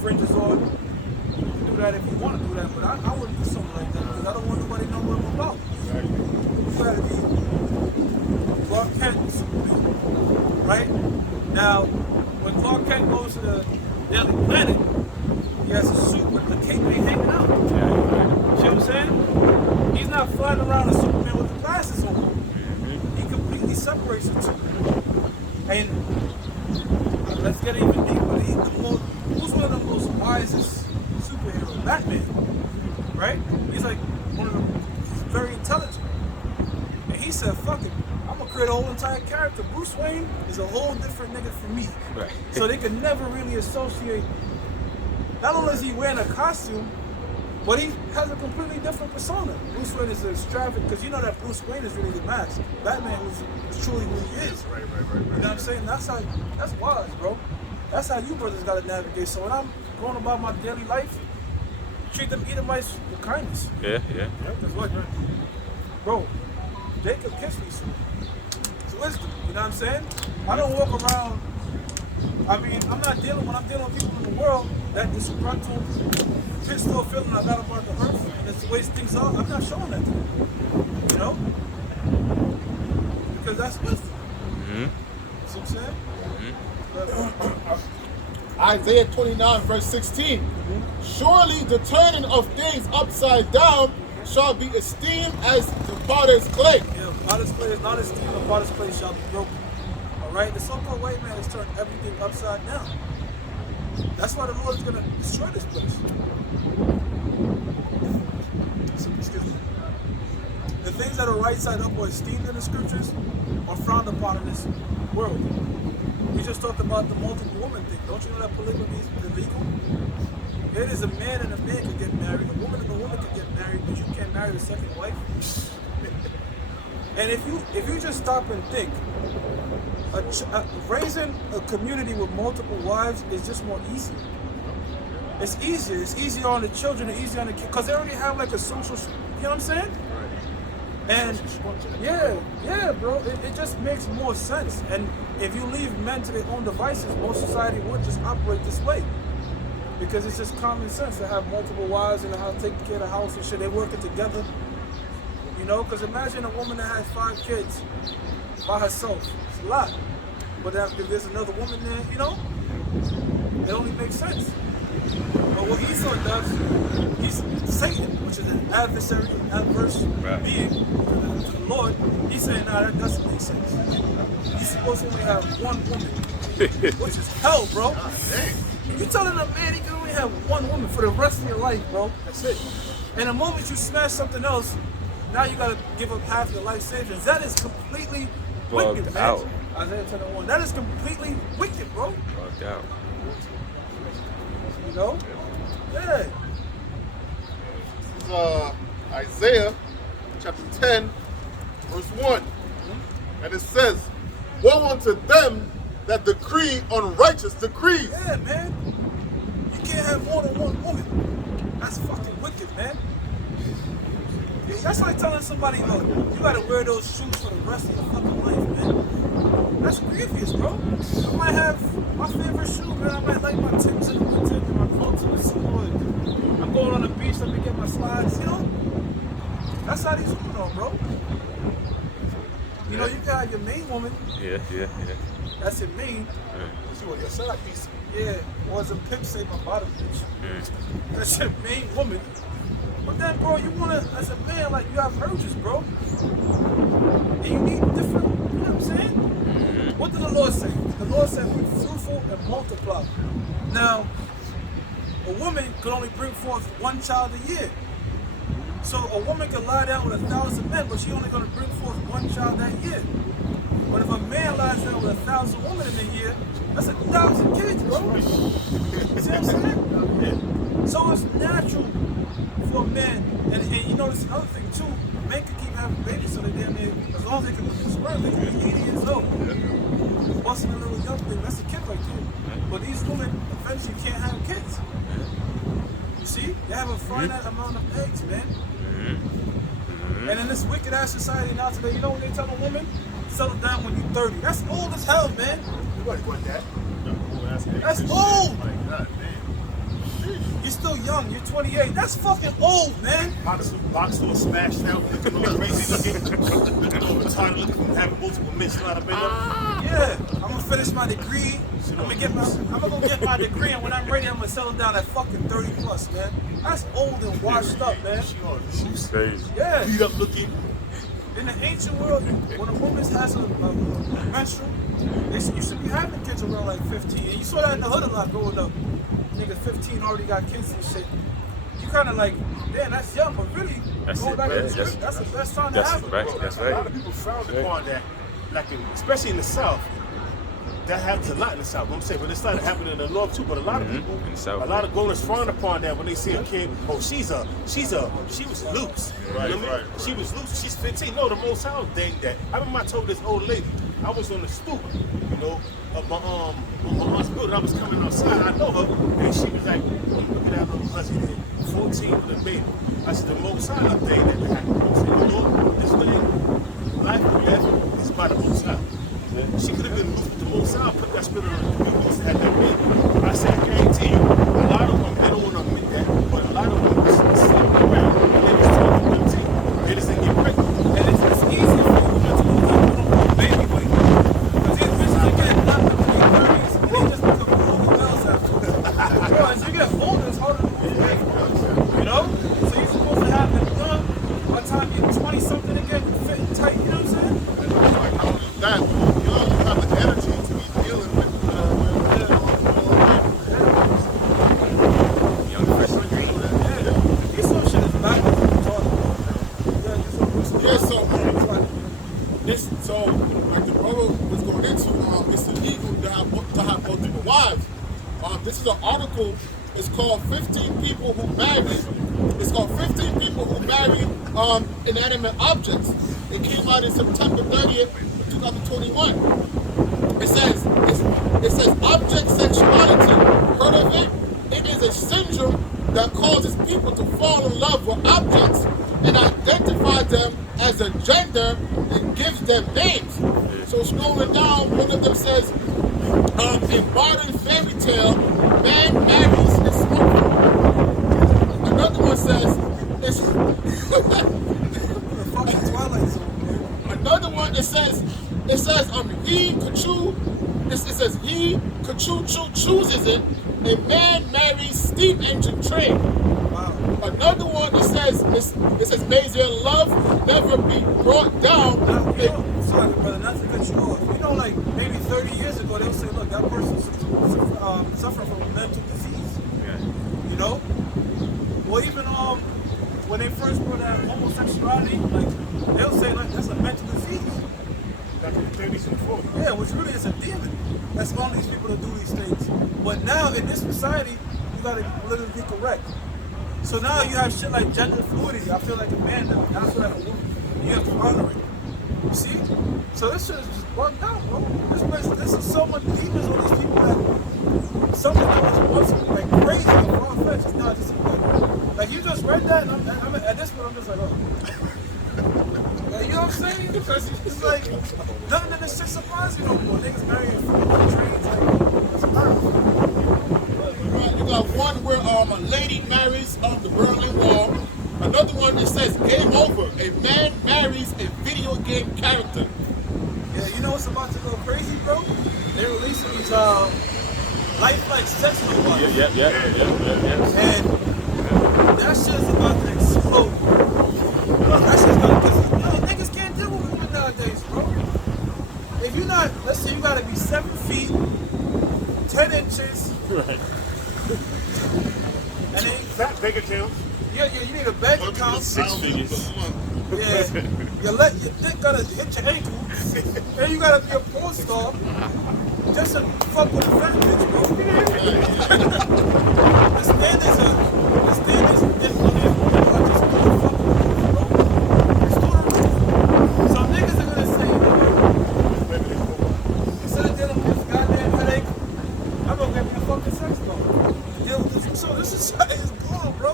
fringes on. You can do that if you want to do that, but I wouldn't do something like that because I don't want nobody to know what I'm about. You gotta be Clark Kent, right? Now, when Clark Kent goes to the Daily Planet, he has a suit with the cape hanging out. See what I'm saying? He's not flying around a Superman with the glasses on. He completely separates the two. And let's get even deeper. Who's one of the most wisest superheroes? Batman, right? He's like one of them. He's very intelligent. And he said, "Fuck it, I'm gonna create a whole entire character. Bruce Wayne is a whole different nigga from me." Right. So they can never really associate. Not only is he wearing a costume, but he has a completely different persona. Bruce Wayne is extravagant, because you know that Bruce Wayne is really the mask. Batman is truly who he is. Right. You know what I'm saying? That's wise, bro. That's how you brothers gotta navigate. So when I'm going about my daily life, treat them Edomites with kindness. Yeah. That's what, bro. Jacob kissed me soon. It's wisdom. You know what I'm saying? I don't walk around. I mean, when I'm dealing with people in the world that disgruntled, pissed off feeling I got about the earth and it's the way things are, I'm not showing that to them. You know? Because that's wisdom. See what I'm saying? Isaiah 29, verse 16. Surely the turning of things upside down shall be esteemed as the potter's clay. Yeah, potter's clay is not esteemed, the potter's clay shall be broken. Alright? The so-called white man has turned everything upside down. That's why the Lord is going to destroy this place. Excuse me. The things that are right side up or esteemed in the scriptures are frowned upon in this world. We just talked about the multiple woman thing. Don't you know that polygamy is illegal? It is a man and a man can get married, a woman and a woman can get married, but you can't marry the second wife. And if you just stop and think, raising a community with multiple wives is just more easier. It's easier. It's easier on the children, it's easier on the kids, because they already have like a social, you know what I'm saying? And yeah, bro, it just makes more sense. And if you leave men to their own devices, most society would just operate this way. Because it's just common sense to have multiple wives and how to take care of the house and shit. They're working together. You know, because imagine a woman that has 5 kids by herself. It's a lot. But if there's another woman there, you know, it only makes sense. But what Esau does, he's Satan, which is an adversary, adverse being to the Lord. He's saying, nah, that doesn't make sense. He's supposed to only have one woman, which is hell, bro. You're telling a man he can only have one woman for the rest of your life, bro. That's it. And the moment you smash something else, now you gotta give up half your life savings. That is completely wicked, man. Out. Isaiah 10:1. That is completely wicked, bro. Bugged out. You know? Yeah. This is Isaiah chapter 10, verse 1. And it says, woe unto them that decree unrighteous decrees. Yeah, man. You can't have more than one woman. That's fucking wicked, man. That's like telling somebody, look, you gotta wear those shoes for the rest of your fucking life, man. That's grievous, bro. I might have my favorite shoe, man. I might like my Timbs in the winter and my coats in the summer. I'm going on the beach, let me get my slides, you know? That's how these women are, bro. You know, you got your main woman. Yeah. That's your main. You want your side piece. Yeah, or as a pimp say, my bottom bitch. That's your main woman. But then, bro, you wanna, as a man, like, you have urges, bro. And you need different, you know what I'm saying? What did the Lord say? The Lord said, be fruitful and multiply. Now, a woman could only bring forth one child a year. So a woman could lie down with 1,000 men, but she only gonna bring forth one child that year. But if a man lies down with 1,000 women in a year, that's 1,000 kids, bro. See what I'm saying? So it's natural for men, and you notice another thing too, men can keep having babies so they damn near, as long as they can produce sperm, they can be 80 years old. Busting a little young thing, that's a kid right there. But these women eventually can't have kids. You see? They have a finite amount of eggs, man. And in this wicked ass society now today, you know what they tell a woman? Settle down when you're 30. That's old as hell, man. Nobody want that. That's old. My God, man. You're still young, you're 28. That's fucking old, man. Box store smashed out, looking all crazy looking, looking all retarded, looking from having multiple men slide up in there. Yeah, I'm gonna finish my degree. I'm gonna go get my degree, and when I'm ready, I'm gonna settle down at fucking 30 plus, man. That's old and washed up, man. She's Crazy. Yeah. beat up looking. In the ancient world, when a woman has a menstrual, you should be having kids around like 15. And you saw that in the hood a lot growing up. Niggas 15 already got kids and shit. You kind of like, damn, that's young, but really, That's going it, back man. to the script, that's the best time to That's have it, right. bro. That's A lot right. of people frowned upon that, like especially in the South. That happens a lot in the South. I'm saying, but it started happening in the North too. But a lot of people, In the South. a lot of goalers frown upon that when they see a kid. Oh, she was loose. Right, You know what I mean? right. She was loose. She's 15. No, the Most High ordained that. I remember I told this old lady. I was on the stoop, you know, of my aunt's building. I was coming outside. I know her, and she was like, "Look at that little hussy there, 14 with a baby." I said, "The Most High ordained that to happen." I said, "You know, this thing, life and death is by the Most High." She could have been loose with the Most High, put that spirit on her, and used to have that baby. I said, I guarantee you, a lot of them, they don't want to admit that, but a lot of them just sleep around when they was 12 or 13. They just didn't get pregnant. And it's easy for you to do that baby weight. Because these bitches are getting knocked up in their 30s and they just become old wells after. Bro, as you get older, it's harder to lose weight. You know? So you're supposed to have them young something again, fit tight, you know what I'm saying? And it's like, not only that, you don't have the energy to be dealing with Young fresh and green. These sort of shit is backwards when you're talking about, man. Yeah, so like the brother was going into, it's illegal to have multiple wives. This is an article. It's called 15 People Who Marry. It's called 15 People Who Marry Inanimate Objects. It came out in September 30th, 2021. It says object sexuality. Heard of it? It is a syndrome that causes people to fall in love with objects and identify them as a gender and gives them names. So scrolling down, one of them says, in modern fairy tale, man marries his smoker. Another one says, it's Fucking Twilight Zone. another one, it says, he chooses it, a man marries steam engine train. Wow. Another one, it says, may their love never be brought down. Now, you know, sorry, brother, not to cut you off. You know, like maybe 30 years ago, they'll say, look, that person's suffering from a mental disease. Yeah. You know? Or even when they first brought out homosexuality, like they'll say, like, that's a mental disease. Back in the 30s and 40s. Yeah, which really is a demon. That's on these people to do these things. But now in this society, you gotta literally be correct. So now you have shit like gender fluidity. I feel like a man now. I feel like a woman. You have to honor it. You see? So this shit is just bugged out, bro. This is so much demons on these people that something that was once like crazy and far-fetched is now just like you just read that and I'm at this point I'm just like, oh. Like, you know what I'm saying? Because it's like nothing of this shit surprises you no more. Niggas marrying fucking trains, like it's earth. You got one where a lady marries the Berlin Wall. Another one that says game over. A man marries a video game character. Yeah, you know what's about to go crazy, bro? They're releasing these lifelike sex robots. Yeah. And that shit's about to explode. That shit's gonna niggas can't deal with women nowadays, bro. If you're not, let's say you gotta be 7 feet, 10 inches. Right. And then Fat bank accounts. yeah, you need a bank account. 6 figures. Yeah, your dick gotta hit your ankle, and you gotta be a porn star just to fuck with a fat bitch, bro. The standards in on these women are just going fuck with them, bro. It's through the roof. So niggas are gonna say, instead of dealing with this goddamn headache, I'm gonna get me a fucking sex doll. Deal with this. So this is it's gone, bro.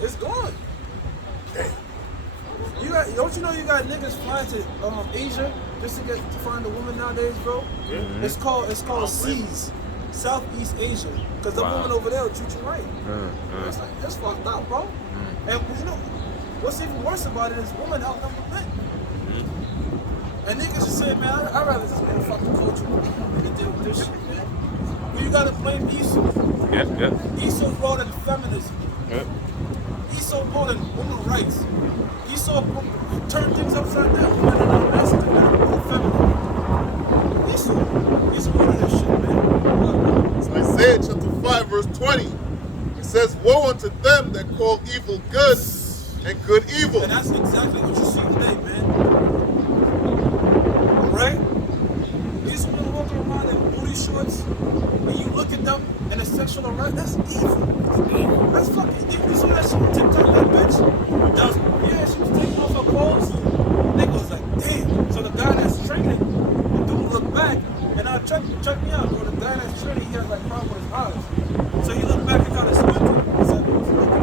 It's gone. Don't you know you got niggas flying to Asia just to find a woman nowadays, bro? Yeah. It's called SEAS, Southeast Asia, because the woman over there will treat you right. It's like that's fucked up, bro. And you know what's even worse about it is women outnumber men. And niggas just say, man, I'd rather just get a fucking culture than deal with this shit, man. But you gotta blame Esau. Yeah. Esau brought in feminism. Yep. Esau brought in women's rights. Esau turned things upside down. Women are not masculine, they're more feminine. Esau brought in this shit, man. So Isaiah chapter 5 verse 20. It says, woe unto them that call evil good and good evil. And that's exactly what you see today, man. Right? These women walking around in booty shorts, when you look at them and it's sexual arousal, that's evil. That's fucking evil. You saw that shit on TikTok, that bitch? Yeah, she was taking off her clothes. Nigga was like, damn. So the guy that's training, the dude looked back, and now check me out, bro. The guy that's training, he has like problem with his eyes. So he looked back and kind of squinted. He said, what's he looking at?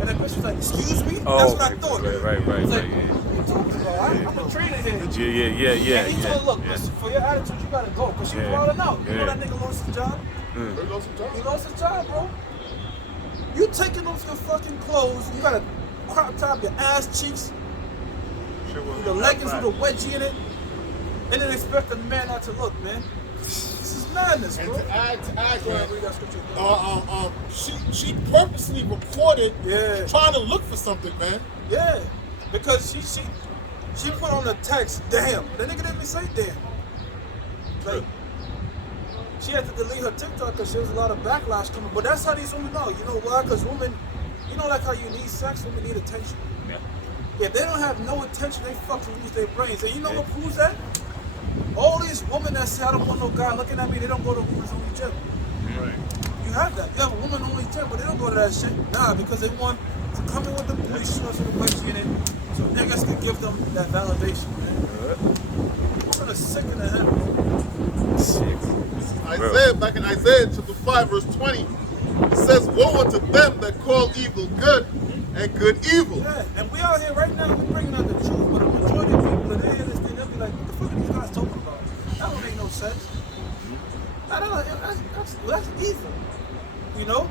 And that bitch was like, excuse me? That's what I thought. Right. He's like, what are you talking about? I'm a trainer here. Yeah. And he told her, look, listen, for your attitude, you gotta go. Because she was wilding out. You know that nigga lost his job? He lost his job, bro. You taking off your fucking clothes, you gotta crop top your ass cheeks, your leggings with a wedgie in it, and then expect a man not to look, man. This is madness, And bro. to add, Go ahead, read that scripture. she purposely recorded Yeah. trying to look for something, man. Yeah, because she put on the text, damn. The nigga didn't even say damn. Like, she had to delete her TikTok because there was a lot of backlash coming. But that's how these women are. You know why? Because women, you know, like how you need sex, women need attention. Yeah. If they don't have no attention, they fucking lose their brains. And you know what proves that? All these women that say, I don't want no guy looking at me, they don't go to women's only gym. Right. You have that. You have a woman only gym, but they don't go to that shit. Nah, because they want to come in with the booty shorts and the wedgie in it, so niggas can give them that validation, man. Women are sick in the head. Isaiah, back in Isaiah chapter 5, verse 20, it says, woe unto them that call evil good and good evil. Yeah, and we out here right now, we bringing out the truth, but the majority of people that they hear this thing, they'll be like, what the fuck are these guys talking about? That don't make no sense. That's evil. You know?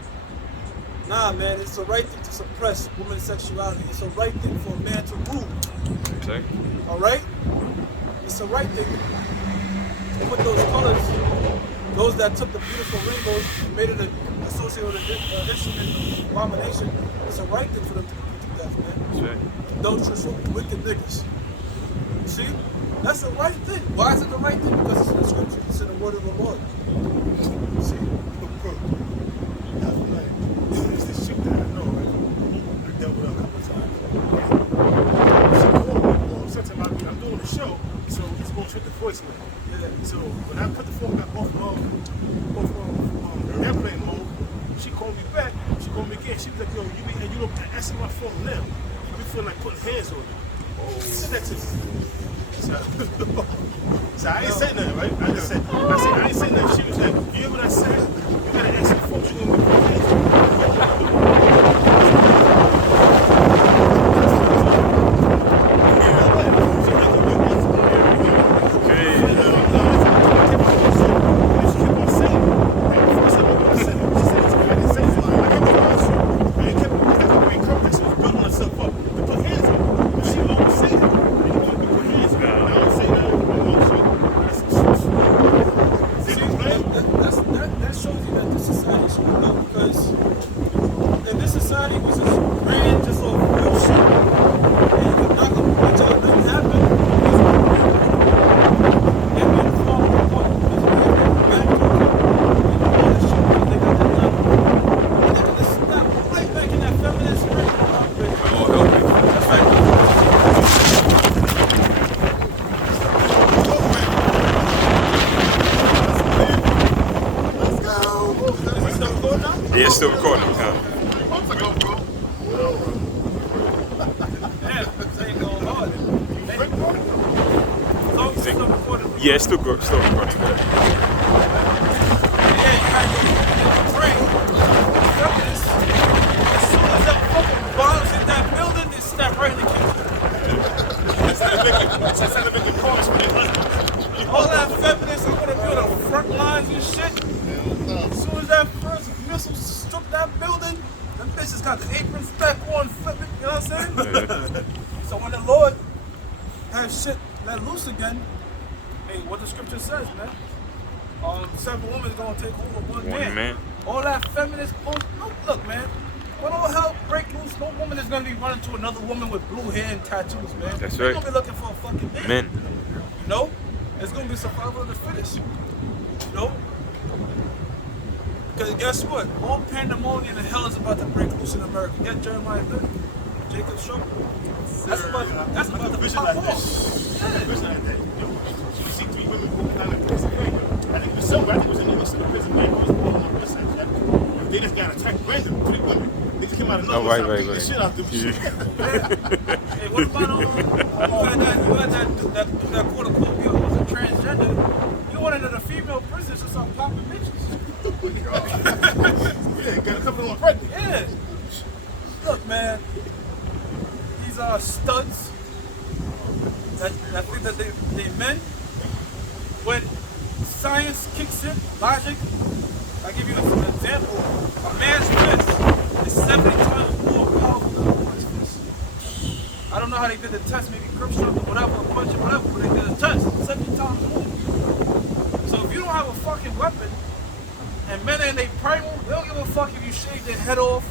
Nah, man, it's the right thing to suppress women's sexuality. It's the right thing for a man to rule. Okay. All right? It's the right thing to put those colors, those that took the beautiful rainbows and made it associated with an instrument abomination. It's the right thing for them to be put to death, man. That's right. Those are some wicked niggas. See? That's the right thing. Why is it the right thing? Because it's in the scriptures. It's in the word of the Lord. See? It's this chick that I know, right? I dealt with her a couple of times. She called me, well, sometime I'm doing the show, so it's going straight to voicemail. Yeah. So when I put the phone back off airplane mode, she called me back. She called me again. She was like, yo, you don't answer my phone now. You be feeling like putting hands on it. She said that to me. So I ain't say nothing, right? I ain't say nothing. She was like, you hear what I said? You gotta answer the phone. You gonna be putting hands on it. That shows you that this society is screwed up, because if this society was just ran just off real shit, and you could knock them, which nothing happened, they'd be falling apart. Because we have that back to all that shit that they got that done. And then this snap right back in that feminist ring. That's right. Is it still recording now? Yeah, it's still recording. Months ago, bro. Damn, this ain't going hard. So it's still recording. Yeah, it's still recording. Yeah, you gotta get the train. Feminists, as soon as that fucking bombs hit that building, they snap right in the kitchen. All that feminists are gonna be on the front lines and shit. As soon as that first missile struck that building, them bitches got the aprons back on, flipping, you know what I'm saying? So when the Lord has shit let loose again, hey, what the scripture says, man. Several women is gonna take over one man. All that feminist bullshit. Look, man. When all hell break loose, no woman is gonna be running to another woman with blue hair and tattoos, man. That's They're right. gonna be looking for a fucking man. Men. You know? It's gonna be survival of the fittest. You know? Because guess what? All pandemonium and hell is about to break loose in America. Get Jeremiah 30. Jacob's trouble. That's about to pop off. Yeah. Visualize that. You see three women walking down the prison. I think it was somewhere. I think it was in the midst of the prison. It was all on the prison. They just got attacked random. Three women. They just came out of nowhere. Oh, right. The shit out them. Hey, what about you had that quote unquote you was a transgender? You went into the female prison to start popping bitches. Yeah, got a couple of them pregnant. Yeah. Look, man. These are studs that think that they men. When science kicks in, logic. I'll give you an example. A man's fist is 70 times more powerful than a woman's fist. I don't know how they did the test, maybe grip strength or whatever, a punch or whatever, but they did a test. 70 times more. So if you don't have a fucking weapon, and men in their primal, they don't give a fuck if you shave their head off,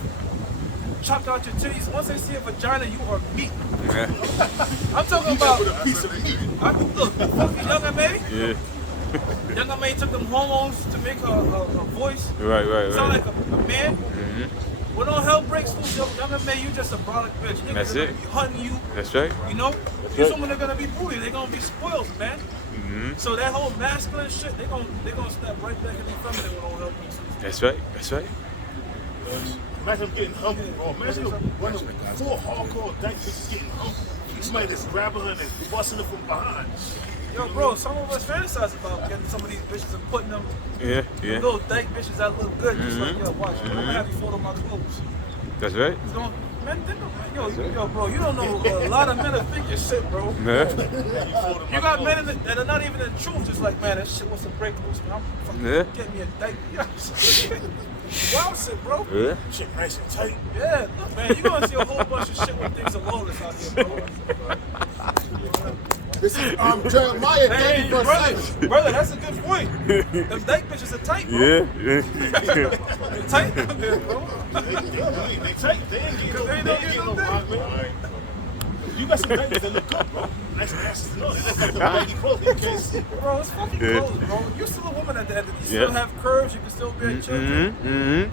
chop out your titties. Once they see a vagina, you are meat. Yeah. I'm talking about, With a piece of meat. look, fucking Young M.A. Yeah. Young M.A. took them hormones to make her voice Right. sound like a man. When all hell breaks loose, Young M.A., you just a brolic bitch. Niggas That's are it. gonna be hunting you. That's right. You know? That's These right. women are gonna be booty. They're gonna be spoiled, man. So that whole masculine shit, they're gonna snap right back in the feminine when all hell breaks loose. That's right. That's right. Imagine them getting humbled, bro. Imagine one of the 4 hardcore dyke bitches getting humbled. Somebody just grabbing her and busting her from behind. Yo, bro, some of us fantasize about getting some of these bitches and putting them Yeah. little dyke bitches that look good. Just like, yo, watch, I'm gonna have you photo my clothes. That's right. It's gonna, man, think of it. Yo, bro, you don't know a lot of men that think your shit, bro. Yeah. You got men that are not even in truth, just like, man, that shit wants to break loose, man. I'm fucking Yeah. get me a dyke. Wild shit, bro. Yeah. Shit nice and tight. Yeah, look, man, you're gonna see a whole bunch of shit when things are lawless out here, bro. This is Jeremiah 30 Hey, verse brother, 7. brother, that's a good point. Them dyke bitches are tight, bro. Yeah. They're tight out there, bro. They tight. They ain't getting They no, don't they ain't get getting no no rock, man. You got some dyke that look good, bro. Nice and asses. No, they look like the baggy clothes. You can't see. Bro, it's fucking Yeah. clothes, bro. You're still a woman at the end of the day. You Yeah. still have curves, you can still bear children.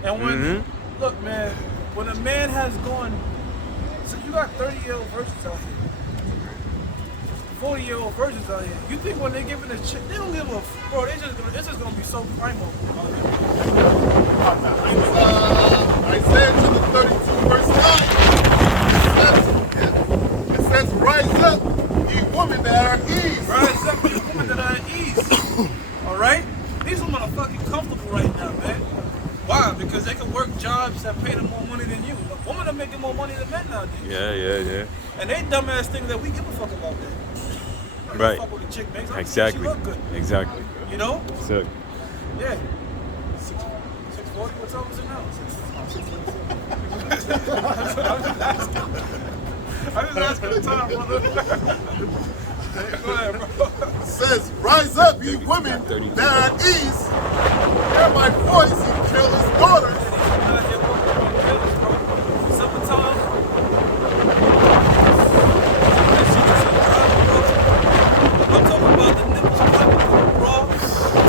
And when, look, man, when a man has gone, so you got 30-year-old virgins out here, 40-year-old virgins out here. You think when they giving a chick, they don't give a, bro, it's just gonna be so primal. Isaiah chapter 32 verse 9. It says, rise up, ye women that are at ease. Rise up, these women that are at ease. All right? These women are fucking comfortable right now, man. Why? Because they can work jobs that pay them more money than you. Women are making more money than men nowadays. Yeah. And they dumbass think that we give a fuck about that. We Right. Fuck what a chick makes. I think Exactly. She look good. Exactly. You know? So. Yeah. 640. What time is it now? I'm just asking the time, brother. Go ahead, bro. It says, rise up, ye women that are at ease. Hear my voice, ye careless daughters. Out here working on killers, bro. Summertime. I'm talking about the nipples popping through the bra. I'm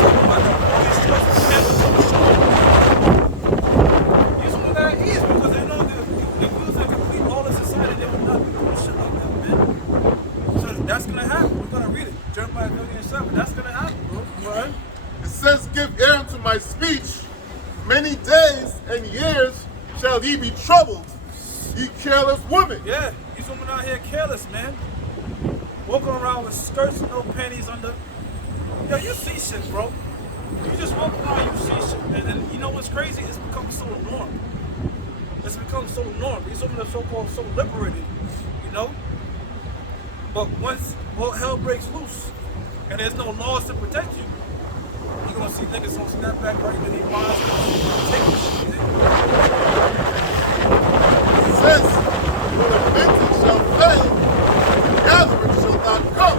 talking about the boys just cameras on the shoulder. These women are at ease because they know that if you was in a complete lawless society, they would not be doing shit like that, man. So that's gonna happen. We're gonna read it. Jeremiah 30:7. That's gonna happen, bro. Right? It says, give ear unto my speech. Many days and years shall ye be troubled, ye careless women. Yeah, these women out here careless, man. Walking around with skirts and no panties under. Yo, you see shit, bro. You just walk around, you see shit, man. And you know what's crazy? It's become so norm. It's become so norm. These women are so-called so liberated, you know? But once all hell breaks loose and there's no laws to protect you, you're gonna see niggas gonna snap back right in their minds and take this shit. It says, when the vintage shall fail, the gathering shall not come.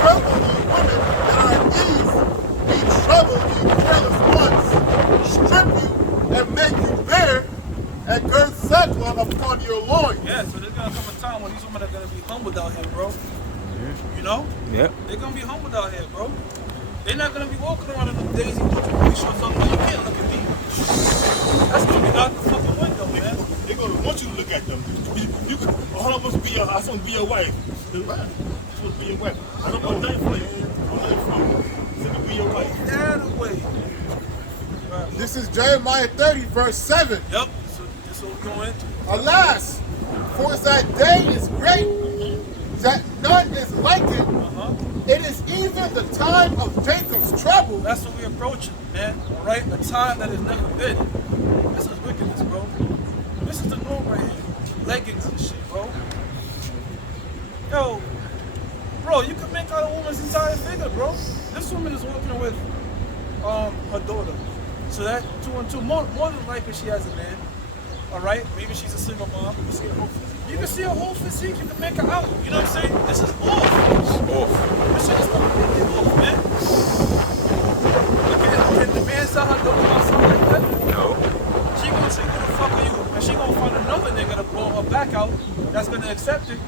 Tremble, ye women that are at ease. Be troubled, ye careless ones. Strip you and make you bare, and gird sackcloth upon your loins. Yeah, so there's gonna come a time when these women are gonna be humbled out here, bro. You know? Yep. They're gonna be humbled out here, bro. They're not gonna be walking around in them Daisy Dukes shorts talking about you can't look at me. That's gonna be out the fucking window, man. They're gonna want you to look at them. You can, oh, I'm supposed to be your, I'm supposed to be your wife. I'm supposed to be your wife. I don't want nothing for you. I'm not from. So to be your wife. That away. This is Jeremiah 30, verse 7. Yep. So that's what we're going into. Alas, for that day is great, that none is like it. It is even the time of Jacob's trouble. That's what we're approaching, man. All right, a time that has never been. This is wickedness, bro. This is the norm right here. Leggings and shit, bro. Yo, bro, you can make out a woman's entire figure, bro. This woman is walking with her daughter. So that 2 and 2, more than likely she has a man. All right, maybe she's a single mom. You see her? You can see a whole physique, you can make her out. You know what I'm saying? This is off. This shit is completely off, man. Can the man tell her don't want something like that? No. She gonna say, who the fuck are you? And she gonna find another nigga to blow her back out that's gonna accept it.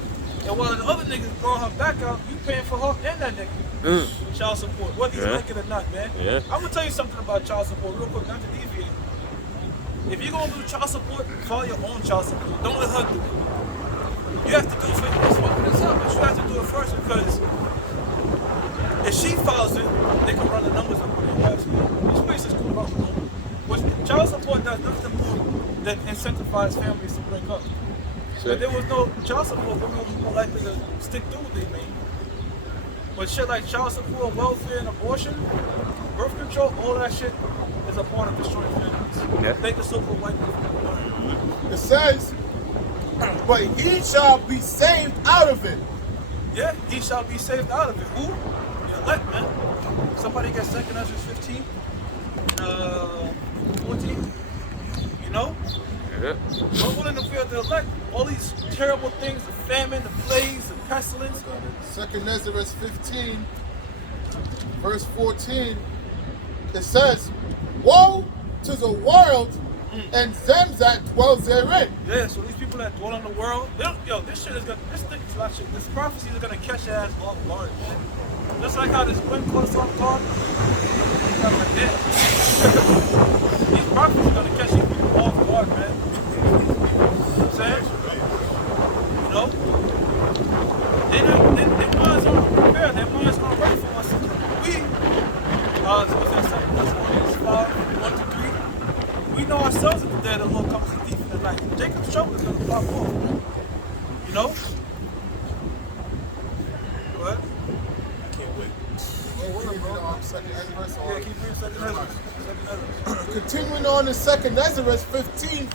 And while the other niggas blowing her back out, you paying for her and that nigga. Child support, whether you like it or not, man. Yeah. I'm gonna tell you something about child support real quick, not to deviate. If you're gonna do child support, file your own child support. Don't let her do it. You have to do it for yourself, but you have to do it first because if she files it, they can run the numbers up on your ass. This place is corrupt. What child support does nothing more than incentivize families to break up. Sure. If there was no child support, women would be more likely to stick through what they made. But shit like child support, welfare, and abortion, birth control, all that shit is a part of destroying families. Yeah. Thank the so-called white people. It says, but he shall be saved out of it. Yeah, he shall be saved out of it. Who? The elect, man. Somebody gets 2 Ezra 15, 14. You know? Yeah. Don't want to fear the elect. All these terrible things, the famine, the plagues, the pestilence. 2 Ezra 15, verse 14, it says, woe to the world and them that dwell therein. Yeah, so these people that dwell in the world, this shit is gonna, this prophecy is gonna catch your ass off guard, man. Just like how this wind caught us off guard. Like that. These prophecies are gonna catch you people off guard, man. You know what I'm saying? You know? Their minds aren't prepared, their minds aren't ready for us. What's that, 7 Thessalonians 5, 1 to 3? We know ourselves that the day the Lord comes to thief in the night. Jacob's trouble is going to pop off. You know? Go ahead. Can't wait. Yeah, keep reading 2 Ezra. Continuing on in 2 Ezra 15,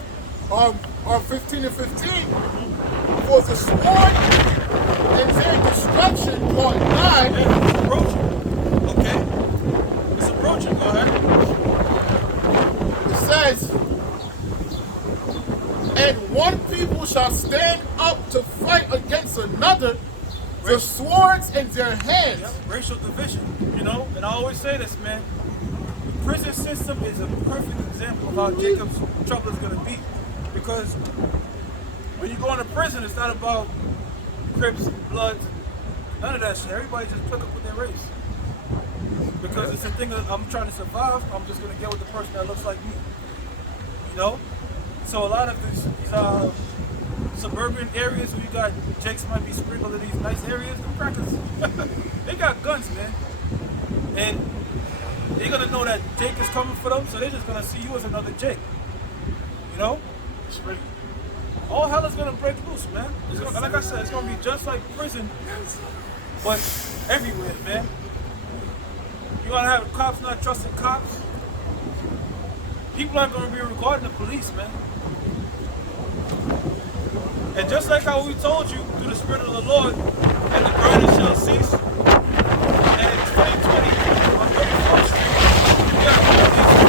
15 and 15, for the sword and their destruction draw nigh. Yeah, it's approaching. Okay. It's approaching. Go ahead. It says, and one people shall stand up to fight against another, the swords in their hands. Yep, racial division, you know? And I always say this, man. The prison system is a perfect example of how Jacob's trouble is going to be. Because when you go into prison, it's not about Crips, Bloods, none of that shit. Everybody just took up with their race. Because it's a thing that I'm trying to survive, I'm just going to get with the person that looks like me. You know? So a lot of these suburban areas where you got Jakes might be sprinkled in these nice areas, the crackers, they got guns, man. And they're gonna know that Jake is coming for them, so they're just gonna see you as another Jake. You know? All hell is gonna break loose, man. It's gonna, like I said, it's gonna be just like prison, but everywhere, man. You wanna have cops not trusting cops? People aren't gonna be regarding the police, man. And just like how we told you through the Spirit of the Lord, and the burden shall cease. And in 2020, on 34th Street, we got all these.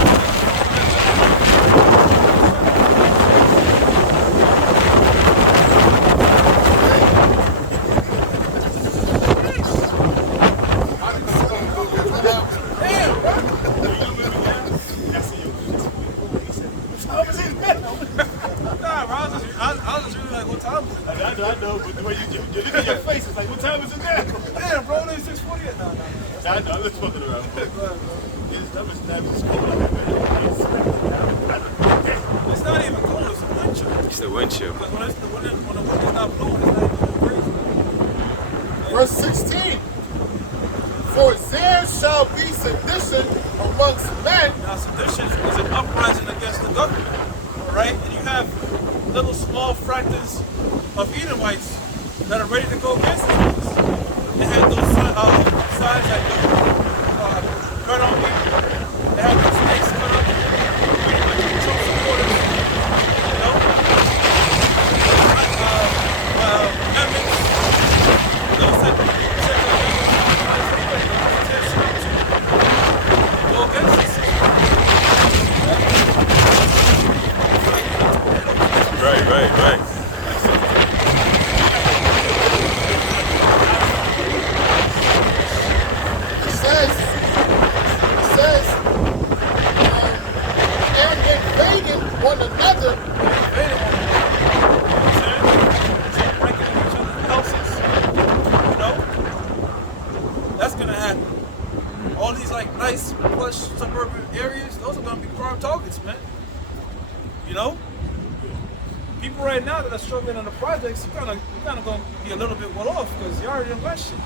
Damn, bro. Nah, bro, I was just really like, what time is it? I know, but the way you look at your face, it's like, what time is it now? Damn, bro, it's 6:40 yet. Nah. I know, I'm just fucking around. Go ahead, bro. That was cold like that. It's not even cold, it's a wind chill. It's the wind chill. Because when the wind is not blowing, it's not even crazy. Verse 16, for there shall be sedition amongst men. Now, sedition is an uprising against the government, all right? And you have little small fractors of Edomites that are ready to go against this. They had those signs that cut on me. They had those snakes cut up. Pretty much Trump supporters, you know? Emmons, those that check out go against this. Right. right now that are struggling in the projects, you're kind of going to be a little bit well off because you already in that shit.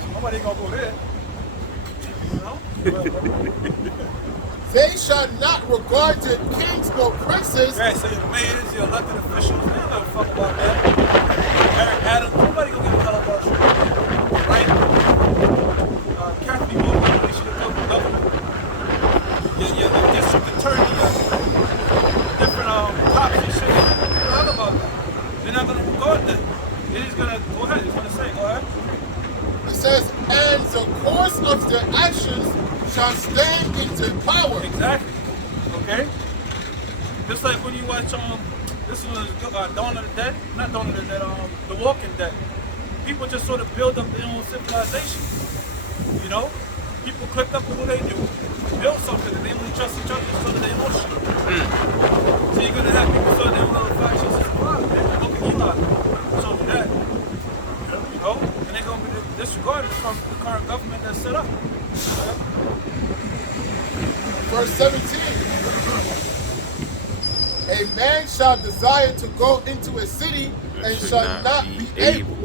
So nobody going to go there. You know? They shall not regard the kings nor princes. Right, so your mayors, your elected officials, they don't give a fuck about that. Eric Adams, nobody gonna give a hell about you. Right? Kathy Morgan, they should have come to government. Your district attorney, different cops and shit, they don't give a hell about that. They're not gonna regard that. They're just gonna, go ahead, he's gonna say, go ahead. It says, and the course of their actions shall stand into power. Exactly. Okay? Just like when you watch this was Dawn of the Dead, not Dawn of the Dead, The Walking Dead. People just sort of build up their own civilization. You know? People clicked up to who they do, build something, and they only trust each other so that they emotion. So you're gonna have people so their own little factions to survive. Look at Eli. So do that. You know? And they're gonna be disregarded from the current government that's set up. Verse 17. A man shall desire to go into a city and shall not be able.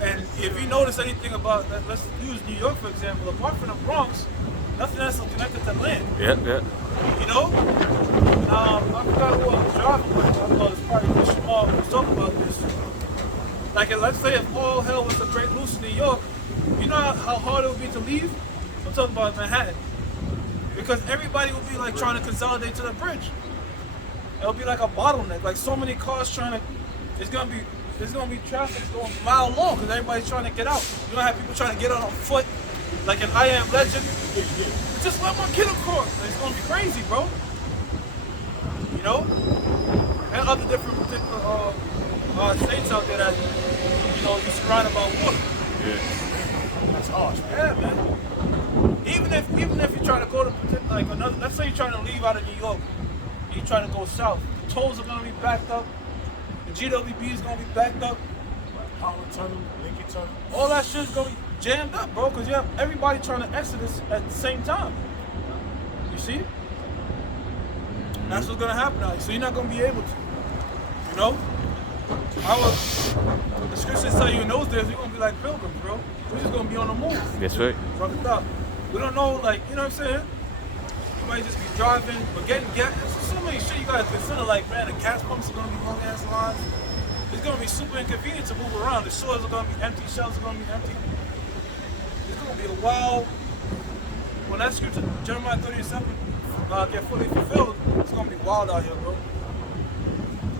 And if you notice anything about that, let's use New York for example. Apart from the Bronx, nothing else is connected to land. Yep. You know? I forgot who I was driving with. I thought it was probably Chris Jamal who was talking about this. Like, let's say if all hell was to break loose in New York, you know how hard it would be to leave? I'm talking about Manhattan. Because everybody would be like trying to consolidate to the bridge. It'll be like a bottleneck, like so many cars trying to, there's gonna be traffic going a mile long because everybody's trying to get out. You don't have people trying to get out on foot, like in I Am Legend. Just let my kid across. It's gonna be crazy, bro. You know? And other different particular states out there that, you know, you're surrounded by water. Yeah. That's harsh, man. Yeah, man. Even if you're trying to go to like another, let's say you're trying to leave out of New York, and you're trying to go south. The tolls are gonna be backed up. The GWB is gonna be backed up. Howard Tunnel, Lincoln Tunnel. All that shit's gonna be jammed up, bro, because you have everybody trying to exodus at the same time. You see? That's what's gonna happen now. So you're not gonna be able to. You know? The scriptures tell you in those days, we're gonna be like pilgrims, bro. We're just gonna be on the move. That's right. Fuck it up. We don't know, like, you know what I'm saying? You might just be driving, but getting gas. There's so many shit you gotta consider, like, man, the gas pumps are gonna be long ass lines. It's gonna be super inconvenient to move around. The shores are gonna be empty, shelves are gonna be empty. It's gonna be a wild. When that scripture, Jeremiah 37, get fully fulfilled, it's gonna be wild out here, bro.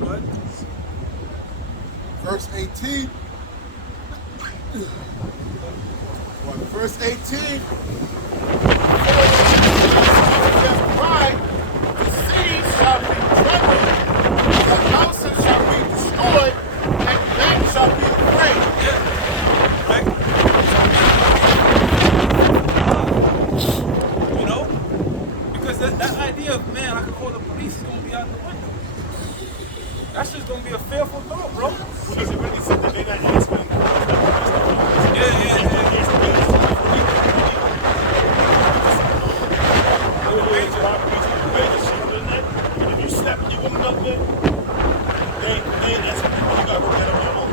Go ahead. Verse 18. Verse 18. Pride, the cities shall be troubled, the houses shall be destroyed, and men shall be afraid. Yeah. Right? You know? Because that idea of, man, I can call the police is gonna be out the window. That's just gonna be a fearful thought, bro. Because it really said that they're not answering. Yeah. If you snap your woman up there, they ain't asking you. You gotta work that on your own.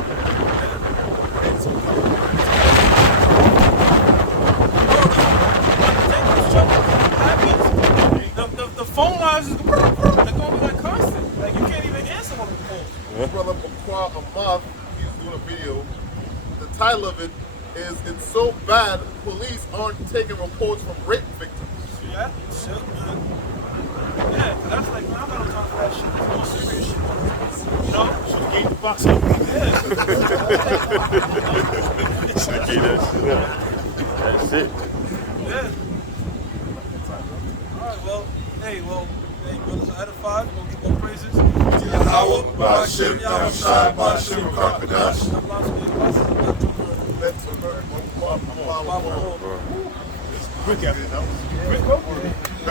The phone lines is they're gonna be like constant. Like you can't even answer one of the calls. Brother Bakwa Ahmad, he's doing a video. The title of it is "It's So Bad Police Aren't Taking Reports from Rape Victims." Yeah, shit, man. Yeah, that's like, man, I'm not talking that shit. It's more serious shit. You know? Should have gave the box up. Yeah. That's it. Yeah. Alright, well, hey, brothers are edified. We're gonna give more praises. Yahweh, Ba'ashem, Yahushai, Ba'ashem, Rakadash. Quick after that. Quick.